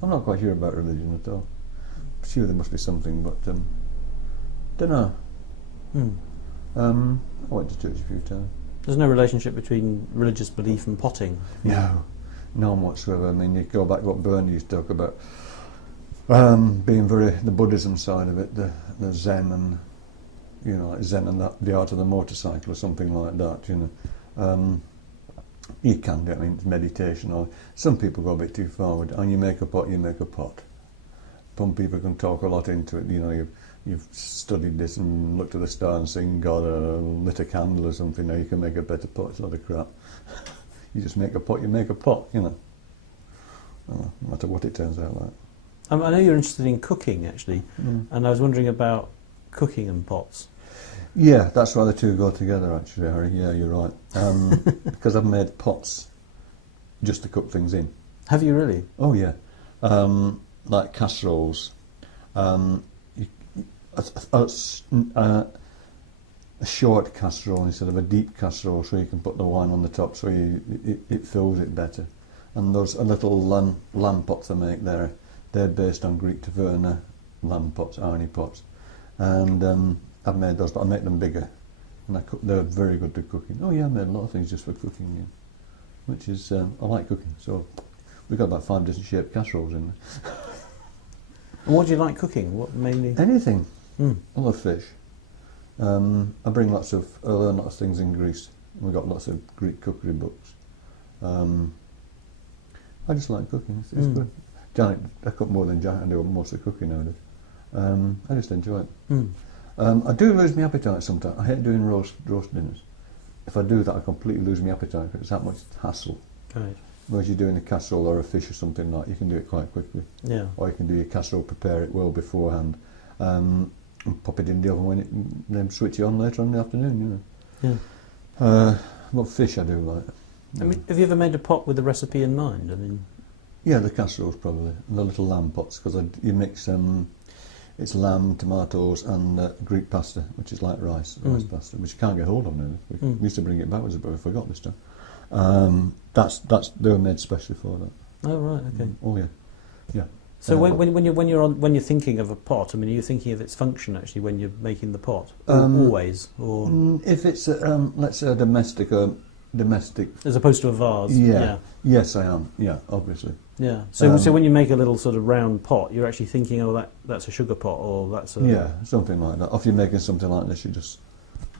I'm not quite sure about religion at all. I'm sure there must be something, but don't know. I went to church a few times. There's no relationship between religious belief and potting? No, none whatsoever. I mean, you go back to what Bernie used to talk about, being the Buddhism side of it, the Zen and, like Zen and the art of the motorcycle or something like that, You can do it, it's meditation, or some people go a bit too far with it. And you make a pot, you make a pot. Some people can talk a lot into it, you've studied this and looked at the star and seen God or lit a candle or something, now you can make a better pot. It's a lot of crap. You just make a pot, you make a pot, no matter what it turns out like. I know you're interested in cooking, actually, and I was wondering about cooking and pots. Yeah, that's why the two go together, actually, Harry. Yeah, you're right. Because I've made pots just to cook things in. Have you really? Oh, yeah. Like casseroles. A short casserole instead of a deep casserole, so you can put the wine on the top, so it fills it better. And those little lamb pots I make there, they're based on Greek taverna lamb pots, arnie pots. And I've made those, but I make them bigger, and they're very good to cooking. Oh yeah, I made a lot of things just for cooking, which is, I like cooking, so we've got about 5 different shaped casseroles in there. And what do you like cooking? What mainly? Anything. I love fish. I learn lots of things in Greece. We've got lots of Greek cookery books. I just like cooking, it's good. Janet, I cook more than Janet, I do most of the cooking nowadays. I just enjoy it. Mm. I do lose my appetite sometimes. I hate doing roast dinners. If I do that, I completely lose my appetite because it's that much hassle. Right. Whereas you're doing a casserole or a fish or something like, you can do it quite quickly. Yeah. Or you can do your casserole, prepare it well beforehand, and pop it in the oven then switch it on later on in the afternoon. Yeah. What fish I do like. I mean, have you ever made a pot with a recipe in mind? I mean, Yeah, the casseroles probably, and the little lamb pots, because you mix it's lamb, tomatoes, and Greek pasta, which is like rice pasta, which you can't get hold of now. We used to bring it backwards, but we forgot this time. They were made specially for that. oh right, okay. Oh yeah, yeah. So when you're thinking of a pot, I mean, are you thinking of its function actually when you're making the pot? Always, or If it's let's say a domestic, as opposed to a vase? yeah, yes, I am. Yeah, obviously. Yeah. So when you make a little sort of round pot, you're actually thinking, oh, that's a sugar pot, or that's a Yeah, something like that. If you're making something like this, you just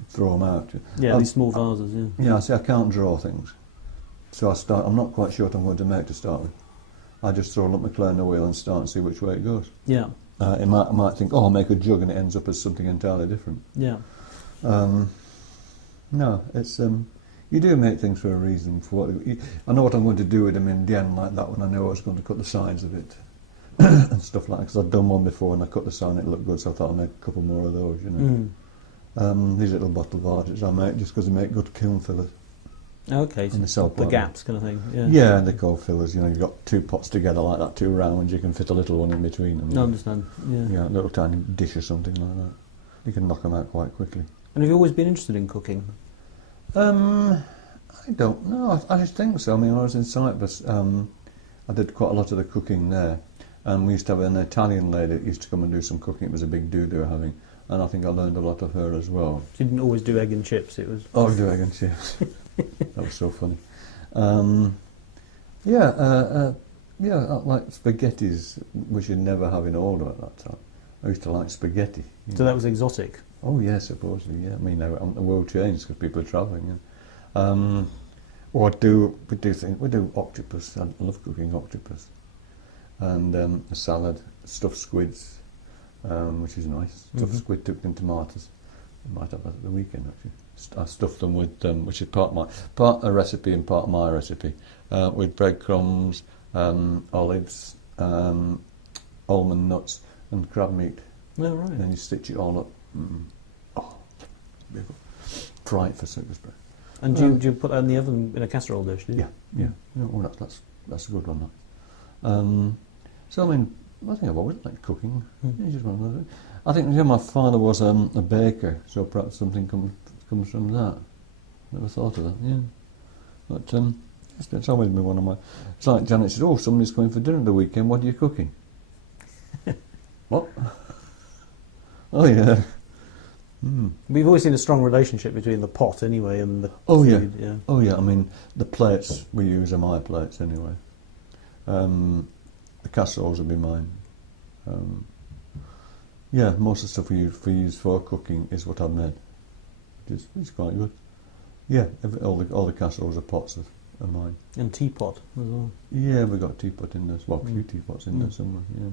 throw them out. yeah, these small vases. Yeah. Yeah, see, I can't draw things, so I'm not quite sure what I'm going to make to start with. I just throw up my clay in the wheel and start and see which way it goes. Yeah. I might think, oh, I'll make a jug, and it ends up as something entirely different. Yeah. No, it's you do make things for a reason. I know what I'm going to do with them in the end, like that one. I know I was going to cut the sides of it and stuff like that, because I'd done one before and I cut the side and it looked good, so I thought I'd make a couple more of those, These little bottle varnishes I make just because they make good kiln fillers. Okay, And they sell the quite gaps kind of thing. Yeah. Yeah, they're called fillers. You've got two pots together like that, two round ones. You can fit a little one in between them. I understand. Yeah. Yeah, a little tiny dish or something like that. You can knock them out quite quickly. And have you always been interested in cooking? I don't know. I just think so. I mean, when I was in Cyprus, I did quite a lot of the cooking there. And we used to have an Italian lady that used to come and do some cooking. It was a big do they were having. And I think I learned a lot of her as well. She didn't always do egg and chips, it was... Oh, do egg and chips. That was so funny. Like spaghettis, which you'd never have in order at that time. I used to like spaghetti. So that was exotic? Oh, yeah, supposedly, yeah. I mean, now the world changed because people are travelling. Yeah. We do octopus. I love cooking octopus. And a salad, stuffed squids, which is nice. Stuffed squid dipped in tomatoes. I might have that at the weekend, actually. I stuffed them with, which is part a recipe and part of my recipe, with breadcrumbs, olives, almond nuts, and crab meat. Oh, right. And then you stitch it all up. Oh, beautiful. Fry it for Cyprus bread. And do you put that in the oven in a casserole dish, do you? Yeah. Oh, that's a good one. That. So I mean, I think I've always liked cooking. It's just one of those. I think my father was a baker, so perhaps something comes from that. Never thought of that. Yeah, but it's always been one of my. It's like Janet said, "Oh, somebody's coming for dinner the weekend. What are you cooking?" What? Oh yeah. We've always seen a strong relationship between the pot anyway and the food. Yeah. Oh yeah. I mean, the plates we use are my plates anyway. The casseroles will be mine. Yeah, most of the stuff we use for cooking is what I've made. It's quite good. Yeah, all the casseroles are pots are mine. And teapot as well. Yeah, we've got a teapot in there. Well, a few teapots in there somewhere. Yeah.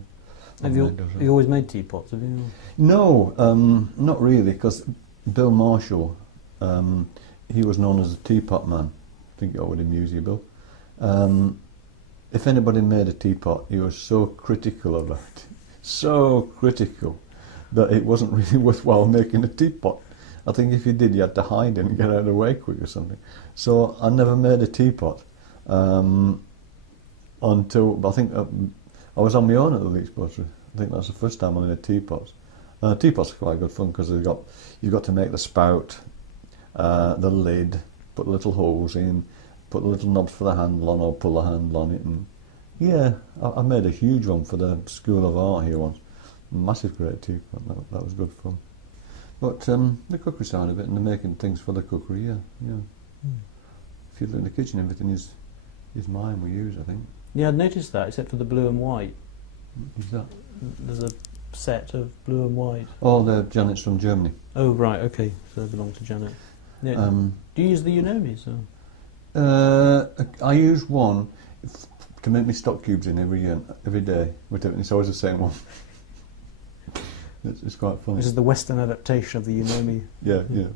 Have you always made teapots? Have you? No, not really, because Bill Marshall, he was known as a teapot man. I think it would amuse you, Bill. If anybody made a teapot, he was so critical of it, so critical, that it wasn't really worthwhile making a teapot. I think if you did, you had to hide it and get out of the way quick or something. So I never made a teapot until, I think, I was on my own at the Leach Pottery. I think that's the first time I made teapots. Teapots are quite good fun because you've got to make the spout, the lid, put the little holes in, put the little knobs for the handle on, or pull the handle on it. And yeah, I made a huge one for the School of Art here once. Massive great teapot. That was good fun. But the cookery side of it and the making things for the cookery, yeah. If you look in the kitchen, everything is mine. We use, I think. Yeah, I'd noticed that, except for the blue and white. Is that? There's a set of blue and white. Oh, they're Janet's from Germany. Oh, right, okay. So they belong to Janet. Yeah. Do you use the Unomis? I use one to make me stock cubes in every day. It's always the same one. It's quite funny. This is the Western adaptation of the You Know Me. Yeah, yeah.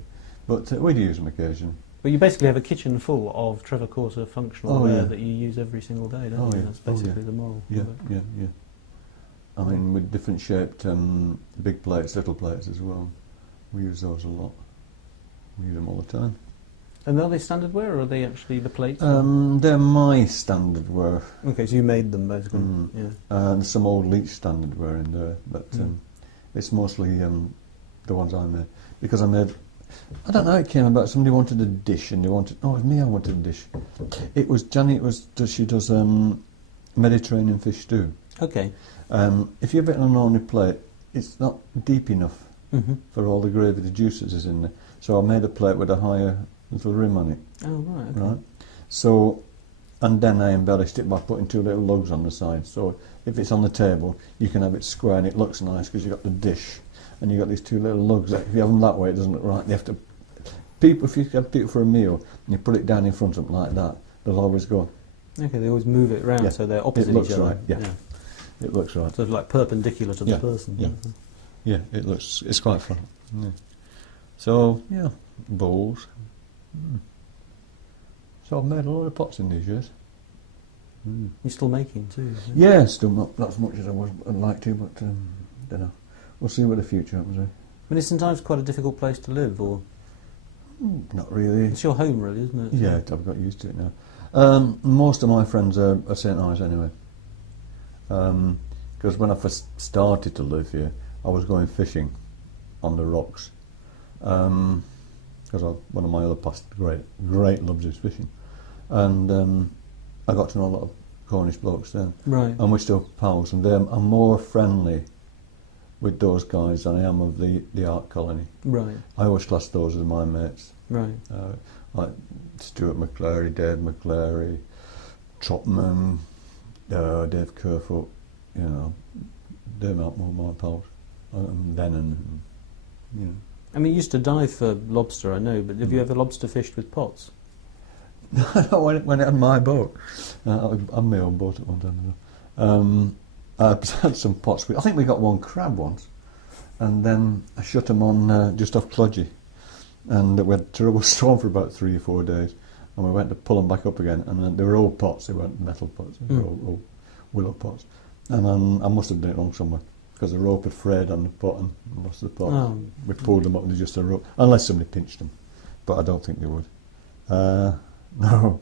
But we do use them occasionally. But you basically have a kitchen full of Trevor Corser functional Oh, ware yeah. that you use every single day, don't you? Yeah. That's basically the moral. Yeah, of it. yeah, yeah. I mean, with different shaped big plates, little plates as well. We use those a lot. We use them all the time. And are they standard ware, or are they actually the plates? They're my standard ware. Okay, so you made them basically. Yeah. There's some old Leach standard ware in there, but it's mostly the ones I made. Because I made, I don't know how it came about, somebody wanted a dish and they wanted, it was me, I wanted a dish. It was Jenny, she does Mediterranean fish stew. Okay. If you have it on an ordinary plate, it's not deep enough Mm-hmm. for all the gravy, the juices is in there. So I made a plate with a higher little rim on it. Oh, right, okay. Right. So, and then I embellished it by putting 2 little lugs on the side. So if it's on the table, you can have it square and it looks nice because you've got the dish and you've got these 2 little lugs. If you have them that way, it doesn't look right. You have to, if you have people for a meal and you put it down in front of them like that, they'll always go. Okay, they always move it around Yeah. so they're opposite It looks each other. right, yeah. It looks right. Sort of like perpendicular to the Yeah, person. yeah. Yeah, it's quite fun. Yeah. So, yeah, bowls. So I've made a lot of pots in these years. You're still making too. Yeah, still not as much as I'd like to, but don't know. We'll see what the future happens with. But it's sometimes quite a difficult place to live, or Not really. it's your home, really, isn't it? Yeah, I've got used to it now. Most of my friends are St Ives anyway. Because when I first started to live here, I was going fishing on the rocks. Because one of my other past great loves is fishing. And I got to know a lot of Cornish blokes then. Right. And we're still pals, and I'm more friendly with those guys than I am of the art colony. Right. I always class those as my mates. Right. Like Stuart McClary, Dave McClary, Trotman, Dave Kerfoot, you know, they're not more my pals. Lennon, you know. I mean, you used to dive for lobster, I know, but have you ever lobster fished with pots? when it had my boat, I had my own boat at one time. I had some pots. I think we got one crab once, and then I shut them on just off Clodgy, and we had a terrible storm for about 3 or 4 days, and we went to pull them back up again, and they were old pots. They weren't metal pots. They were old willow pots, and I must have done it wrong somewhere because the rope had frayed on the pot and lost the pot. Oh. We pulled them up and just a rope, unless somebody pinched them, but I don't think they would. No.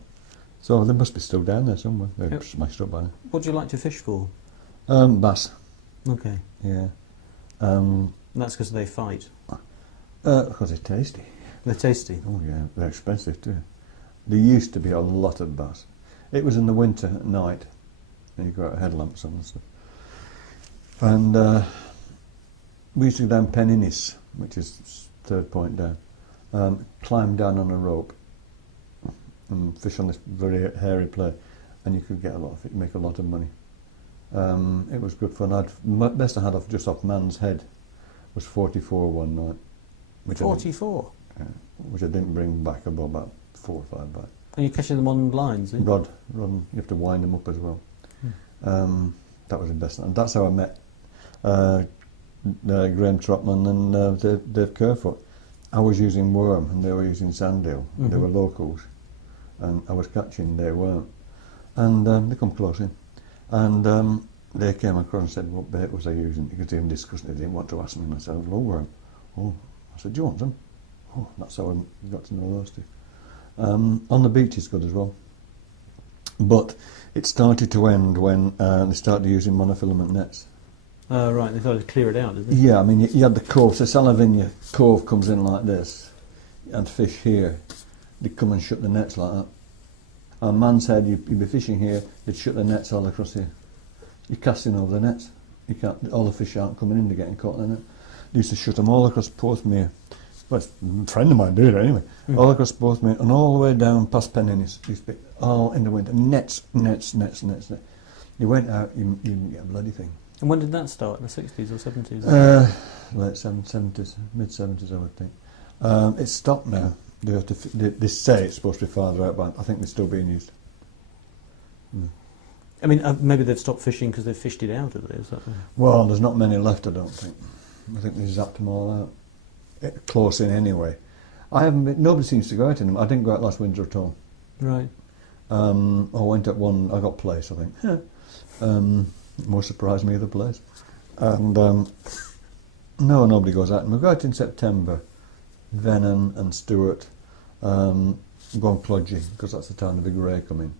So they must be still down there somewhere. They're smashed up by now. What do you like to fish for? Bass. Okay. Yeah. And that's because they fight. Because they're tasty. They're tasty. Oh yeah, they're expensive too. There used to be a lot of bass. It was in the winter at night, and you got headlamps on and stuff. And we used to go down Pen Innes, which is 3rd point down, climb down on a rope and fish on this very hairy play, and you could get make a lot of money. It was good fun. Best I had just off man's head was 44 one night. Which 44? Which I didn't bring back. I brought about 4 or 5 back. Are you catching them on lines? Rod, you have to wind them up as well. That was the best. And that's how I met Graham Trotman and Dave Kerfoot. I was using worm and they were using sandeel. They were locals. And I was catching, they weren't. And they come close in. And they came across and said, what bait was I using? Because they were discussing it, they didn't want to ask me. And I said, low worm. Oh, I said, do you want some? Oh, that's how I got to know those two. On the beach is good as well. But it started to end when they started using monofilament nets. Right, they started to clear it out, didn't they? Yeah, I mean, you had the cove, so Salavinia Cove comes in like this, and fish here, they come and shut the nets like that. And man said you'd be fishing here, they'd shut the nets all across here. You're casting over the nets. You can't, all the fish aren't coming in, they're getting caught in it. They used to shut them all across Porthmere. Well, a friend of mine did it anyway. All across Porthmere and all the way down past Pen Innes. Used to be all in the winter. Nets. You went out, you didn't get a bloody thing. And when did that start? In the 60s or 70s? Late 70s, mid 70s, I would think. It's stopped now. They say it's supposed to be farther out, but I think they're still being used. I mean, maybe they've stopped fishing because they've fished it out, have they? Is that Well, there's not many left, I don't think. I think they zapped them all out. Close in anyway. I haven't been, nobody seems to go out in them. I didn't go out last winter at all. Right. I went at one, I got place, I think. More surprised me the place. And no, nobody goes out. And we go out in September. Venom and Stewart go on Clodgy, because that's the time the big ray come in.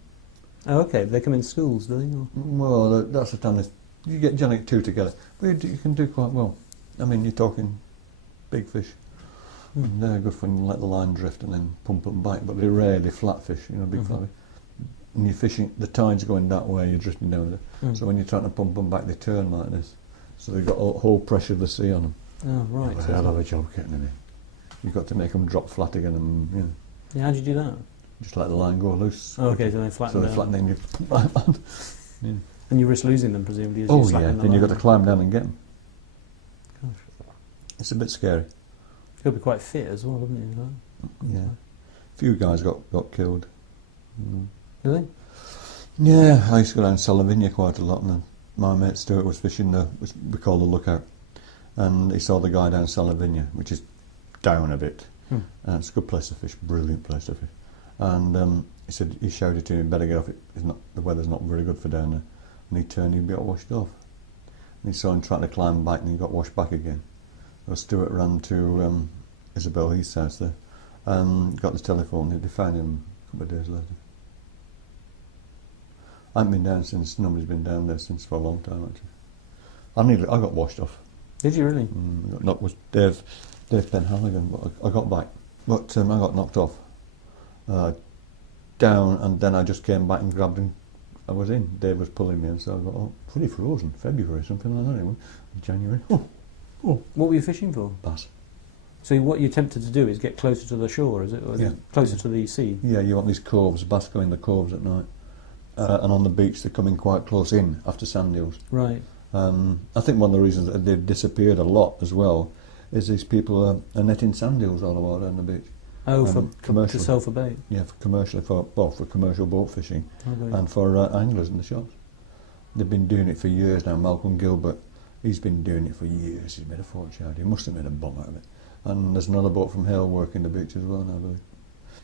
Oh, okay. They come in schools, do they? Or? Well, that's the time you get two together. But you can do quite well. I mean, you're talking big fish. And they're good when you let the line drift and then pump them back, but they're rarely flat fish, big flat fish. And you're fishing, the tide's going that way, you're drifting down there. So when you're trying to pump them back, they turn like this. So they've got a whole pressure of the sea on them. Oh, right. It's a hell of a job getting them in. You've got to make them drop flat again and, Yeah, how do you do that? just let the line go loose. Oh, okay, so they flatten down. So they flatten, then you... yeah. And you risk losing them, presumably, as you slacken the then line. you've got to climb down and get them. Gosh. It's a bit scary. You'll be quite fit as well, haven't you? Yeah. A few guys got killed. Really? Yeah, I used to go down Salavinia quite a lot, and my mate Stuart was fishing which we call the lookout, and he saw the guy down Salavinia, which is down a bit. And it's a good place to fish, brilliant place to fish. And he shouted to him, better get off it. The weather's not very good for down there. And he turned, he got washed off. And he saw him trying to climb back, and he got washed back again. So Stuart ran to Isabel Heath's house there, and got the telephone. They found him a couple of days later. I haven't been down since. Nobody's been down there since for a long time actually. I got washed off. Did you really? That was Dave Penhaligon, but I got back. But I got knocked off down, and then I just came back and grabbed him. I was in. Dave was pulling me, and so I got pretty frozen. February, something like that. Anyway, January. What were you fishing for? Bass. So what you're tempted to do is get closer to the shore, is it? Or is it closer to the sea? Yeah, you want these coves. Bass go in the coves at night, and on the beach they're coming quite close in after sand hills. Right. I think one of the reasons that they've disappeared a lot as well is these people are netting sand hills all the way down the beach. Oh, for commercial. to sell for bait? Yeah, for commercial boat fishing Okay. and for anglers in the shops. They've been doing it for years now. Malcolm Gilbert, he's been doing it for years. He's made a fortune out of it. He must have made a bomb out of it. And there's another boat from Hale working the beach as well now, I believe.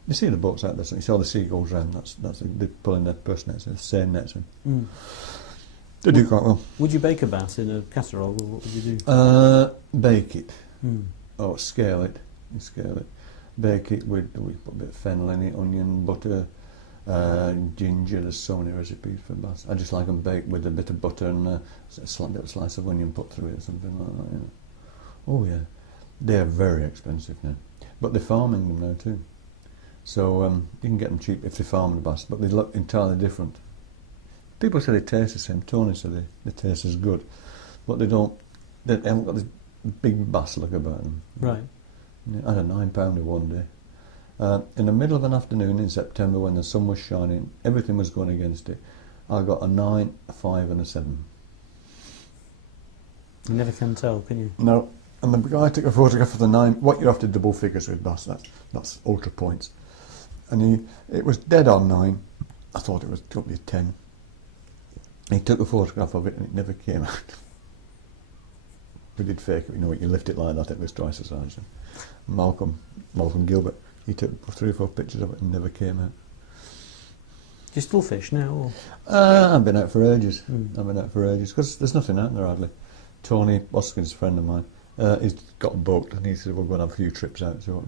You see the boats out there, so you saw the seagulls round, they're pulling their purse nets, their seine nets in. They do quite well. Would you bake a bass in a casserole, or what would you do? Bake it. Or scale it. You scale it. Bake it we put a bit of fennel in it, onion, butter, ginger. There's so many recipes for bass. I just like them baked with a bit of butter and a slice of onion put through it or something like that. Oh yeah, they're very expensive now, but they're farming them now too. So you can get them cheap if they're farming bass, but they look entirely different. People say they taste the same. Tony said they taste as good, but they haven't got this big bass look about them. Right. I had a £9 one day. In the middle of an afternoon in September when the sun was shining, everything was going against it. I got a 9, a 5 and a 7. You never can tell, can you? No. And the guy took a photograph of the 9. What you have to double figures with bass, that's ultra points. And it was dead on 9. I thought it was totally 10. He took a photograph of it and it never came out. We did fake it, you lift it like that, it was twice the size. Malcolm Gilbert, he took 3 or 4 pictures of it and never came out. Do you still fish now? Or? I've been out for ages. Because there's nothing out there hardly. Tony Oskin's a friend of mine. He's got booked and he said we're going to have a few trips out. So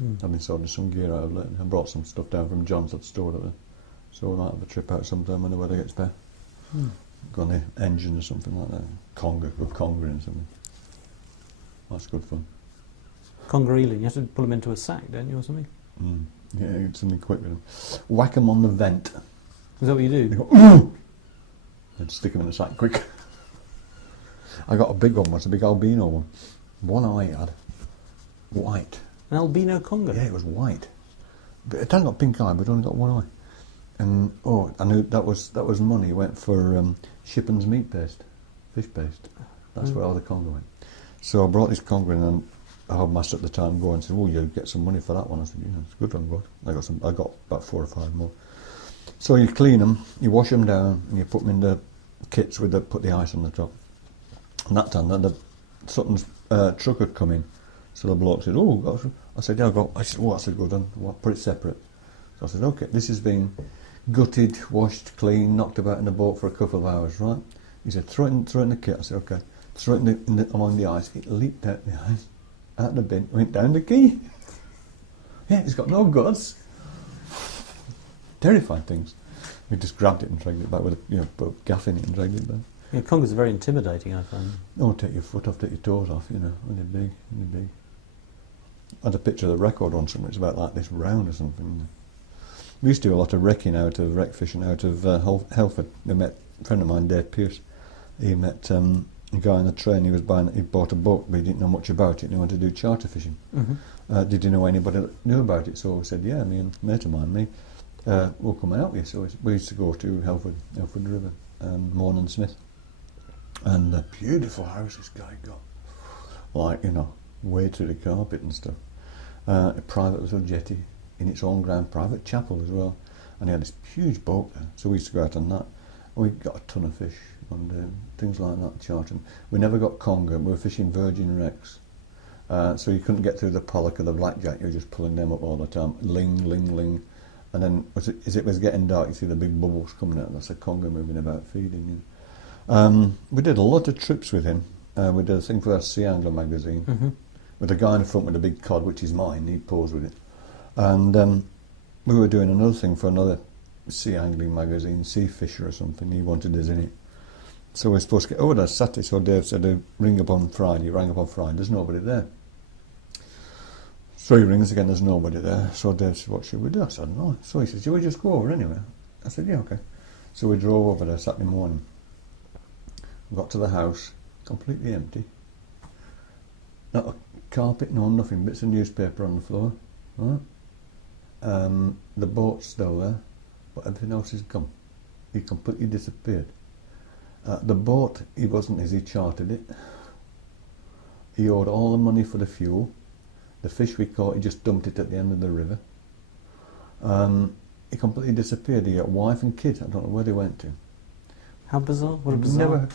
I've been sorting some gear out of it. I brought some stuff down from John's at store up there. So we might have a trip out sometime when the weather gets better. Go on the engine or something like that. Conger in something. That's good fun. Conger ealing, you have to pull them into a sack, don't you, or something? Yeah, it's something quick with them. Whack them on the vent. Is that what you do? They go, and stick them in the sack quick. I got a big one once, a big albino one. One eye had. White. An albino conger? Yeah, it was white. But it hadn't got pink eye, but it only got one eye. And I knew that was money. It went for Shippen's meat paste, fish paste. That's where all the conger went. So I brought this conger in, and I had master at the time go and said, "Oh, you'll get some money for that one." I said, "Yeah, it's a good one, God." I got about 4 or 5 more. So you clean them, you wash them down, and you put them in the kits put the ice on the top. And that time, something's truck had come in. So the bloke said, "Oh, gosh." I said, "Yeah, go." I said, "Oh," I said, "Go done. Put it separate." So I said, "Okay, this has been gutted, washed, clean, knocked about in the boat for a couple of hours, right?" He said, "Throw it in the kit." I said, "Okay." Throw it along the ice. It leaped out the ice, out the bin, went down the quay. Yeah, it's got no guts. Terrifying things. We just grabbed it and dragged it back with put gaff in it and dragged it back. Yeah, conger are very intimidating, I find. Oh, take your foot off, take your toes off, when they're big, I had a picture of the record on something, it's about like this round or something. We used to do a lot of wreck fishing out of Helford. We met a friend of mine, Dave Pearce. He met a guy on the train, he bought a boat, but he didn't know much about it, and he wanted to do charter fishing. Mm-hmm. Did you know anybody that knew about it? So we said, yeah, me and a mate of mine, we'll come and help you. So we used to go to Helford River, Morn and Smith. And a beautiful house this guy got. Like, way through the carpet and stuff. A private little jetty in its own ground, private chapel as well. And he had this huge boat there, so we used to go out on that. We got a ton of fish and things like that, chartering. We never got conger, we were fishing virgin wrecks. So you couldn't get through the pollock or the blackjack, you were just pulling them up all the time. Ling, ling, ling. And then as it was getting dark, you see the big bubbles coming out, that's a conger moving about feeding. We did a lot of trips with him. We did a thing for our Sea Angler magazine, Mm-hmm. with a guy in the front with a big cod, which is mine, he posed with it. And we were doing another thing for another sea angling magazine, Sea Fisher or something, he wanted us in it. So we were supposed to get over there Saturday, so Dave said, ring up on Friday. He rang up on Friday, there's nobody there. So he rings again, there's nobody there. So Dave said, what should we do? I said, no. So he said, shall we just go over anyway? I said, yeah, okay. So we drove over there Saturday morning. Got to the house, completely empty. Not a carpet, no nothing, bits of newspaper on the floor. Right? The boat's still there, but everything else is gone. He completely disappeared. The boat, he wasn't as he chartered it. He owed all the money for the fuel. The fish we caught, he just dumped it at the end of the river. He completely disappeared. He had a wife and kids. I don't know where they went to. How bizarre! What a bizarre.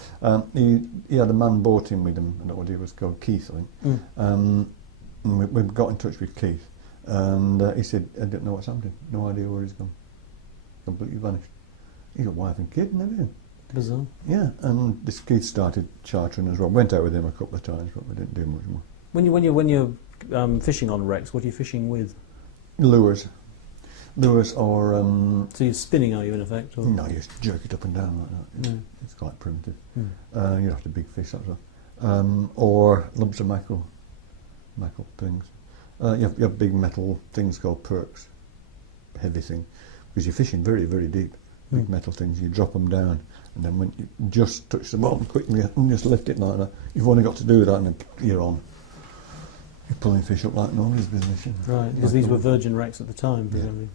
He had a man boating with him. I don't know what he was called, Keith, I think. Mm. And we got in touch with Keith, and he said, I didn't know what's happening. No idea where he's gone. Completely vanished. He got a wife and kid and everything. Bizarre. Yeah, and this Keith started chartering as well. Went out with him a couple of times, but we didn't do much more. When you're fishing on wrecks, what are you fishing with? Lures or So you're spinning, are you, in effect? Or? no, you just jerk it up and down like that. Mm. It's quite primitive. Mm. You have to big fish, that's all. Or lumps of mackerel things. You have big metal things called perks, heavy thing, because you're fishing very, very deep. Big metal things, you drop them down, and then when you just touch the bottom quickly and just lift it like that, you've only got to do that, and then you're on. You're pulling fish up like nobody's business. Right, because these were virgin wrecks at the time, presumably.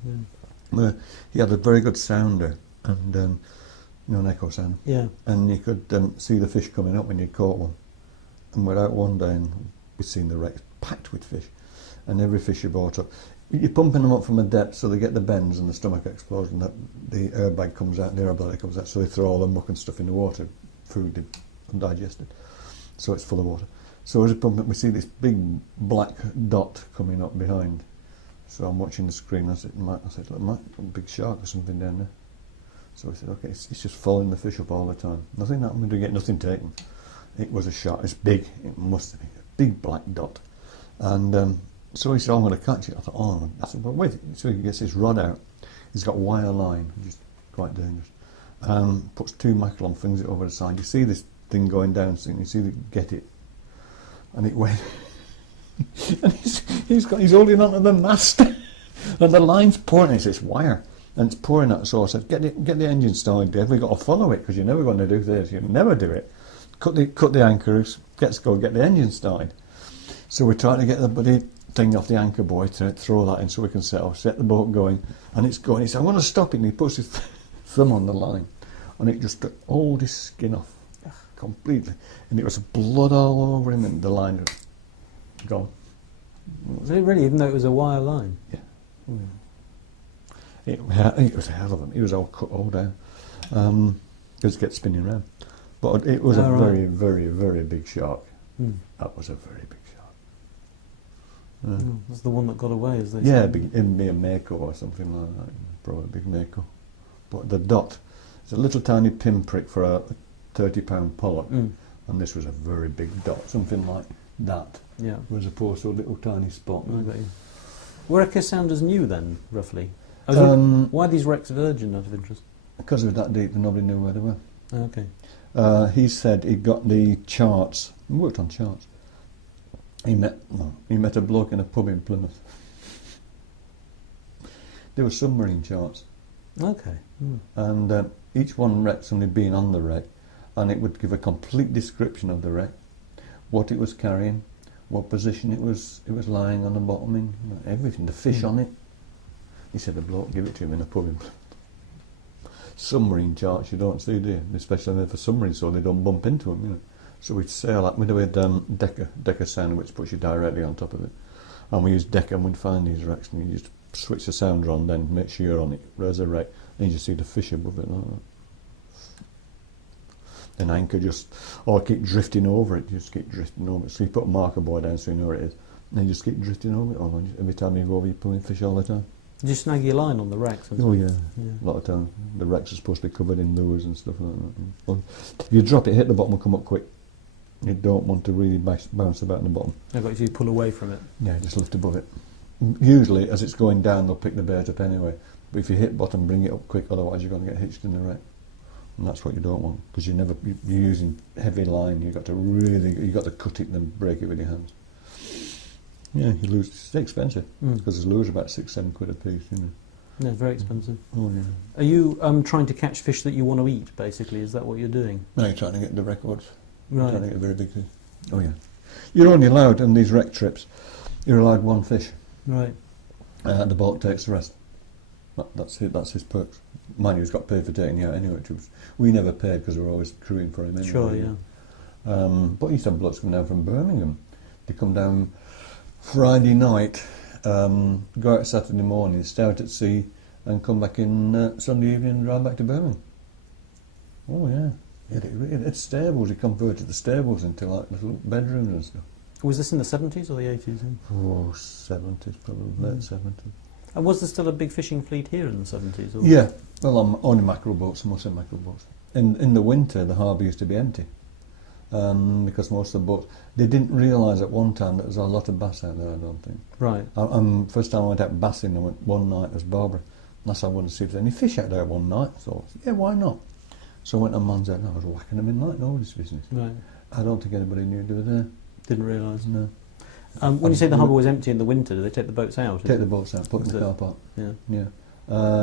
Yeah. He had a very good sounder, and an echo sound. Yeah. And you could see the fish coming up when you caught one. And we're out one day, and we've seen the wrecks packed with fish, and every fish you brought up. You're pumping them up from a depth so they get the bends and the stomach explodes, and the airbag comes out, the air bladder comes out, so they throw all the muck and stuff in the water, food undigested, so it's full of water. So as we pump it, we see this big black dot coming up behind. So I'm watching the screen, I said, look, Mike, a big shark or something down there. So I said, okay, it's just following the fish up all the time. Nothing happened, we didn't get nothing taken. It was a shark, it's big, it must have been a big black dot. And so he said, I'm going to catch it. I thought, oh, I said, well, wait. So he gets his rod out. He's got wire line, which is quite dangerous. Puts 2 mackerel on, flings it over the side. You see this thing going down, so you see it get it. And it went. And he's holding onto the mast. And the line's pouring. It's this wire. And it's pouring out. So I said, get the engine started, Dave. We've got to follow it, because you're never going to do this. You'll never do it. Cut the anchor loose. Get the engine started. So we're trying to get the bloody thing off the anchor buoy to throw that in so we can set the boat going, and it's going. He said, I'm going to stop it, and he puts his thumb on the line, and it just took all his skin off completely, and it was blood all over him, and the line was gone. Was it really, even though it was a wire line? Yeah. Mm. It was a hell of him. He was all cut all down. Just kept spinning around, but it was a right. very, very, very big shark. That was a very big shark. That's the one that got away, as they Yeah, say. it'd be a mako or something like that. Probably a big mako. But the dot, it's a little tiny pinprick for a 30-pound pollock, and this was a very big dot, something like that, Yeah. as opposed to a little tiny spot. I got you. Were Echo Sounders new then, roughly? Why are these wrecks virgin, out of interest? Because it was that deep, nobody knew where they were. Okay. He said he got the charts. He worked on charts. He met a bloke in a pub in Plymouth. There were submarine charts, Okay. and each one wrecked somebody being on the wreck, and it would give a complete description of the wreck, what it was carrying, what position it was lying on the bottom in, everything, the fish on it. He said the bloke give it to him in a pub in Plymouth. Submarine charts you don't see, do you? Especially for submarines, so they don't bump into them, you know. So we'd sail up, we'd do Decker sound, which puts you directly on top of it. And we used Decker, and we'd find these wrecks, and you just switch the sounder on, then make sure you're on it, raise a wreck, and you just see the fish above it like that. Then anchor keep drifting over it, just keep drifting over it. So you put a marker buoy down so you know where it is, and then you just keep drifting over it. Or every time you go over, you're pulling fish all the time. Did you snag your line on the wrecks? Oh yeah. A lot of times the wrecks are supposed to be covered in lures and stuff like that. Well, if you drop it, hit the bottom, will come up quick. You don't want to really bounce about in the bottom. I've got you to pull away from it. Yeah, just lift above it. Usually, as it's going down, they'll pick the bait up anyway. But if you hit bottom, bring it up quick, otherwise you're going to get hitched in the wreck. And that's what you don't want, because you're using heavy line. You've got to cut it and then break it with your hands. Yeah, you lose. It's expensive because the lures are about £6-7 a piece, you know. Yeah, it's very expensive. Oh yeah. Are you trying to catch fish that you want to eat? Basically, is that what you're doing? No, you're trying to get the records. Right. Trying to get a very big fish. Oh yeah. You're only allowed on these wreck trips. You're allowed one fish. Right. The boat takes the rest. That's it. That's his perks. Mind you, he's got paid for taking you out anyway. We never paid because we were always crewing for him anyway. Sure, yeah. But he used to have blokes coming down from Birmingham. They come down Friday night, go out Saturday morning, stay out at sea, and come back in Sunday evening and drive back to Birmingham. Oh yeah. It's stables. He converted the stables into like little bedrooms and stuff. Was this in the 70s or the 80s? Oh, 70s, probably late 70s. And was there still a big fishing fleet here in the 70s? Or? Yeah, well, only mackerel boats, mostly mackerel boats. In the winter, the harbour used to be empty because most of the boats. They didn't realise at one time that there was a lot of bass out there. I don't think. Right. First time I went out bassing, I went one night as Barbara. And I wanted to see if there's any fish out there one night. So yeah, why not? So I went on Man's Head and I was whacking them in like nobody's business. Right. I don't think anybody knew they were there. Didn't realise. No. When you say the harbour was empty in the winter, do they take the boats out? Take the boats out, put them in the car park. Yeah. Yeah.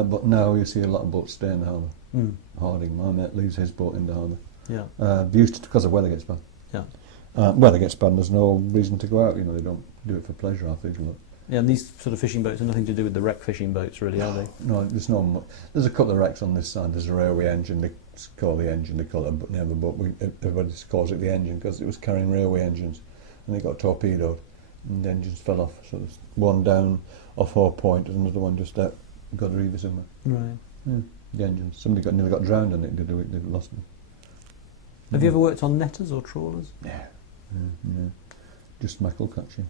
But now you see a lot of boats stay in the harbour. Mm. Harding, my mate, leaves his boat in the harbour. Yeah. Used to, because the weather gets bad. Yeah. Weather gets bad, there's no reason to go out, you know, they don't do it for pleasure, I think. Yeah, and these sort of fishing boats have nothing to do with the wreck fishing boats, really, are they? No, there's a couple of wrecks on this side. There's a railway engine, they call the engine, they call it a never boat. Everybody calls it the engine because it was carrying railway engines and it got torpedoed and the engines fell off. So there's one down off Hoare Point, there's another one just out Godriva somewhere. Right. Yeah, the engines. Somebody nearly got drowned on it, they lost them. Have you ever worked on netters or trawlers? Yeah. Just mackerel catching.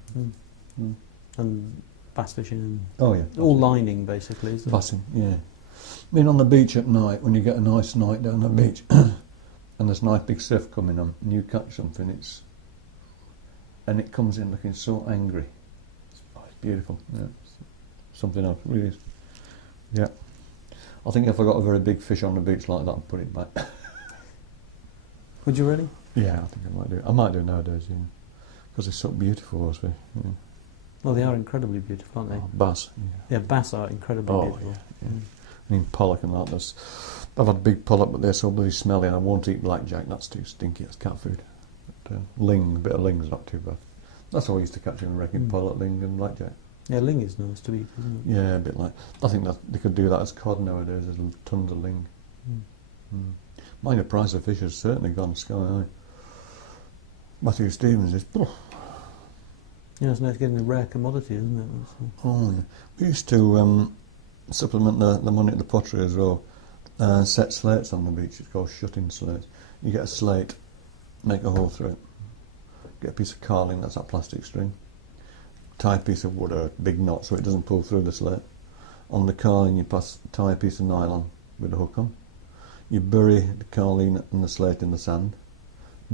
And bass fishing and Oh yeah. all lining, basically, isn't it? Bassing, yeah. I mean, on the beach at night, when you get a nice night down the beach, and there's nice big surf coming on, and you catch something, and it comes in looking so angry. It's beautiful. Yeah. It's something else, it really is. Yeah. I think if I got a very big fish on the beach like that, I'd put it back. Would you really? Yeah, I think I might do it. I might do it nowadays, yeah. Because they're so beautiful, those fish. Yeah. Well, they are incredibly beautiful, aren't they? Oh, bass. Yeah, bass are incredibly beautiful. Yeah. I mean, pollock and that. I've had big pollock, but they're so bloody smelly, and I won't eat blackjack. That's too stinky. That's cat food. But, a bit of ling's not too bad. That's how I used to catch them, I reckon, pollock, ling, and blackjack. Yeah, ling is nice to eat, isn't it? Yeah, a bit like. I think that they could do that as cod nowadays. There's tons of ling. Mind the price of fish has certainly gone sky high. Matthew Stevens is. Yeah, it's nice getting a rare commodity, isn't it? Oh, yeah. We used to supplement the money at the pottery as well. Set slates on the beach. It's called shut-in slates. You get a slate, make a hole through it. get a piece of carling, that's that plastic string. Tie a piece of wood or a big knot so it doesn't pull through the slate. On the carling you tie a piece of nylon with a hook on. You bury the carling and the slate in the sand,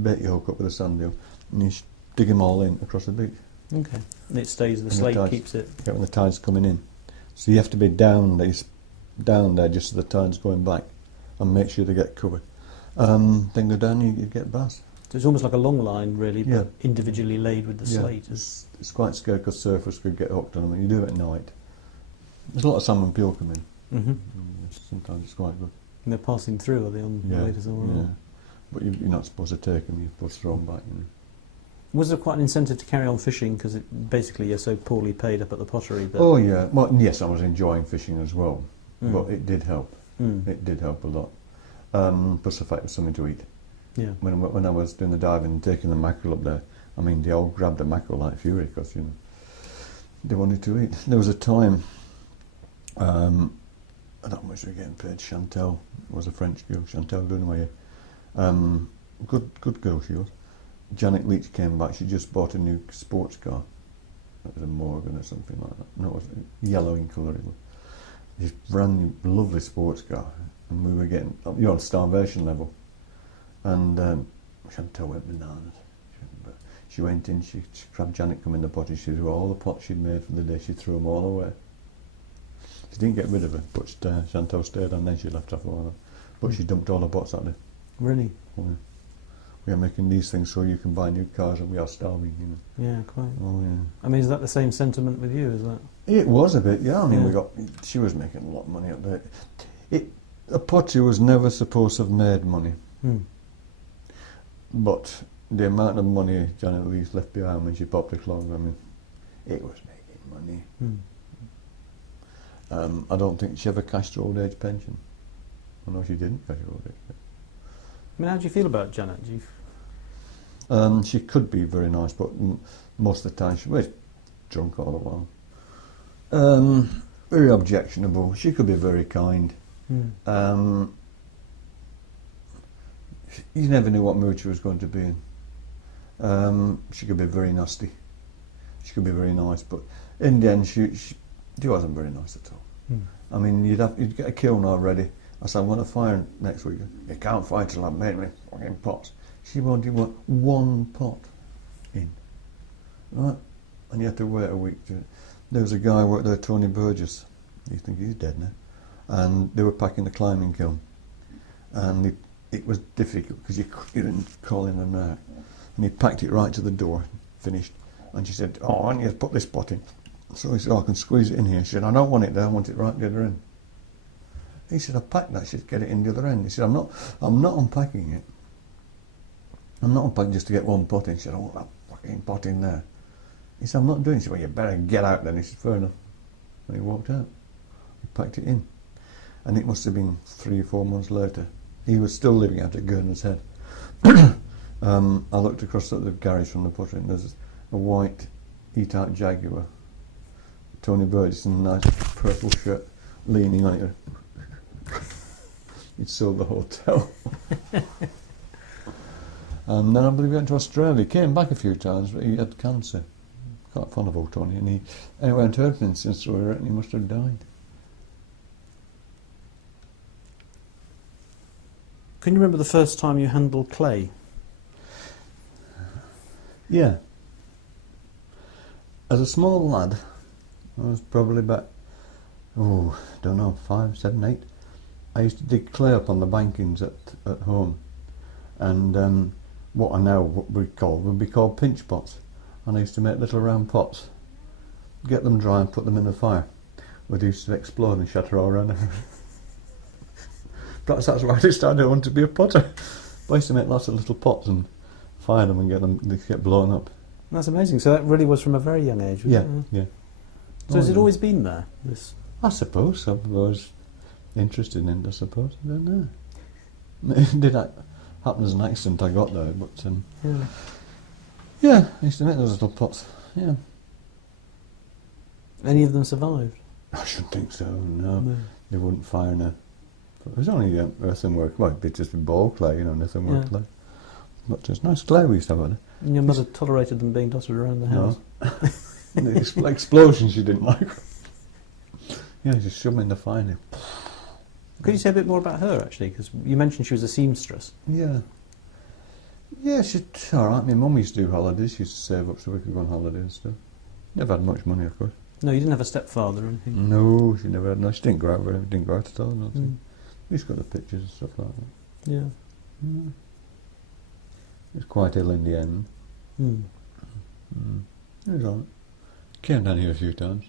bait your hook up with a sand dune, and you dig them all in across the beach. Okay. And it stays, the And slate tide's- keeps it. Yeah, when the tide's coming in. So you have to be down there just as the tide's going back and make sure they get covered. Then go down, you get bass. So it's almost like a long line, really, but Yeah. individually laid with the Yeah, slate. it's quite scary because surfers could get hooked on them, and you do it at night. There's a lot of salmon pure come in. Mm-hmm. Sometimes it's quite good. And they're passing through, are they, on the way to somewhere else? But you're not supposed to take them, you're supposed to throw them back. Was there quite an incentive to carry on fishing because basically you're so poorly paid up at the pottery that... Oh yeah, well yes, I was enjoying fishing as well, Mm. but it did help. Mm. It did help a lot. Plus the fact it was something to eat. Yeah. When I was doing the diving and taking the mackerel up there, I mean they all grabbed the mackerel like fury because they wanted to eat. There was a time, I don't know how much we were getting paid. Chantal was a French girl, Chantal Dunoyer. Good girl she was. Janet Leach came back, she just bought a new sports car. It was a Morgan or something like that. No, it was yellow in colour. It was this brand new, lovely sports car. And we were getting, on starvation level. And Chantal went bananas. She went in, she grabbed Janet, come in the pot, and she threw all the pots she'd made for the day, she threw them all away. She didn't get rid of her, but Chantal stayed on, then she left after a while. But she dumped all the pots out there. Really? We are making these things so you can buy new cars and we are starving, Yeah, quite. Oh yeah. I mean, is that the same sentiment with you, is that? It was a bit, yeah. I mean, Yeah. she was making a lot of money up there. A pottery was never supposed to have made money. Hmm. But the amount of money Janet Leach left behind when she popped the clog, I mean, it was making money. Hmm. I don't think she ever cashed her old age pension. I know she didn't cash her old age pension. I mean, how do you feel about Janet? Do you... She could be very nice, but most of the time she was drunk all the while. Very objectionable. She could be very kind. Hmm. You never knew what mood she was going to be in. She could be very nasty. She could be very nice, but in the end, she wasn't very nice at all. Hmm. I mean, you'd get a kiln already. I said, I'm going to fire next week. You can't fire till I've made me fucking pots. She wanted one pot in, right? And you had to wait a week. There was a guy who worked there, Tony Burgess. You think he's dead now? And they were packing the climbing kiln, and it was difficult because you couldn't call in and out. And he packed it right to the door, finished. And she said, "Oh, I need to put this pot in." So he said, "Oh, I can squeeze it in here." She said, "I don't want it there. I want it right the other end." He said, "I packed that. She said, get it in the other end." He said, "I'm not unpacking it. I'm not unpacking just to get one pot in." She said, "I want that fucking pot in there." He said, "I'm not doing it." She said, "Well, you better get out then." He said, "Fair enough." And he walked out. He packed it in. And it must have been 3 or 4 months later. He was still living out at Gurnard's Head. I looked across at the garage from the pottery and there's a white Eat-Out Jaguar. Tony Burgess in a nice purple shirt, leaning on it. He'd sold the hotel. And then I believe he went to Australia. He came back a few times, but he had cancer. Quite fond of old Tony. And I hadn't heard from him since, so I reckon he must have died. Can you remember the first time you handled clay? Yeah. As a small lad, I was probably about, don't know, 5, 7, 8. I used to dig clay up on the bankings at home. And what I now would be called pinch pots. And I used to make little round pots, get them dry and put them in the fire. Well, they used to explode and shatter all around. Perhaps that's why I decided I wanted to be a potter. I used to make lots of little pots and fire them and they get blown up. That's amazing. So that really was from a very young age, was it? Yeah. So has it always been there? This? I suppose. I was interested in it, I suppose. I don't know. It did happen as an accident I got there, but yeah, I used to make those little pots. Yeah. Any of them survived? I shouldn't think so, no. They wouldn't fire in a... It was only earthenwork, well, it'd just be ball clay, nothing work clay. But it's nice clay we used to have on it. And your mother tolerated them being dotted around the house? No. And the explosions she didn't like. Yeah, just shove them in the fire. Could you say a bit more about her, actually? Because you mentioned she was a seamstress. Yeah. Yeah, she's alright. My mum used to do holidays. She used to save up so we could go on holiday and stuff. Never had much money, of course. No, you didn't have a stepfather or anything? No, she never had. No, she didn't go out very, didn't go out at all. Nothing. We just got the pictures and stuff like that. Yeah. Mm. He was quite ill in the end. Mm. It was alright. Came down here a few times.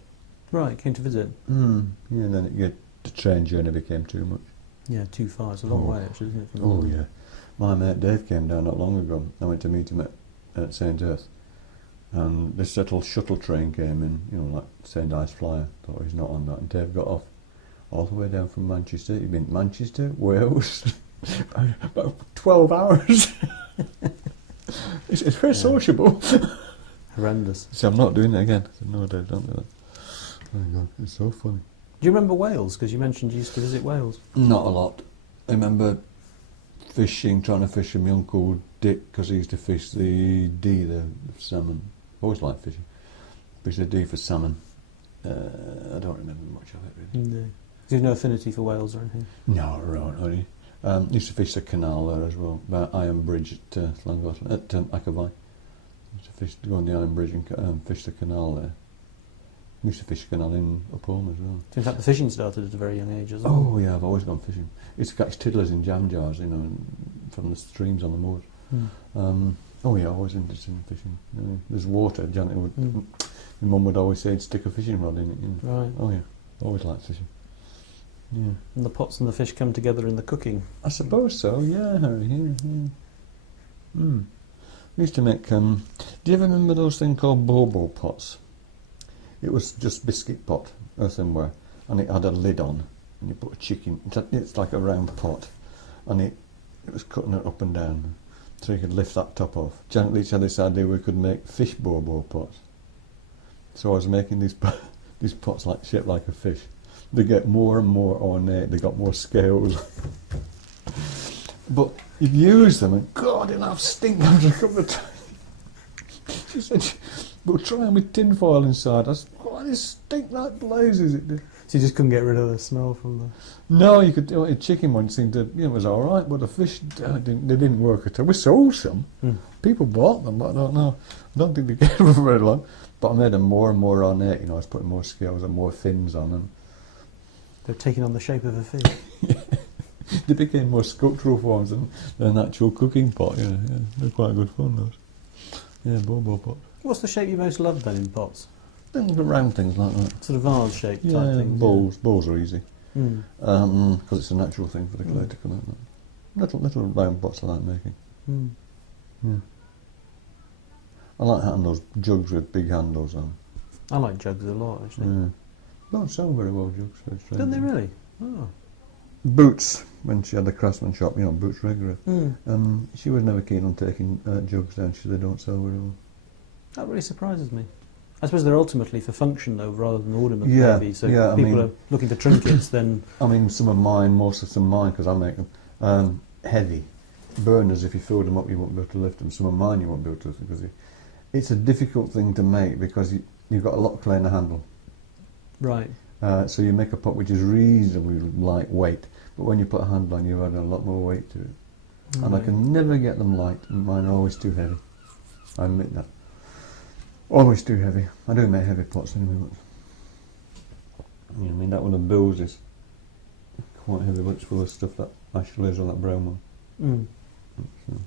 Right, came to visit. Yeah, then the train journey became too much. Yeah, too far. It's a long way, actually, isn't it? from Oh, London? yeah. My mate Dave came down not long ago. I went to meet him at St Ives. And this little shuttle train came in, you know, like St Ives Flyer. Thought he's not on that. And Dave got off all the way down from Manchester. He'd been to Manchester, Wales, about 12 hours. It's very sociable. Horrendous. So I'm not doing it again. I said, no, Dave, don't do that. Oh my God, it's so funny. Do you remember Wales? Because you mentioned you used to visit Wales. Not a lot. I remember fishing, trying to fish with my uncle Dick, because he used to fish the D, the salmon. Always liked fishing. Fish the D for salmon. I don't remember much of it really. No. You have no affinity for Wales or anything? No, really. Used to fish the canal there as well, by Iron Bridge at Llangollen, at Ackerby. Used to go on the Iron Bridge and fish the canal there. Used to fish the canal up home as well. So in fact, the fishing started at a very young age as well. Oh yeah, I've always gone fishing. Used to catch tiddlers in jam jars, you know, from the streams on the moors. Oh yeah, always interested in fishing. There's water. Janet would, my mum would always say, stick a fishing rod in it. You know. Right. Oh yeah, always liked fishing. Yeah. And the pots and the fish come together in the cooking. I suppose so. Yeah, Harry. Yeah. We used to make. Do you ever remember those things called bobo pots? It was just biscuit pot, earthenware, and it had a lid on, and you put a chicken. It's like a round pot, and it was cutting it up and down, so you could lift that top off. Janet Leach had this idea we could make fish bobo pots. So I was making these these pots shaped like a fish. They get more and more ornate. They got more scales. But you'd use them, and God, it'll have stink after a couple of times. She said, we'll try them with tin foil inside. I said, oh, this stink like blazes. It did. So you just couldn't get rid of the smell from the... No, you could do it. A chicken one seemed to, it was all right, but the fish, they didn't work at all. We sold some. People bought them, but I don't know. I don't think they gave them very long. But I made them more and more ornate. You know, I was putting more scales and more fins on them. They're taking on the shape of a fish. They became more sculptural forms than an actual cooking pot. Yeah, they're quite good fun, those. Yeah, bobo pot. What's the shape you most love then in pots? The round things like that. Sort of vase shaped type Yeah, things. bowls. Bowls are easy. Mm. Because it's a natural thing for the clay to come out. Little round pots I like making. Yeah. I like having those jugs with big handles on. I like jugs a lot, actually. Yeah. Don't sell very well, jugs. Don't they really? Oh. Boots, when she had the craftsman shop, you know, Boots regular. She was never keen on taking jugs down. She said they don't sell very well. That really surprises me. I suppose they're ultimately for function, though, rather than ornament, Yeah, maybe. So yeah, people are looking for trinkets, then... I mean, some of mine, most of mine, because I make them, heavy. Burners, if you filled them up, you won't be able to lift them. Some of mine you won't be able to lift them, because it's a difficult thing to make, because you've got a lot of clay in the handle. Right. So you make a pot which is reasonably lightweight, but when you put a handle on, you add a lot more weight to it. And I can never get them light, and mine are always too heavy. I admit that. Always too heavy. I do make heavy pots anyway, but yeah, I mean that one of Bill's is quite heavy, but it's full of stuff, that ash laser or that brown one. So.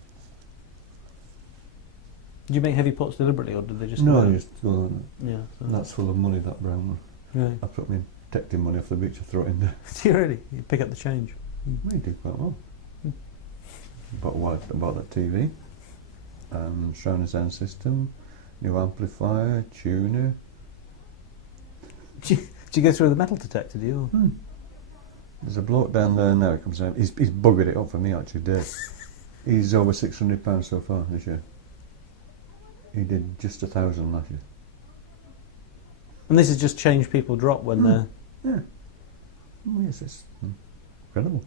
Do you make heavy pots deliberately, or do they just... No, I just go on it. Yeah. So. That's full of money, that brown one. Right. I put my detective money off the beach, I throw it in there. Do you really? You pick up the change? We do quite well. Bought that TV, surround sound system, new amplifier, tuner. Do you go through the metal detector, do you? There's a bloke down there now, he comes out, he's buggered it up for me actually, Dave. He's over £600 so far this year. He did just 1,000 last year. And this has just changed people drop when they're... Yeah. Oh, yes, it's incredible.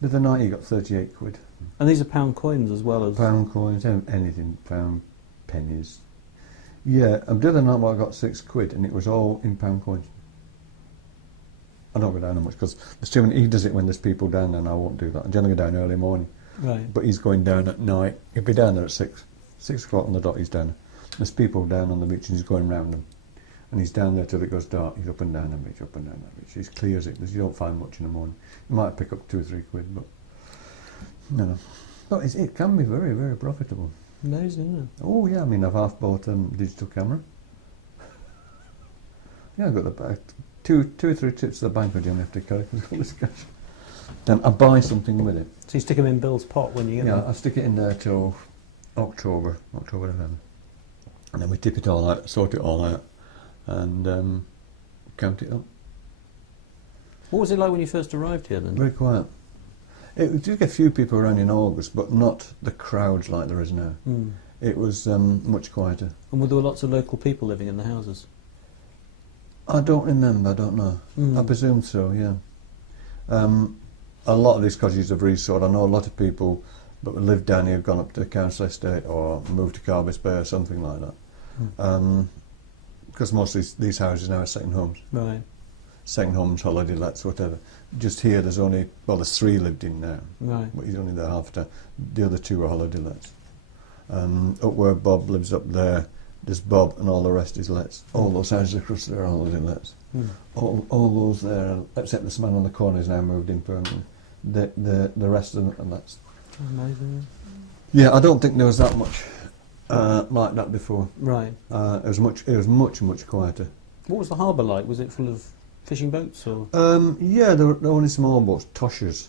The other night he got 38 quid. And these are pound coins as well as... Pound coins, anything, pound, pennies. Yeah, the other night I got £6 and it was all in pound coins. I don't go down that much because there's too many. He does it when there's people down there and I won't do that. I generally go down early morning. Right. But he's going down at night. He'll be down there at 6 o'clock on the dot. He's down there. There's people down on the beach and he's going round them. And he's down there till it goes dark. He's up and down the beach, up and down that beach. He clears it because you don't find much in the morning. You might pick up £2 or £3, but no. But it can be very, very profitable. Amazing, isn't it? Oh yeah, I mean I've half bought a digital camera. Yeah, I've got the back. Two or three trips to the bank I generally have to carry because all this cash. Then I buy something with it. So you stick them in Bill's pot when you get Yeah, them? I stick it in there till October, November. And then we tip it all out, sort it all out, and count it up. What was it like when you first arrived here then? Very quiet. It did get a few people around in August, but not the crowds like there is now. Mm. It was much quieter. And were there lots of local people living in the houses? I don't remember, I don't know. I presume so, yeah. A lot of these cottages have resold. I know a lot of people that live down here have gone up to the council estate or moved to Carbis Bay or something like that. Because most of these houses now are second homes. Right. Second homes, holiday lets, whatever. Just here there's only, well there's 3 lived in now. Right. But he's only there half the time. The other 2 are holiday lets. Up where Bob lives up there, there's Bob and all the rest is lets. All those houses across there are holiday lets. All those there, except this man on the corner is now moved in permanently. The rest of them are lets. Amazing. Yeah, I don't think there was that much like that before. Right. It was much quieter. What was the harbour like? Was it full of fishing boats or? Yeah, there were only small boats, toshers,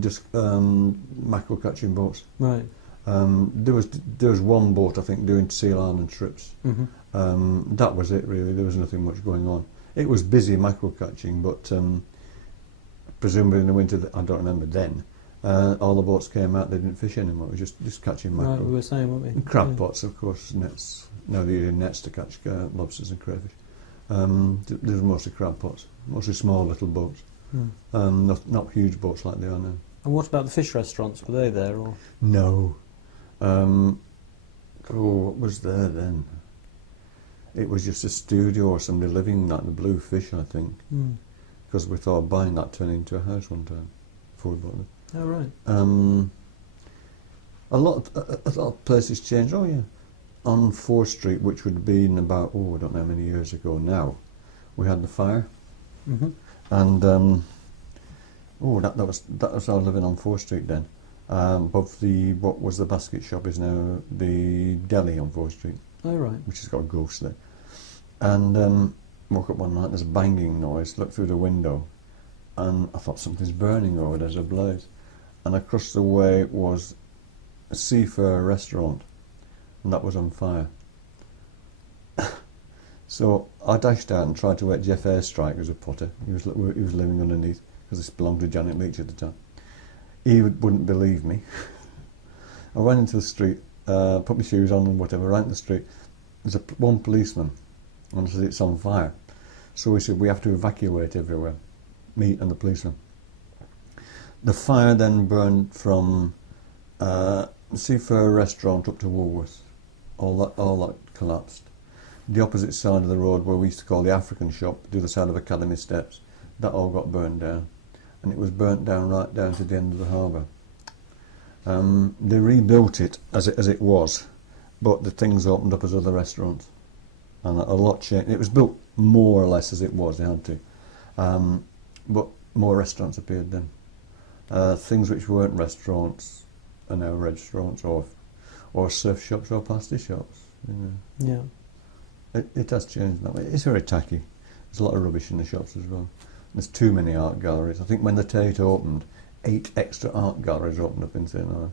just mackerel catching boats. Right. There was one boat I think doing Seal Island trips. That was it really. There was nothing much going on. It was busy mackerel catching, but presumably in the winter, I don't remember then. All the boats came out. They didn't fish anymore. It was just catching mackerel. Right, we were saying, weren't we? And crab pots, of course, nets. Now they're using nets to catch lobsters and crayfish. There was mostly crab pots, mostly small little boats. Not huge boats like they are now. And what about the fish restaurants? Were they there or? No. What was there then? It was just a studio or somebody living like the Blue Fish, I think. Because we thought of buying that, turning into a house one time before we bought it. Oh, right. A lot of places changed. Oh yeah, on 4th Street, which would have been about I don't know how many years ago now, we had the fire, and that was I was living on 4th Street then. Above what was the basket shop is now the deli on 4th Street. Oh, right. Which has got a ghost there. And woke up one night, there's a banging noise, looked through the window, and I thought something's burning over there's a blaze. And across the way was a seafarer restaurant, and that was on fire. So I dashed out and tried to wake Jeff Airstrike, who's a potter. He was living underneath, because this belonged to Janet Leach at the time. He wouldn't believe me. I ran into the street, put my shoes on and whatever, ran into the street. There's one policeman, and I said, it's on fire. So he said, we have to evacuate everywhere, me and the policeman. The fire then burned from the Seafarer restaurant up to Woolworths. All that collapsed. The opposite side of the road, where we used to call the African shop, the other side of Academy Steps, that all got burned down. And it was burnt down right down to the end of the harbour. They rebuilt it as it was, but the things opened up as other restaurants, and a lot changed. It was built more or less as it was. They had to, but more restaurants appeared then. Things which weren't restaurants are now restaurants, or surf shops or pasty shops. You know. Yeah. It has changed that way. It's very tacky. There's a lot of rubbish in the shops as well. There's too many art galleries. I think when the Tate opened, 8 extra art galleries opened up in St Ives.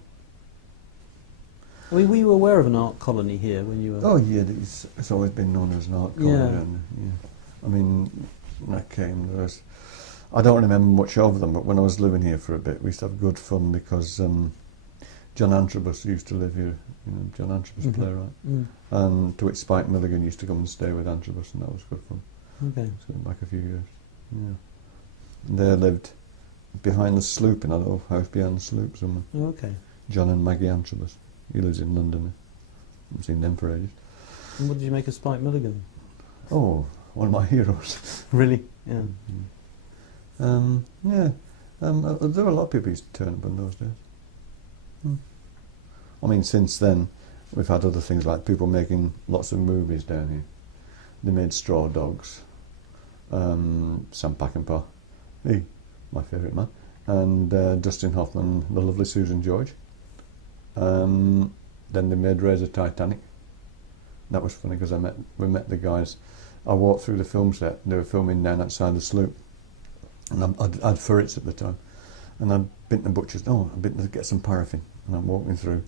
I mean, were you aware of an art colony here when you were? Oh yeah, it's always been known as an art colony. Yeah. And, I mean, when I came, I don't remember much of them, but when I was living here for a bit, we used to have good fun because John Antrobus used to live here. You know, John Antrobus, playwright, and to which Spike Milligan used to come and stay with Antrobus, and that was good fun. Okay. So back a few years. Yeah. They lived behind the sloop in a little house behind the sloop somewhere. Oh, okay. John and Maggie Antrobus. He lives in London. Haven't seen them for ages. And what did you make of Spike Milligan? Oh, one of my heroes. Really? Yeah. Yeah. There were a lot of people who used to turn up in those days. I mean, since then, we've had other things like people making lots of movies down here. They made Straw Dogs, Sam Peckinpah, my favourite man, and Dustin Hoffman, the lovely Susan George. Then they made Raise the Titanic. That was funny because we met the guys. I walked through the film set. They were filming down outside the sloop, and I'd ferrets at the time, and I'd been to the butcher's. Oh, I'd been to get some paraffin, and I'm walking through,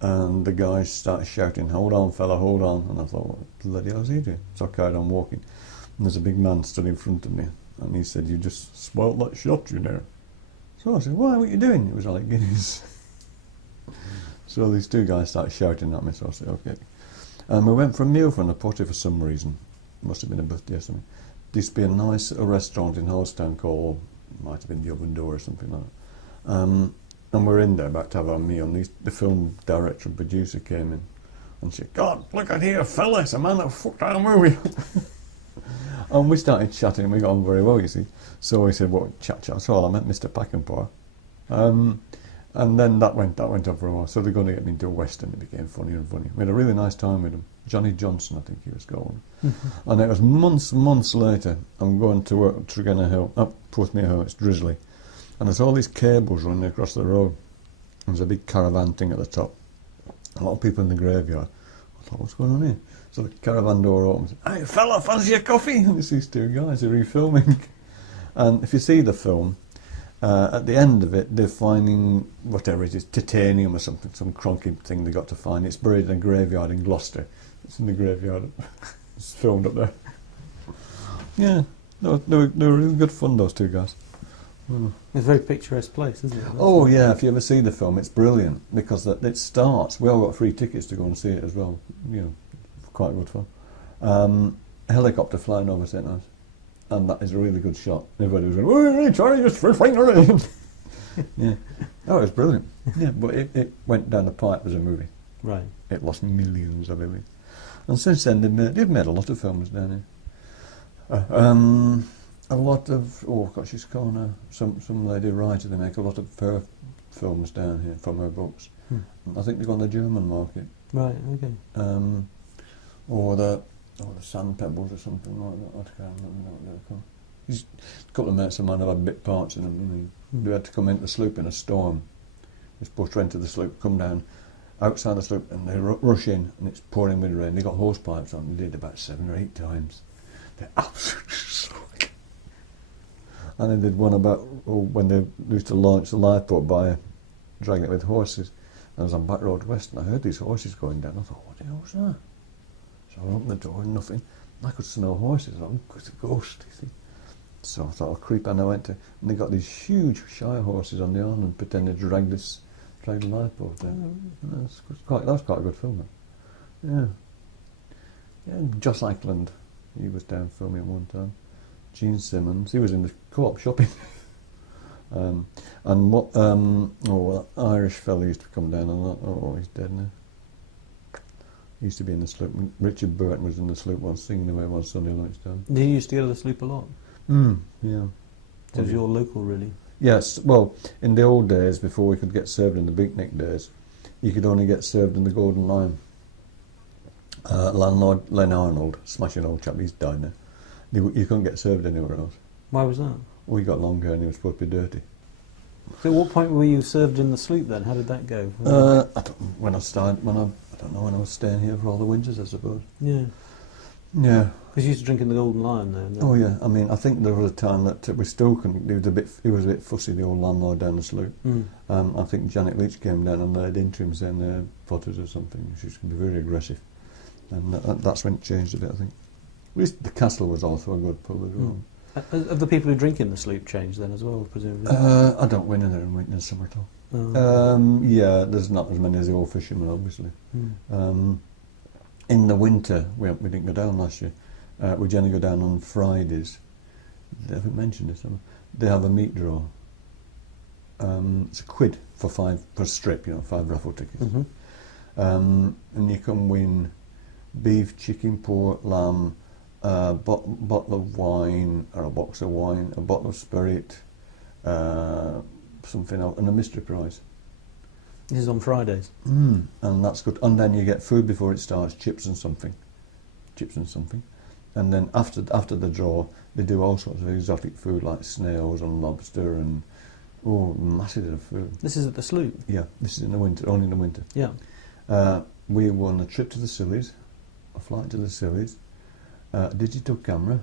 and the guys started shouting, "Hold on, fella, hold on!" And I thought, "What the bloody hell is he doing?" So I carried on walking, and there's a big man stood in front of me, and he said, "You just spoilt that shot, you know." So I said, "Why? What are you doing?" It was like Guinness. So these two guys started shouting at me, so I said, "Okay." And we went for a meal from the potty for some reason. Must have been a birthday or something. There used to be a nice restaurant in Holstown called, might have been the Oven Door or something like that. And we're in there about to have our meal, and the film director and producer came in, and she said, "God, look at here, fella, it's a man that fucked our movie." And we started chatting, and we got on very well, you see. So we said, "What chat?" So I met Mr. Peckinpah. And then that went on for a while. So they're going to get me into a western. It became funnier and funnier. We had a really nice time with him. Johnny Johnson, I think he was called. And it was months later. I'm going to work at Tregenna Hill, up Porthmeor Hill. It's drizzly, and there's all these cables running across the road. There's a big caravan thing at the top. A lot of people in the graveyard. I thought, what's going on here? So the caravan door opens. "Hey, fella, fancy a coffee?" And it's these two guys who are refilming. And if you see the film, at the end of it, they're finding whatever it is, titanium or something, some cronky thing they got to find. It's buried in a graveyard in Gloucester. It's in the graveyard. It's filmed up there. Yeah, they were really good fun, those two guys. It's a very picturesque place, isn't it? Oh yeah, if you ever see the film, it's brilliant because it starts. We all got free tickets to go and see it as well. You know, quite good fun. A helicopter flying over St Ives. And that is a really good shot. Everybody was going, "Hey, Charlie, just free finger it." Yeah. Oh, it was brilliant. Yeah, but it went down the pipe as a movie. Right. It lost millions of it. And since then, they've made a lot of films down here. A lot of, oh gosh, she's called her, some lady writer. They make a lot of her films down here from her books. I think they go on the German market. Right, okay. Or the Sand Pebbles or something like that. I can't remember what they're called. A couple of mates of mine have had bit parts in them. You know. They had to come into the sloop in a storm. They're supposed to enter the sloop, come down outside the sloop, and they rush in, and it's pouring with rain. They got hose pipes on. They did about 7 or 8 times. They're absolutely soaked. And they did one about when they used to launch the lifeboat by dragging it with horses. And I was on Back Road West, and I heard these horses going down. I thought, what the hell was that? So I opened the door and nothing. I could smell horses. I thought, it's a ghost, you see. So I thought, I'll creep, and I went to, and they got these huge Shire horses on the arm and pretended to drag the lifeboat down. That was quite a good film. Yeah. Yeah, Joss Ackland, he was down filming at one time. Gene Simmons, he was in the Co-op shopping. And that Irish fella used to come down and that. Oh, he's dead now. He used to be in the sloop. Richard Burton was in the sloop once, singing away one Sunday lunchtime. He used to go to the sloop a lot. Yeah. So it was your local, really? Yes, well, in the old days, before we could get served in the Beatnik days, you could only get served in the Golden Lion. Landlord Len Arnold, smashing old chap, he's died now. You couldn't get served anywhere else. Why was that? Well, he got long hair and he was supposed to be dirty. So at what point were you served in the sloop then? How did that go? I don't know when I was staying here for all the winters, I suppose. Yeah. Yeah. Because you used to drink in the Golden Lion then. Oh yeah, I mean, I think there was a time that we still couldn't. He was a bit fussy, the old landlord down the sloop. I think Janet Leach came down and laid into him saying they're potters or something. She was going to be very aggressive, and that's when it changed a bit, I think. At least the Castle was also a good pub as well. Have the people who drink in the sloop changed then as well, presumably? I don't went in there in the summer at all. Yeah, there's not as many as the old fishermen, obviously. In the winter, we didn't go down last year. We generally go down on Fridays. They haven't mentioned this. They have a meat draw. It's £1 for 5 per strip, 5 raffle tickets. And you can win beef, chicken, pork, lamb, a bottle of wine, or a box of wine, a bottle of spirit, something else, and a mystery prize. This is on Fridays. And that's good. And then you get food before it starts, chips and something. And then after the draw, they do all sorts of exotic food like snails and lobster and masses of food. This is at the sloop. Yeah, this is in the winter, only in the winter. Yeah. We won a trip to the Scillies, a flight to the Scillies, a digital camera,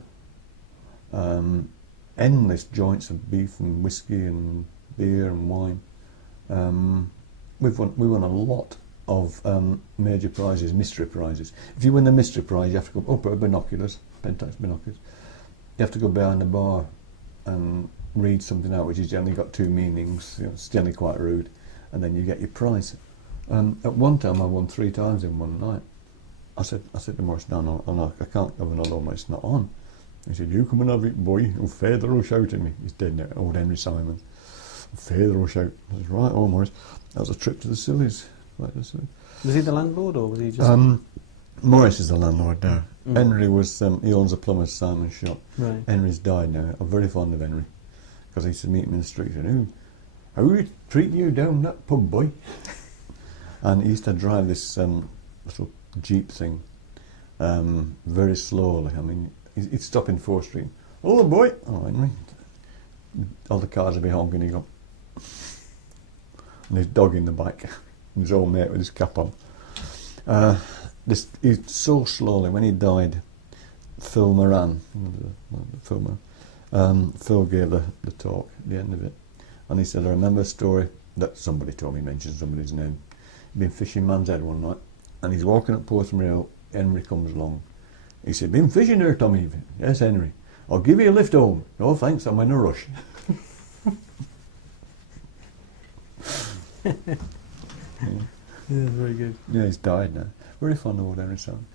endless joints of beef and whiskey and beer and wine. We won a lot of major prizes, mystery prizes. If you win the mystery prize, you have to go up at binoculars, Pentax binoculars. You have to go behind the bar and read something out, which has generally got two meanings. You know, it's generally quite rude, and then you get your prize. At one time, I won 3 times in one night. I said to Morris, no, I can't have another one. It's not on. He said, "You come and have it, boy. Or Father will shout at me." He's dead now, old Henry Simon. "Father will shout." I said, "Right, Morris." That was a trip to the Scillies. Right, was he the landlord, or was he just? Morris is the landlord now. Henry was. He owns a plumber's Simon shop. Right. Henry's died now. I'm very fond of Henry because I used to meet him in the street. He said, "How are we treating you down that pub, boy?" And he used to drive this little Jeep thing very slowly. I mean, he'd stop in 4th Street. "Hello, boy." "Oh, Henry." All the cars would be honking. He'd go. And his dog in the back. His old mate with his cap on. He so slowly. When he died, Phil Moran, Phil gave the talk at the end of it. And he said, "I remember a story that somebody told me," mentioned somebody's name. He'd been fishing Man's Head one night, and he's walking up Portsmouth Hill. Henry comes along. He said, "Been fishing there, Tommy?" "Yes, Henry." "I'll give you a lift home." "Oh, thanks, I'm in a rush." Yeah, very good. Yeah, he's died now. Very fond of old Henry Sam.